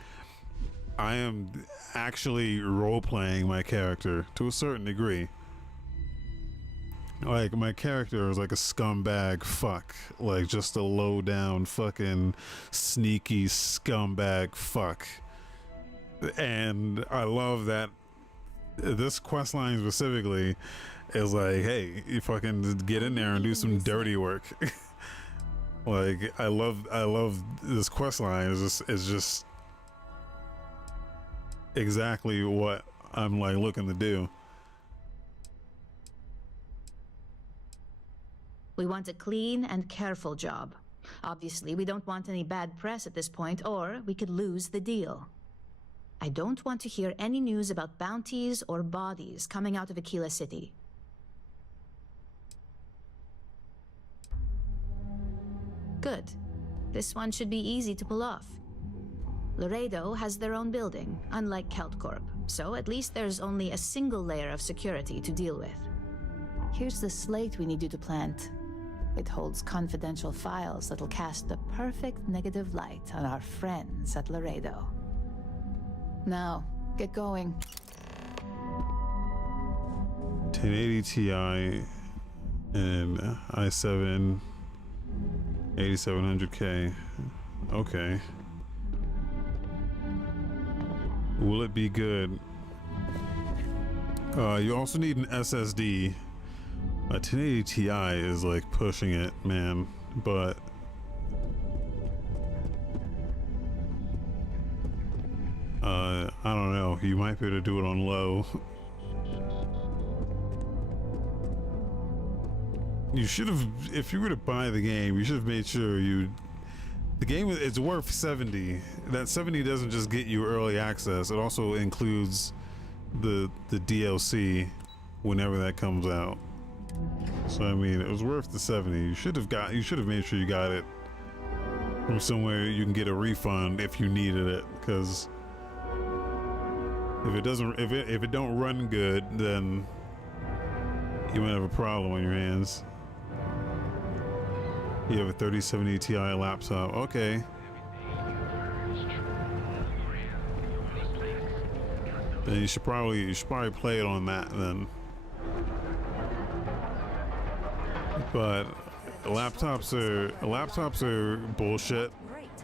I am actually role-playing my character to a certain degree. Like, my character is like a scumbag fuck, like just a low-down fucking sneaky scumbag fuck, and I love that this quest line specifically is like, hey, you fucking get in there and do some dirty work. Like, I love this quest line. It's just exactly what I'm like looking to do. We want a clean and careful job. Obviously, we don't want any bad press at this point, or we could lose the deal. I don't want to hear any news about bounties or bodies coming out of Aquila City. Good. This one should be easy to pull off. Laredo has their own building, unlike KeltCorp, so at least there's only a single layer of security to deal with. Here's the slate we need you to plant. It holds confidential files that'll cast the perfect negative light on our friends at Laredo. Now, get going. 1080 Ti and i7 8700K. Okay. Will it be good? You also need an SSD. A 1080 Ti is like pushing it, man, but I don't know. You might be able to do it on low. You should have, if you were to buy the game, you should have made sure the game is worth 70. That 70 doesn't just get you early access. It also includes the DLC whenever that comes out. So I mean, it was worth the 70. You should have made sure you got it from somewhere you can get a refund if you needed it, because if it don't run good, then you might have a problem on your hands. You have a 3070 Ti laptop. Okay. Then you should probably play it on that then. But laptops are bullshit,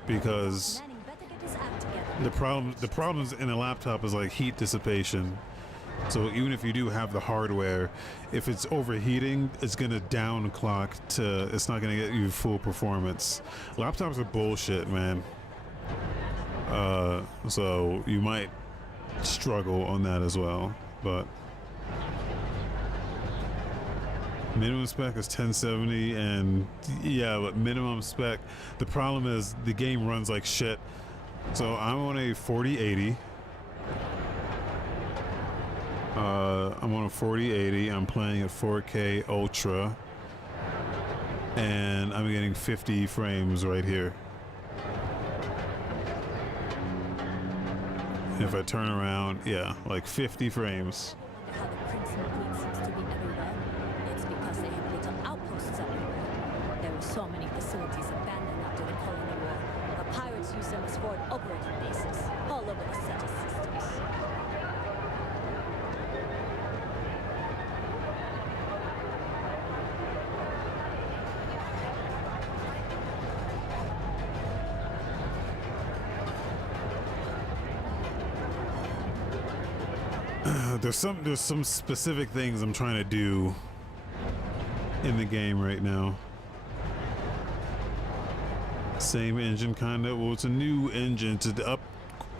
because the problems in a laptop is like heat dissipation. So even if you do have the hardware, if it's overheating, it's gonna downclock to, it's not gonna get you full performance. Laptops are bullshit, man. So you might struggle on that as well, but minimum spec is 1070, and yeah, but minimum spec, the problem is the game runs like shit So I'm on a 4080. I'm on a 4080. I'm playing at 4K Ultra. And I'm getting 50 frames right here. If I turn around, yeah, like 50 frames. How the Crimson Fleet seems to be everywhere. It's because they have little outposts everywhere. There were so many facilities abandoned after the Colony War. The pirates use them as forward operating bases all over the Ceta systems. There's some specific things I'm trying to do in the game right now. Same engine kind of. Well, it's a new engine, it's an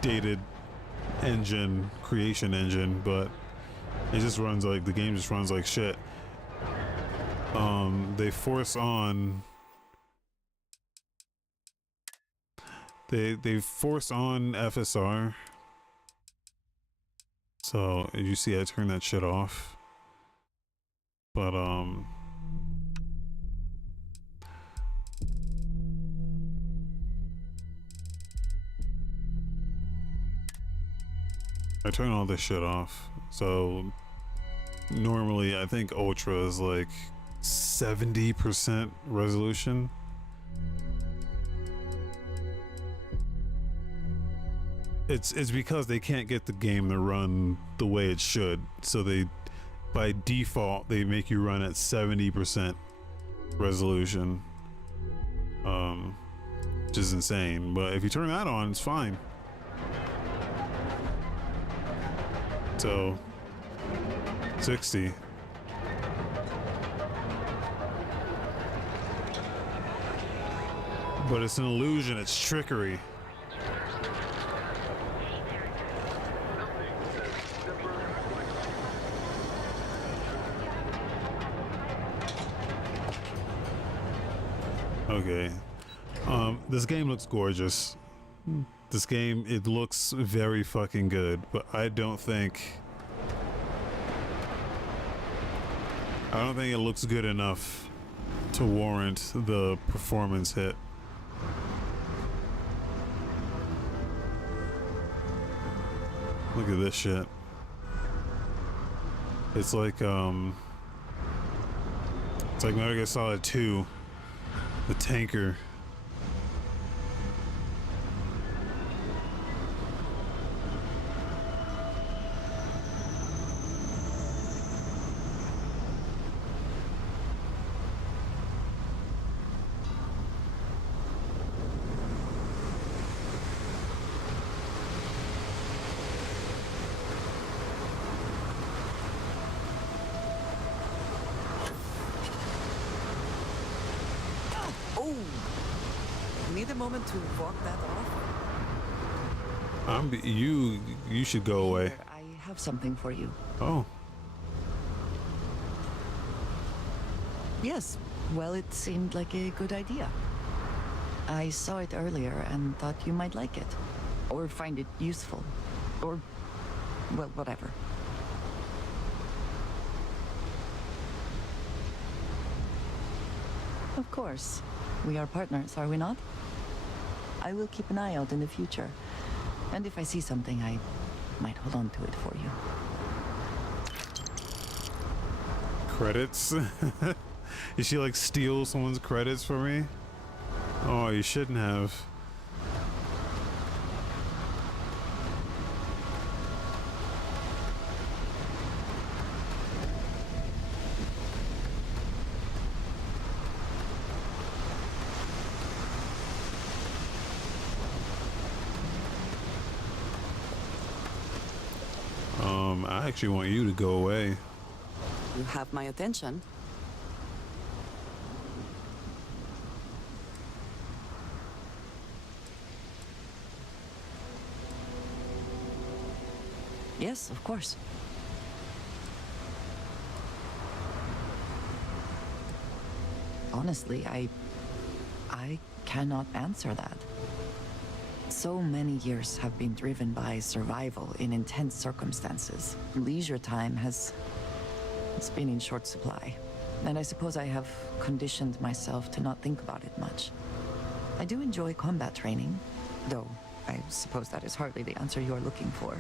updated engine, creation engine, but it just runs like, the game just runs like shit. They force on they force on FSR. So you see I turned that shit off. But I turn all this shit off. So normally I think Ultra is like 70% resolution. It's because they can't get the game to run the way it should. So they, by default, they make you run at 70% resolution. Which is insane. But if you turn that on, it's fine. So 60. But it's an illusion, it's trickery. Okay. This game looks gorgeous. This game, it looks very fucking good, but I don't think it looks good enough to warrant the performance hit. Look at this shit. It's like Metal Gear Solid 2, the tanker. Need a moment to walk that off? You should go away. I have something for you. Oh. Yes. Well, it seemed like a good idea. I saw it earlier and thought you might like it. Or find it useful. Or, well, whatever. Of course. We are partners, are we not? I will keep an eye out in the future. And if I see something, I might hold on to it for you. Credits? Did she like steal someone's credits for me? Oh, you shouldn't have. I actually want you to go away. You have my attention. Yes, of course. Honestly, I cannot answer that. So many years have been driven by survival in intense circumstances. Leisure time has been in short supply. And I suppose I have conditioned myself to not think about it much. I do enjoy combat training, though I suppose that is hardly the answer you are looking for.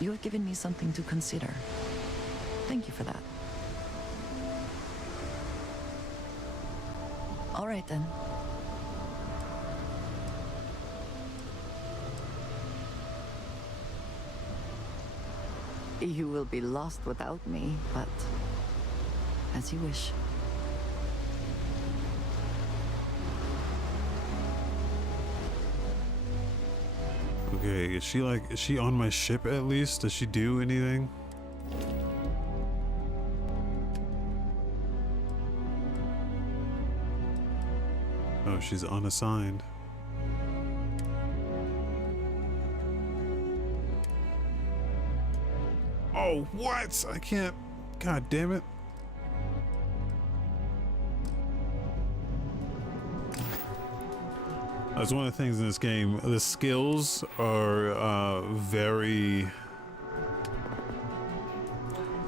You have given me something to consider. Thank you for that. All right then. You will be lost without me, but as you wish. Okay, is she on my ship at least? Does she do anything? Oh, she's unassigned. Oh, what? I can't. God damn it. That's one of the things in this game. The skills are very.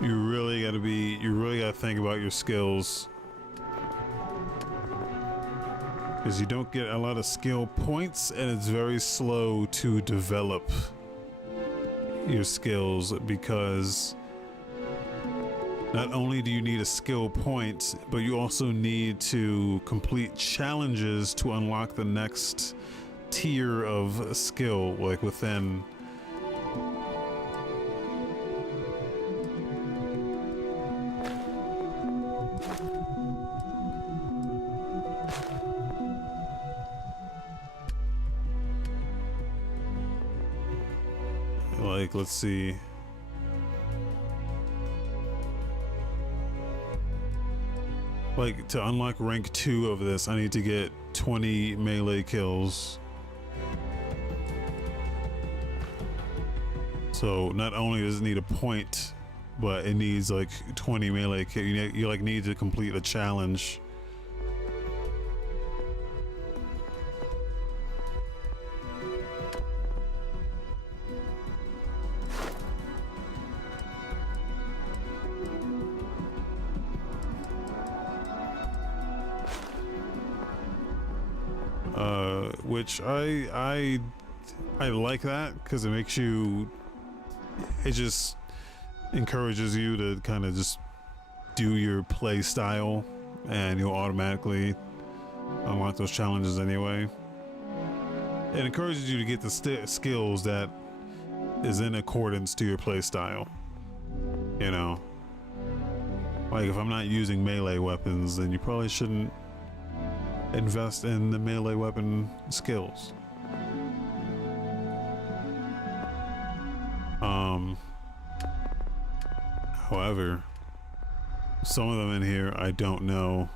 You really gotta think about your skills. Because you don't get a lot of skill points and it's very slow to develop your skills, because not only do you need a skill point, but you also need to complete challenges to unlock the next tier of skill, like within. Like, let's see. Like, to unlock rank 2 of this, I need to get 20 melee kills. So not only does it need a point, but it needs like 20 melee kills. You like need to complete a challenge. Which I like that, because it makes you, it just encourages you to kind of just do your play style, and you'll automatically unlock those challenges anyway. It encourages you to get the skills that is in accordance to your play style. You know, like if I'm not using melee weapons, then you probably shouldn't invest in the melee weapon skills. However, some of them in here I don't know.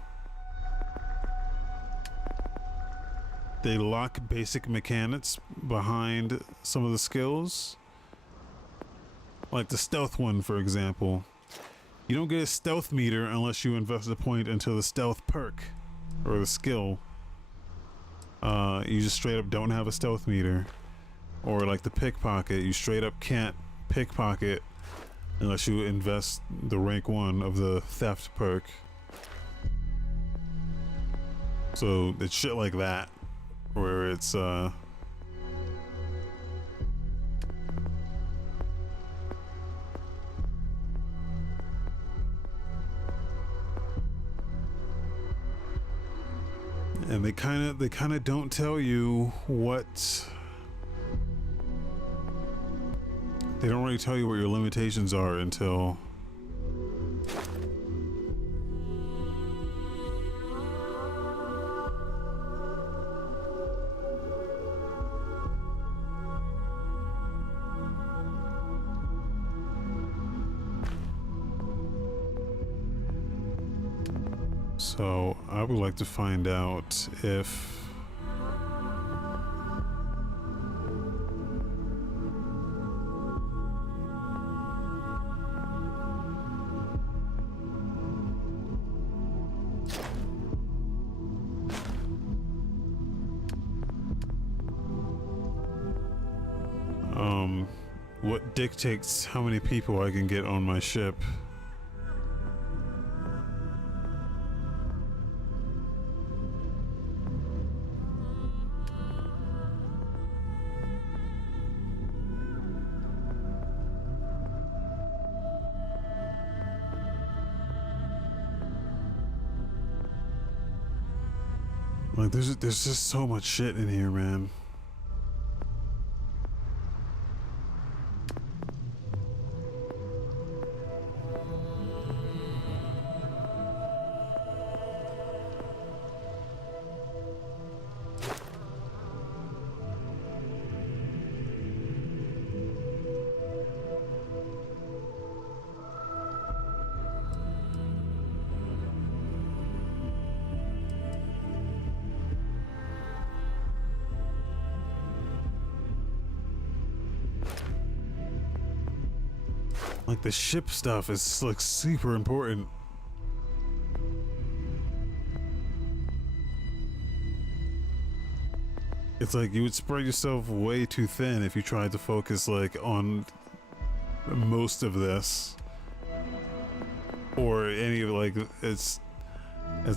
They lock basic mechanics behind some of the skills. Like the stealth one, for example. You don't get a stealth meter unless you invest a point into the stealth perk or the skill. You just straight up don't have a stealth meter. Or like the pickpocket, you straight up can't pickpocket unless you invest the rank 1 of the theft perk. So it's shit like that, where it's and they kind of don't tell you what. They don't really tell you what your limitations are until so I would like to find out if what dictates how many people I can get on my ship. Like, there's just so much shit in here, man. Like, the ship stuff is like super important. It's like you would spread yourself way too thin if you tried to focus like on most of this or any of like it's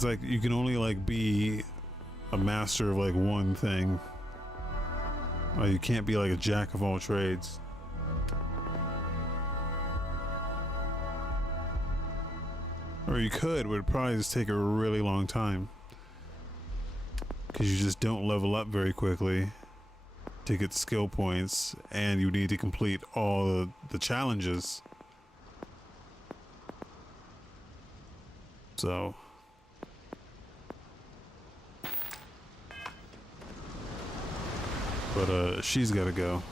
like you can only like be a master of like one thing. You can't be like a jack of all trades. Or you could, but it'd probably just take a really long time. Because you just don't level up very quickly to get skill points, and you need to complete all the challenges. So... But she's gotta go.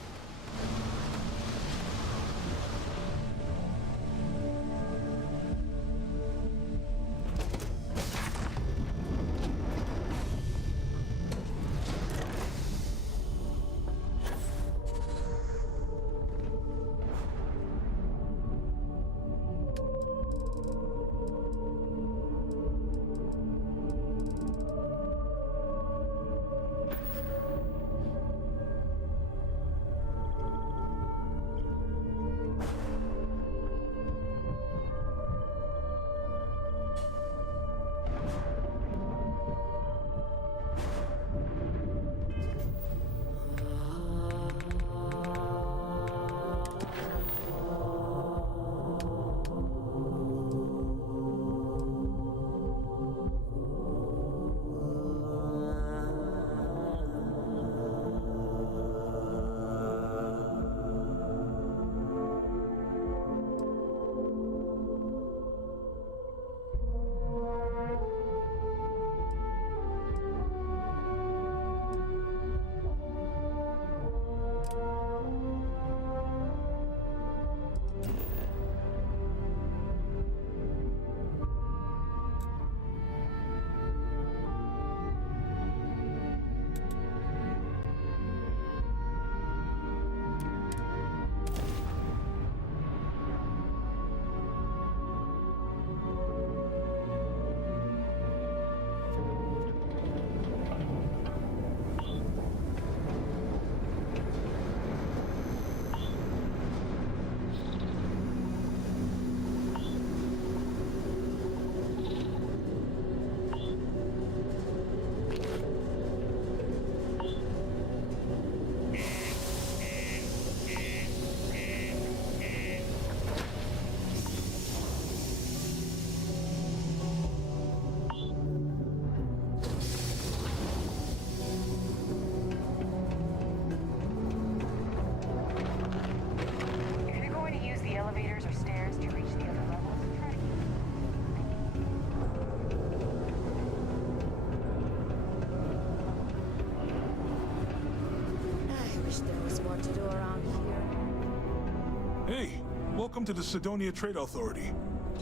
Welcome to the Cydonia Trade Authority.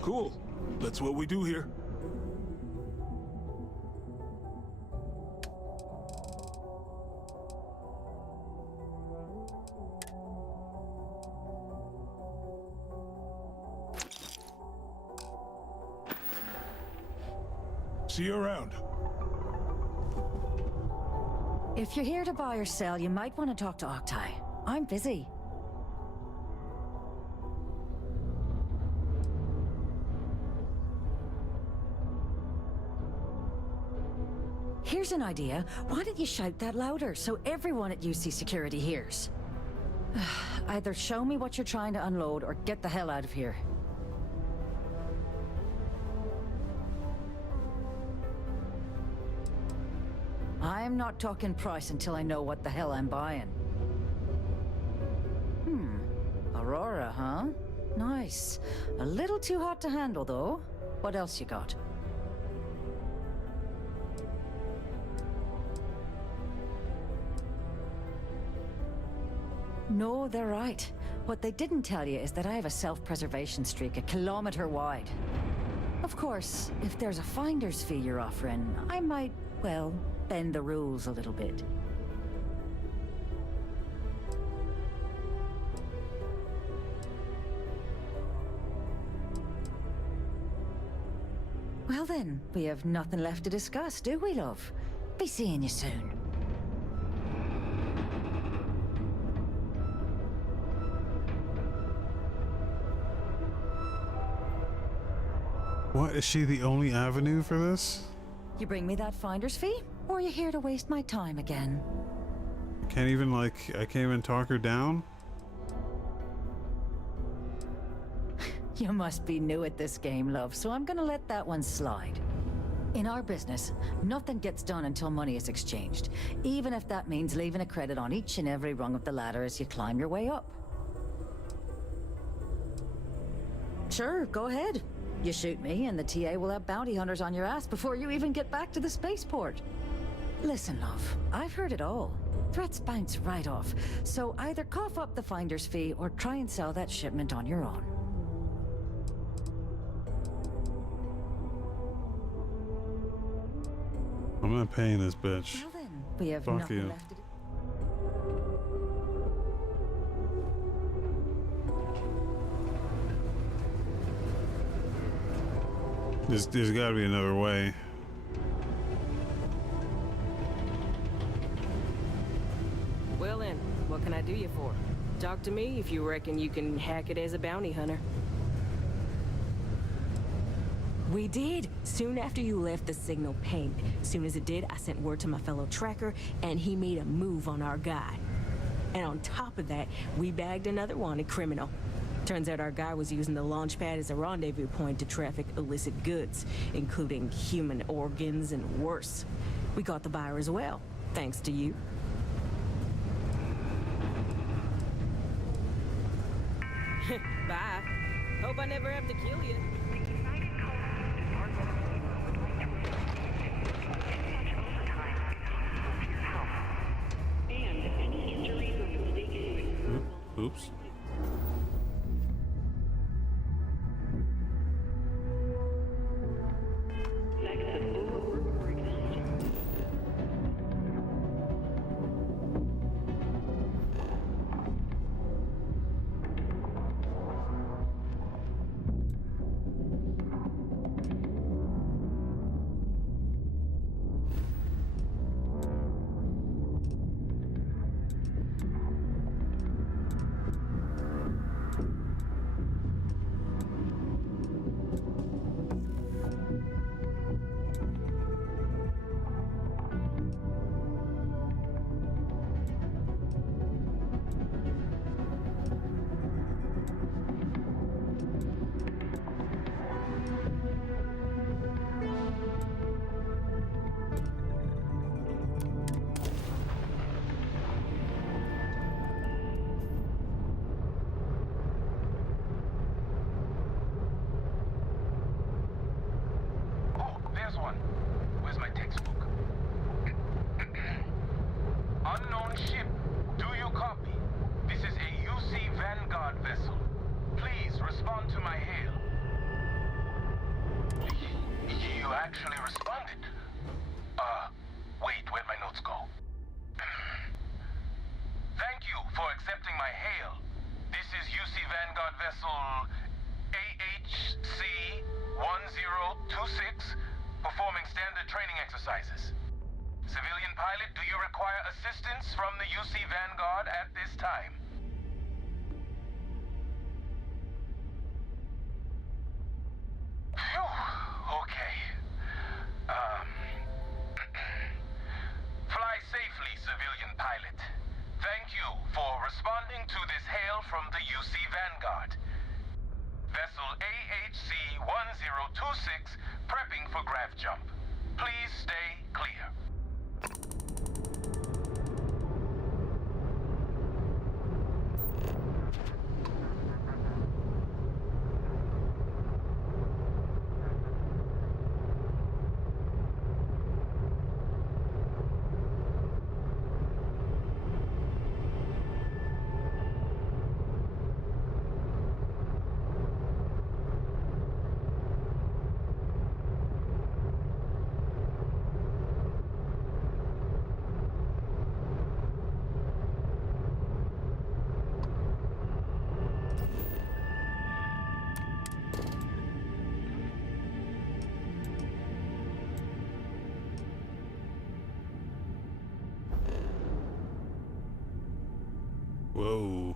Cool. That's what we do here. See you around. If you're here to buy or sell, you might want to talk to Octai. I'm busy. Here's an idea. Why don't you shout that louder so everyone at UC Security hears? Either show me what you're trying to unload or get the hell out of here. I'm not talking price until I know what the hell I'm buying. Aurora, huh? Nice. A little too hot to handle, though. What else you got? No, they're right. What they didn't tell you is that I have a self-preservation streak 1 kilometer wide. Of course, if there's a finder's fee you're offering, I might, well, bend the rules a little bit. Well then, we have nothing left to discuss, do we, love? Be seeing you soon. What, is she the only avenue for this? You bring me that finder's fee, or are you here to waste my time again? I can't even talk her down? You must be new at this game, love, so I'm gonna let that one slide. In our business, nothing gets done until money is exchanged, even if that means leaving a credit on each and every rung of the ladder as you climb your way up. Sure, go ahead. You shoot me, and the TA will have bounty hunters on your ass before you even get back to the spaceport. Listen, love, I've heard it all. Threats bounce right off, so either cough up the finder's fee or try and sell that shipment on your own. I'm not paying this bitch. Well then, we have Fuck nothing you. left to do. There's gotta be another way. Well then, what can I do you for? Talk to me if you reckon you can hack it as a bounty hunter. We did, soon after you left the signal pinged. Soon as it did, I sent word to my fellow tracker, and he made a move on our guy. And on top of that, we bagged another wanted criminal. Turns out our guy was using the launch pad as a rendezvous point to traffic illicit goods, including human organs and worse. We caught the buyer as well, thanks to you. Bye. Hope I never have to kill you. Oops. There's one. Where's my textbook? Unknown ship. Do you copy? This is a UC Vanguard vessel. Please respond to my hail. You actually responded? Wait, where'd my notes go? Thank you for accepting my hail. This is UC Vanguard vessel AHC 1026, performing standard training exercises. Civilian pilot, do you require assistance from the UC Vanguard at this time? Phew, okay. for responding to this hail from the UC Vanguard. Vessel AHC-1026 prepping for grav jump. Please stay clear. Whoa.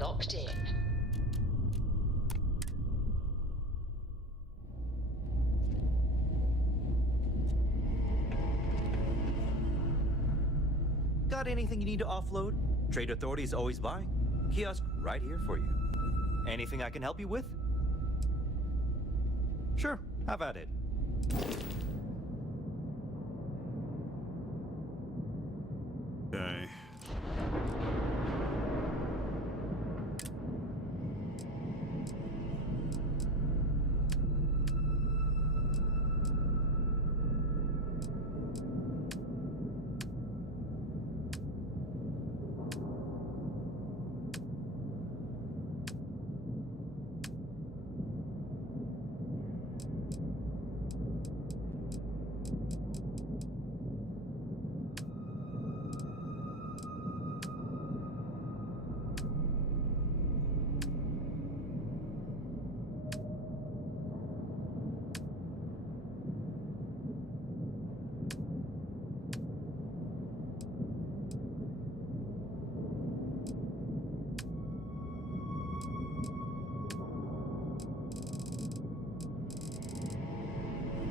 Locked in. Got anything you need to offload? Trade Authority is always buying. Kiosk right here for you. Anything I can help you with? Sure, have at it. Okay.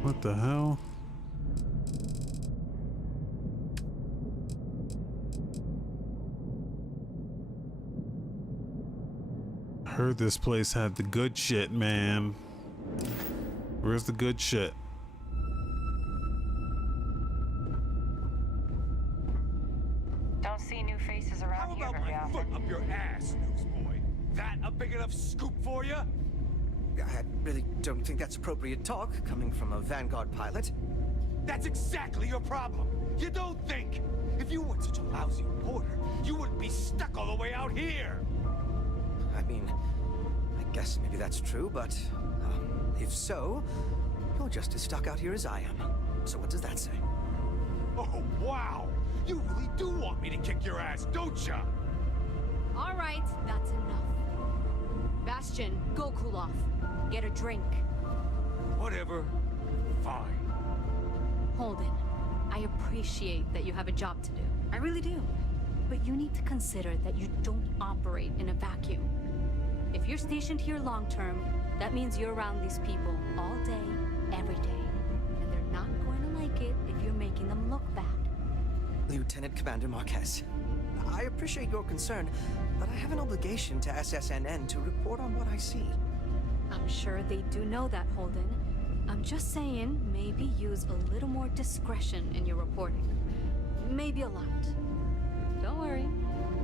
What the hell? Heard this place had the good shit, man. Where's the good shit? Don't see new faces around here very often. Foot up your ass, newsboy. That a big enough scoop for you? I really don't think that's appropriate talk coming from a Vanguard pilot. That's exactly your problem. You don't think. If you weren't such a lousy reporter, you wouldn't be stuck all the way out here. I mean, I guess maybe that's true, but if so, you're just as stuck out here as I am. So what does that say? Oh, wow! You really do want me to kick your ass, don't ya? All right, that's enough. Bastion, go cool off. Get a drink. Whatever. Fine. Holden, I appreciate that you have a job to do. I really do. But you need to consider that you don't operate in a vacuum. If you're stationed here long term, that means you're around these people all day, every day. And they're not going to like it if you're making them look bad. Lieutenant Commander Marquez, I appreciate your concern, but I have an obligation to SSNN to report on what I see. I'm sure they do know that, Holden. I'm just saying, maybe use a little more discretion in your reporting. Maybe a lot. Don't worry.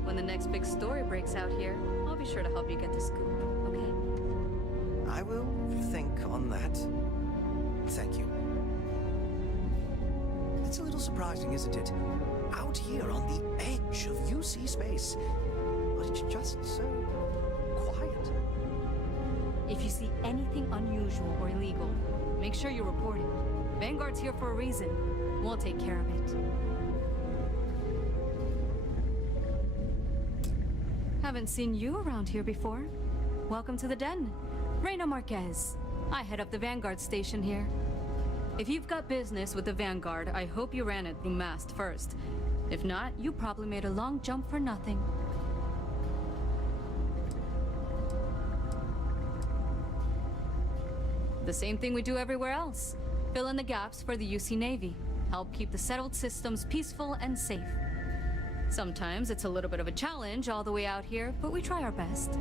When the next big story breaks out here, I'll be sure to help you get the scoop, okay? I will think on that. Thank you. It's a little surprising, isn't it? Out here on the edge of UC space, but it's just so quiet. If you see anything unusual or illegal, make sure you report it. Vanguard's here for a reason. We'll take care of it. Haven't seen you around here before. Welcome to the den. Reina Marquez. I head up the Vanguard station here. If you've got business with the Vanguard, I hope you ran it through MAST first. If not, you probably made a long jump for nothing. The same thing we do everywhere else. Fill in the gaps for the UC Navy. Help keep the settled systems peaceful and safe. Sometimes it's a little bit of a challenge all the way out here, but we try our best.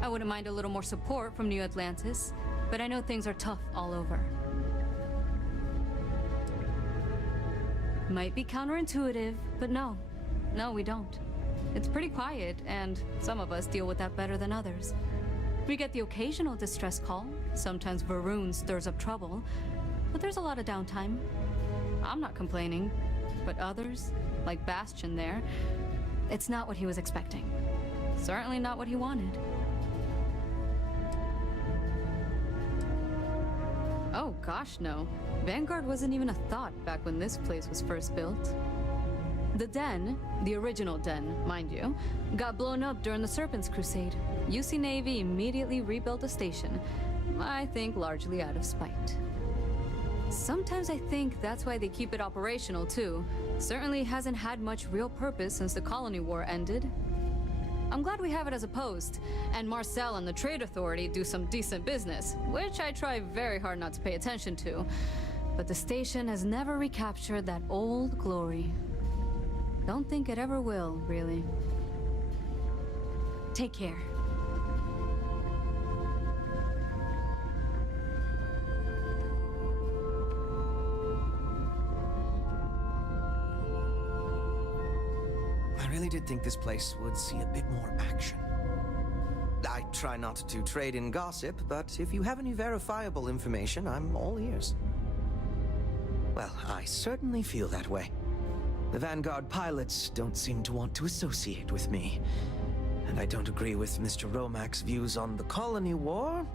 I wouldn't mind a little more support from New Atlantis, but I know things are tough all over. Might be counterintuitive, but no, we don't. It's pretty quiet, and some of us deal with that better than others. We get the occasional distress call. Sometimes Varun stirs up trouble, but there's a lot of downtime. I'm not complaining, but others, like Bastion there, it's not what he was expecting. Certainly not what he wanted. Oh gosh, no. Vanguard wasn't even a thought back when this place was first built. The den, the original den, mind you, got blown up during the Serpent's Crusade. UC Navy immediately rebuilt the station, I think largely out of spite. Sometimes I think that's why they keep it operational too. Certainly hasn't had much real purpose since the Colony War ended. I'm glad we have it as a post, and Marcel and the Trade Authority do some decent business, which I try very hard not to pay attention to. But the station has never recaptured that old glory. Don't think it ever will, really. Take care. I really did think this place would see a bit more action. I try not to trade in gossip, but if you have any verifiable information, I'm all ears. Well, I certainly feel that way. The Vanguard pilots don't seem to want to associate with me. And I don't agree with Mr. Romac's views on the Colony War,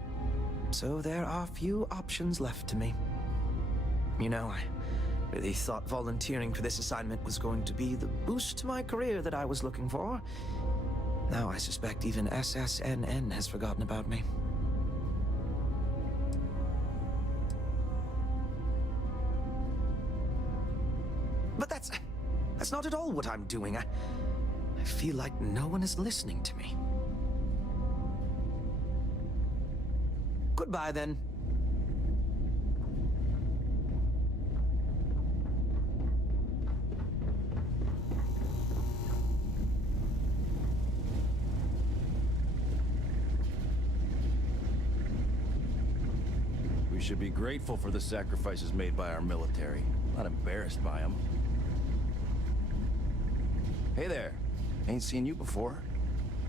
so there are few options left to me. You know, I really thought volunteering for this assignment was going to be the boost to my career that I was looking for. Now I suspect even SSNN has forgotten about me. But that's not at all what I'm doing. I feel like no one is listening to me. Goodbye, then. We should be grateful for the sacrifices made by our military, not embarrassed by them. Hey there. Ain't seen you before.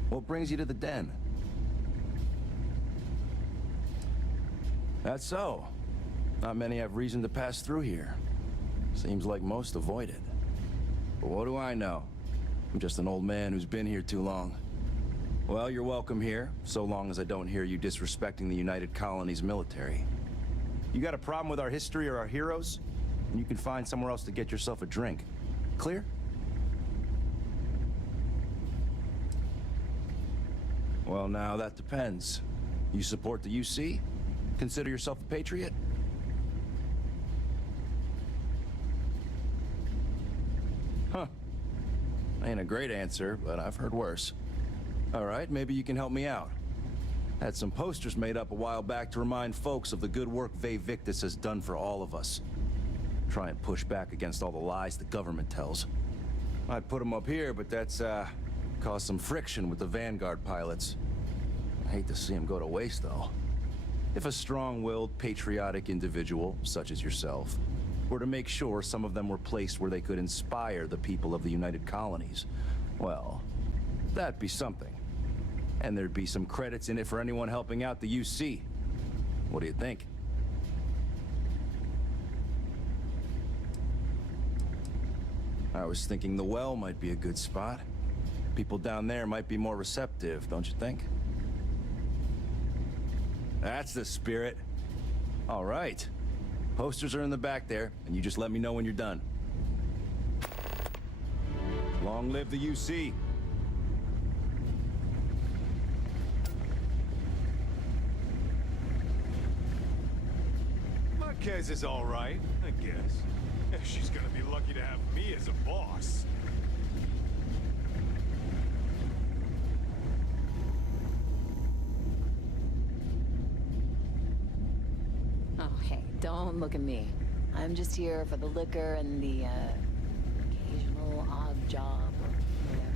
What brings you to the den? That's so. Not many have reason to pass through here. Seems like most avoid it. But what do I know? I'm just an old man who's been here too long. Well, you're welcome here, so long as I don't hear you disrespecting the United Colonies military. You got a problem with our history or our heroes? and you can find somewhere else to get yourself a drink. Clear? Well, now that depends. You support the UC? Consider yourself a patriot? Huh. Ain't a great answer, but I've heard worse. All right, maybe you can help me out. Had some posters made up a while back to remind folks of the good work Vae Victis has done for all of us. Try and push back against all the lies the government tells. I'd put them up here, but that's, caused some friction with the Vanguard pilots. I hate to see them go to waste, though. If a strong-willed, patriotic individual, such as yourself, were to make sure some of them were placed where they could inspire the people of the United Colonies, well, that'd be something. And there'd be some credits in it for anyone helping out the UC. What do you think? I was thinking the well might be a good spot. People down there might be more receptive, don't you think? That's the spirit. All right. Posters are in the back there, and you just let me know when you're done. Long live the UC. Marquez is all right, I guess. She's gonna be lucky to have me as a boss. Oh, hey, don't look at me. I'm just here for the liquor and the, occasional odd job or whatever.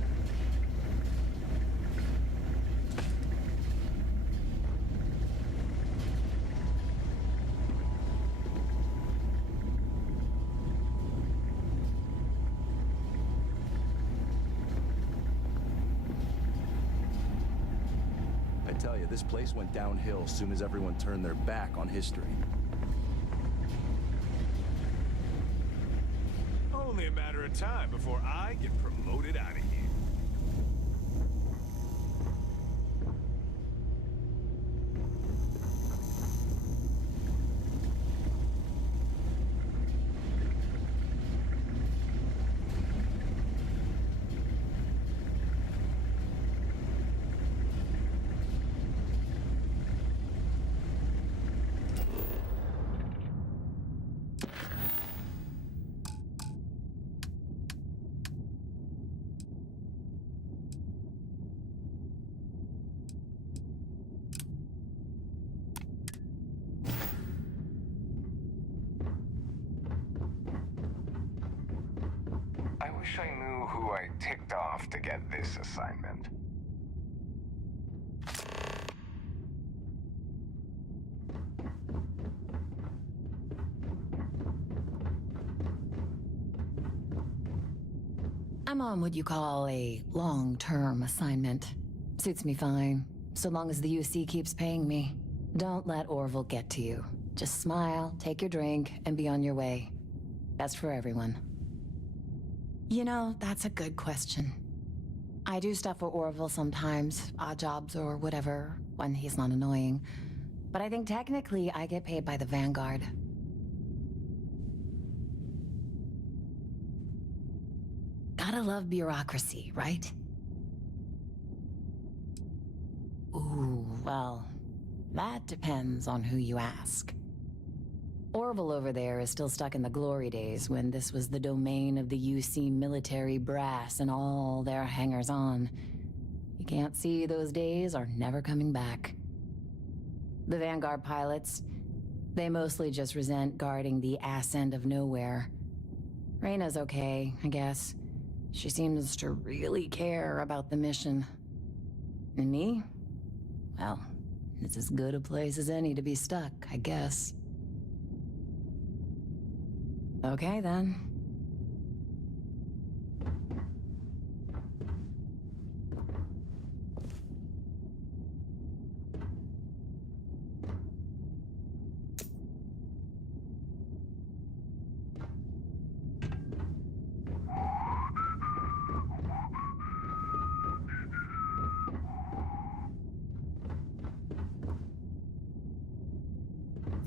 I tell you, this place went downhill as soon as everyone turned their back on history. Only a matter of time before I get promoted out of here. I wish I knew who I ticked off to get this assignment. I'm on what you call a long-term assignment. Suits me fine, so long as the UC keeps paying me. Don't let Orville get to you. Just smile, take your drink, and be on your way. Best for everyone. You know, that's a good question. I do stuff for Orville sometimes, odd jobs or whatever, when he's not annoying. But I think technically I get paid by the Vanguard. Gotta love bureaucracy, right? Ooh, well, that depends on who you ask. Orville over there is still stuck in the glory days when this was the domain of the UC military brass and all their hangers-on. You can't see those days are never coming back. The Vanguard pilots, they mostly just resent guarding the ass end of nowhere. Reyna's okay, I guess. She seems to really care about the mission. And me? Well, it's as good a place as any to be stuck, I guess. Okay, then.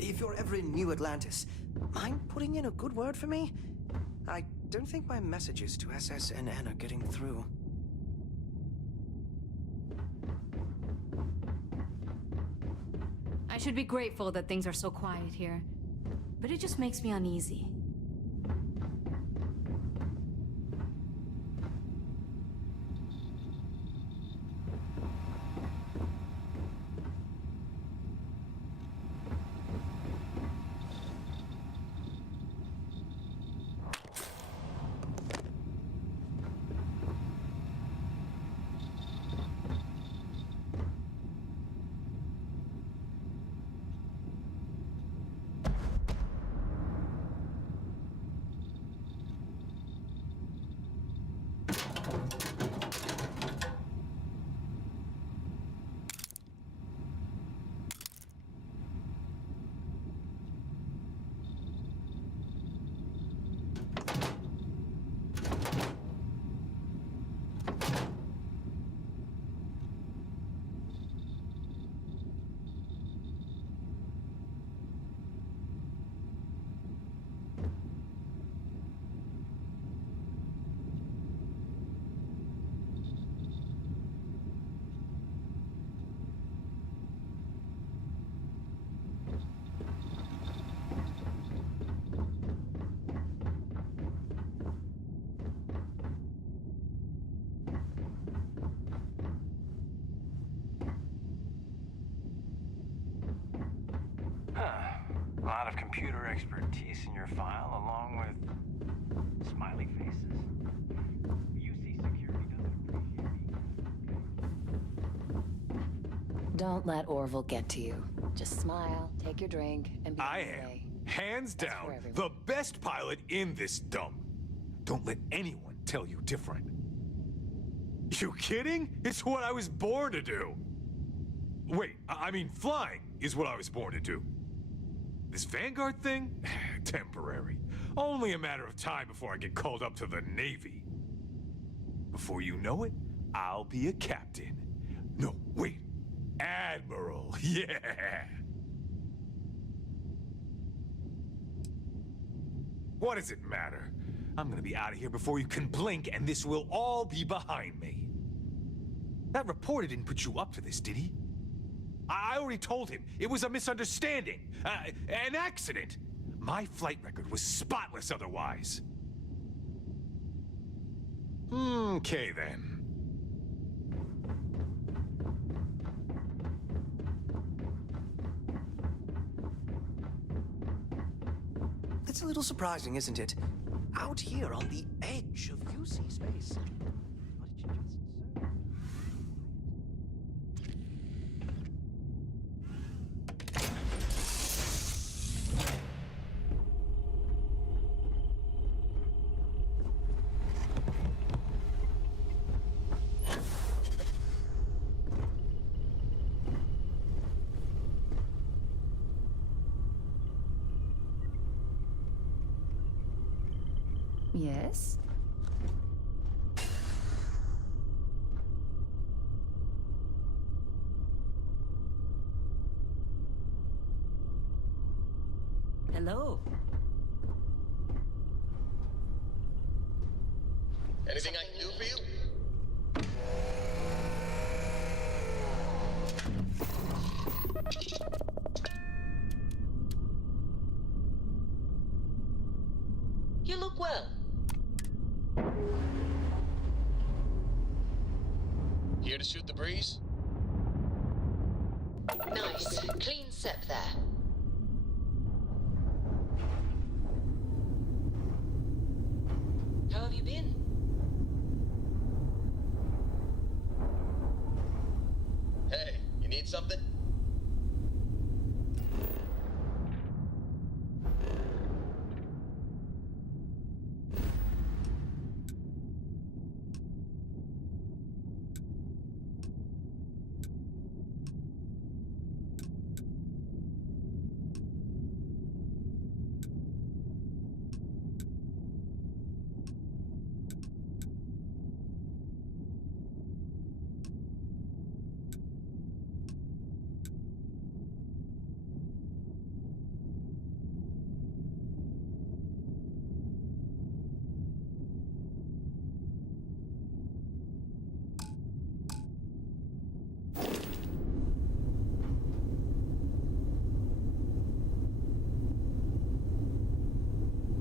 if you're ever in New Atlantis, mind putting in a good word for me? I don't think my messages to SSNN are getting through. I should be grateful that things are so quiet here, but it just makes me uneasy. A lot of computer expertise in your file, along with smiley faces. UC security doesn't appreciate me. Don't let Orville get to you. Just smile, take your drink, and be I on your am, way. hands That's down, for everyone. the best pilot in this dump. Don't let anyone tell you different. You kidding? It's what I was born to do. Wait, I mean flying is what I was born to do. This Vanguard thing? Temporary. Only a matter of time before I get called up to the Navy. Before you know it, I'll be a captain. No, wait. Admiral. Yeah. What does it matter? I'm gonna be out of here before you can blink, and this will all be behind me. That reporter didn't put you up to this, did he? I already told him. It was a misunderstanding. An accident. My flight record was spotless otherwise. Okay, then. It's a little surprising, isn't it? Out here on the edge of UC space. What did you just say? Yes? Hello. Anything I can do for you? You look well. Here to shoot the breeze? Nice. Clean sep there. How have you been? Hey, you need something?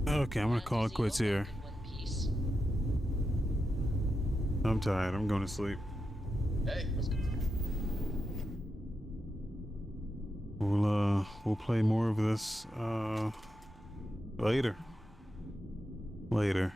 Okay, I'm gonna call it quits here. I'm tired. I'm going to sleep. Hey, let's go. We'll play more of this later. Later.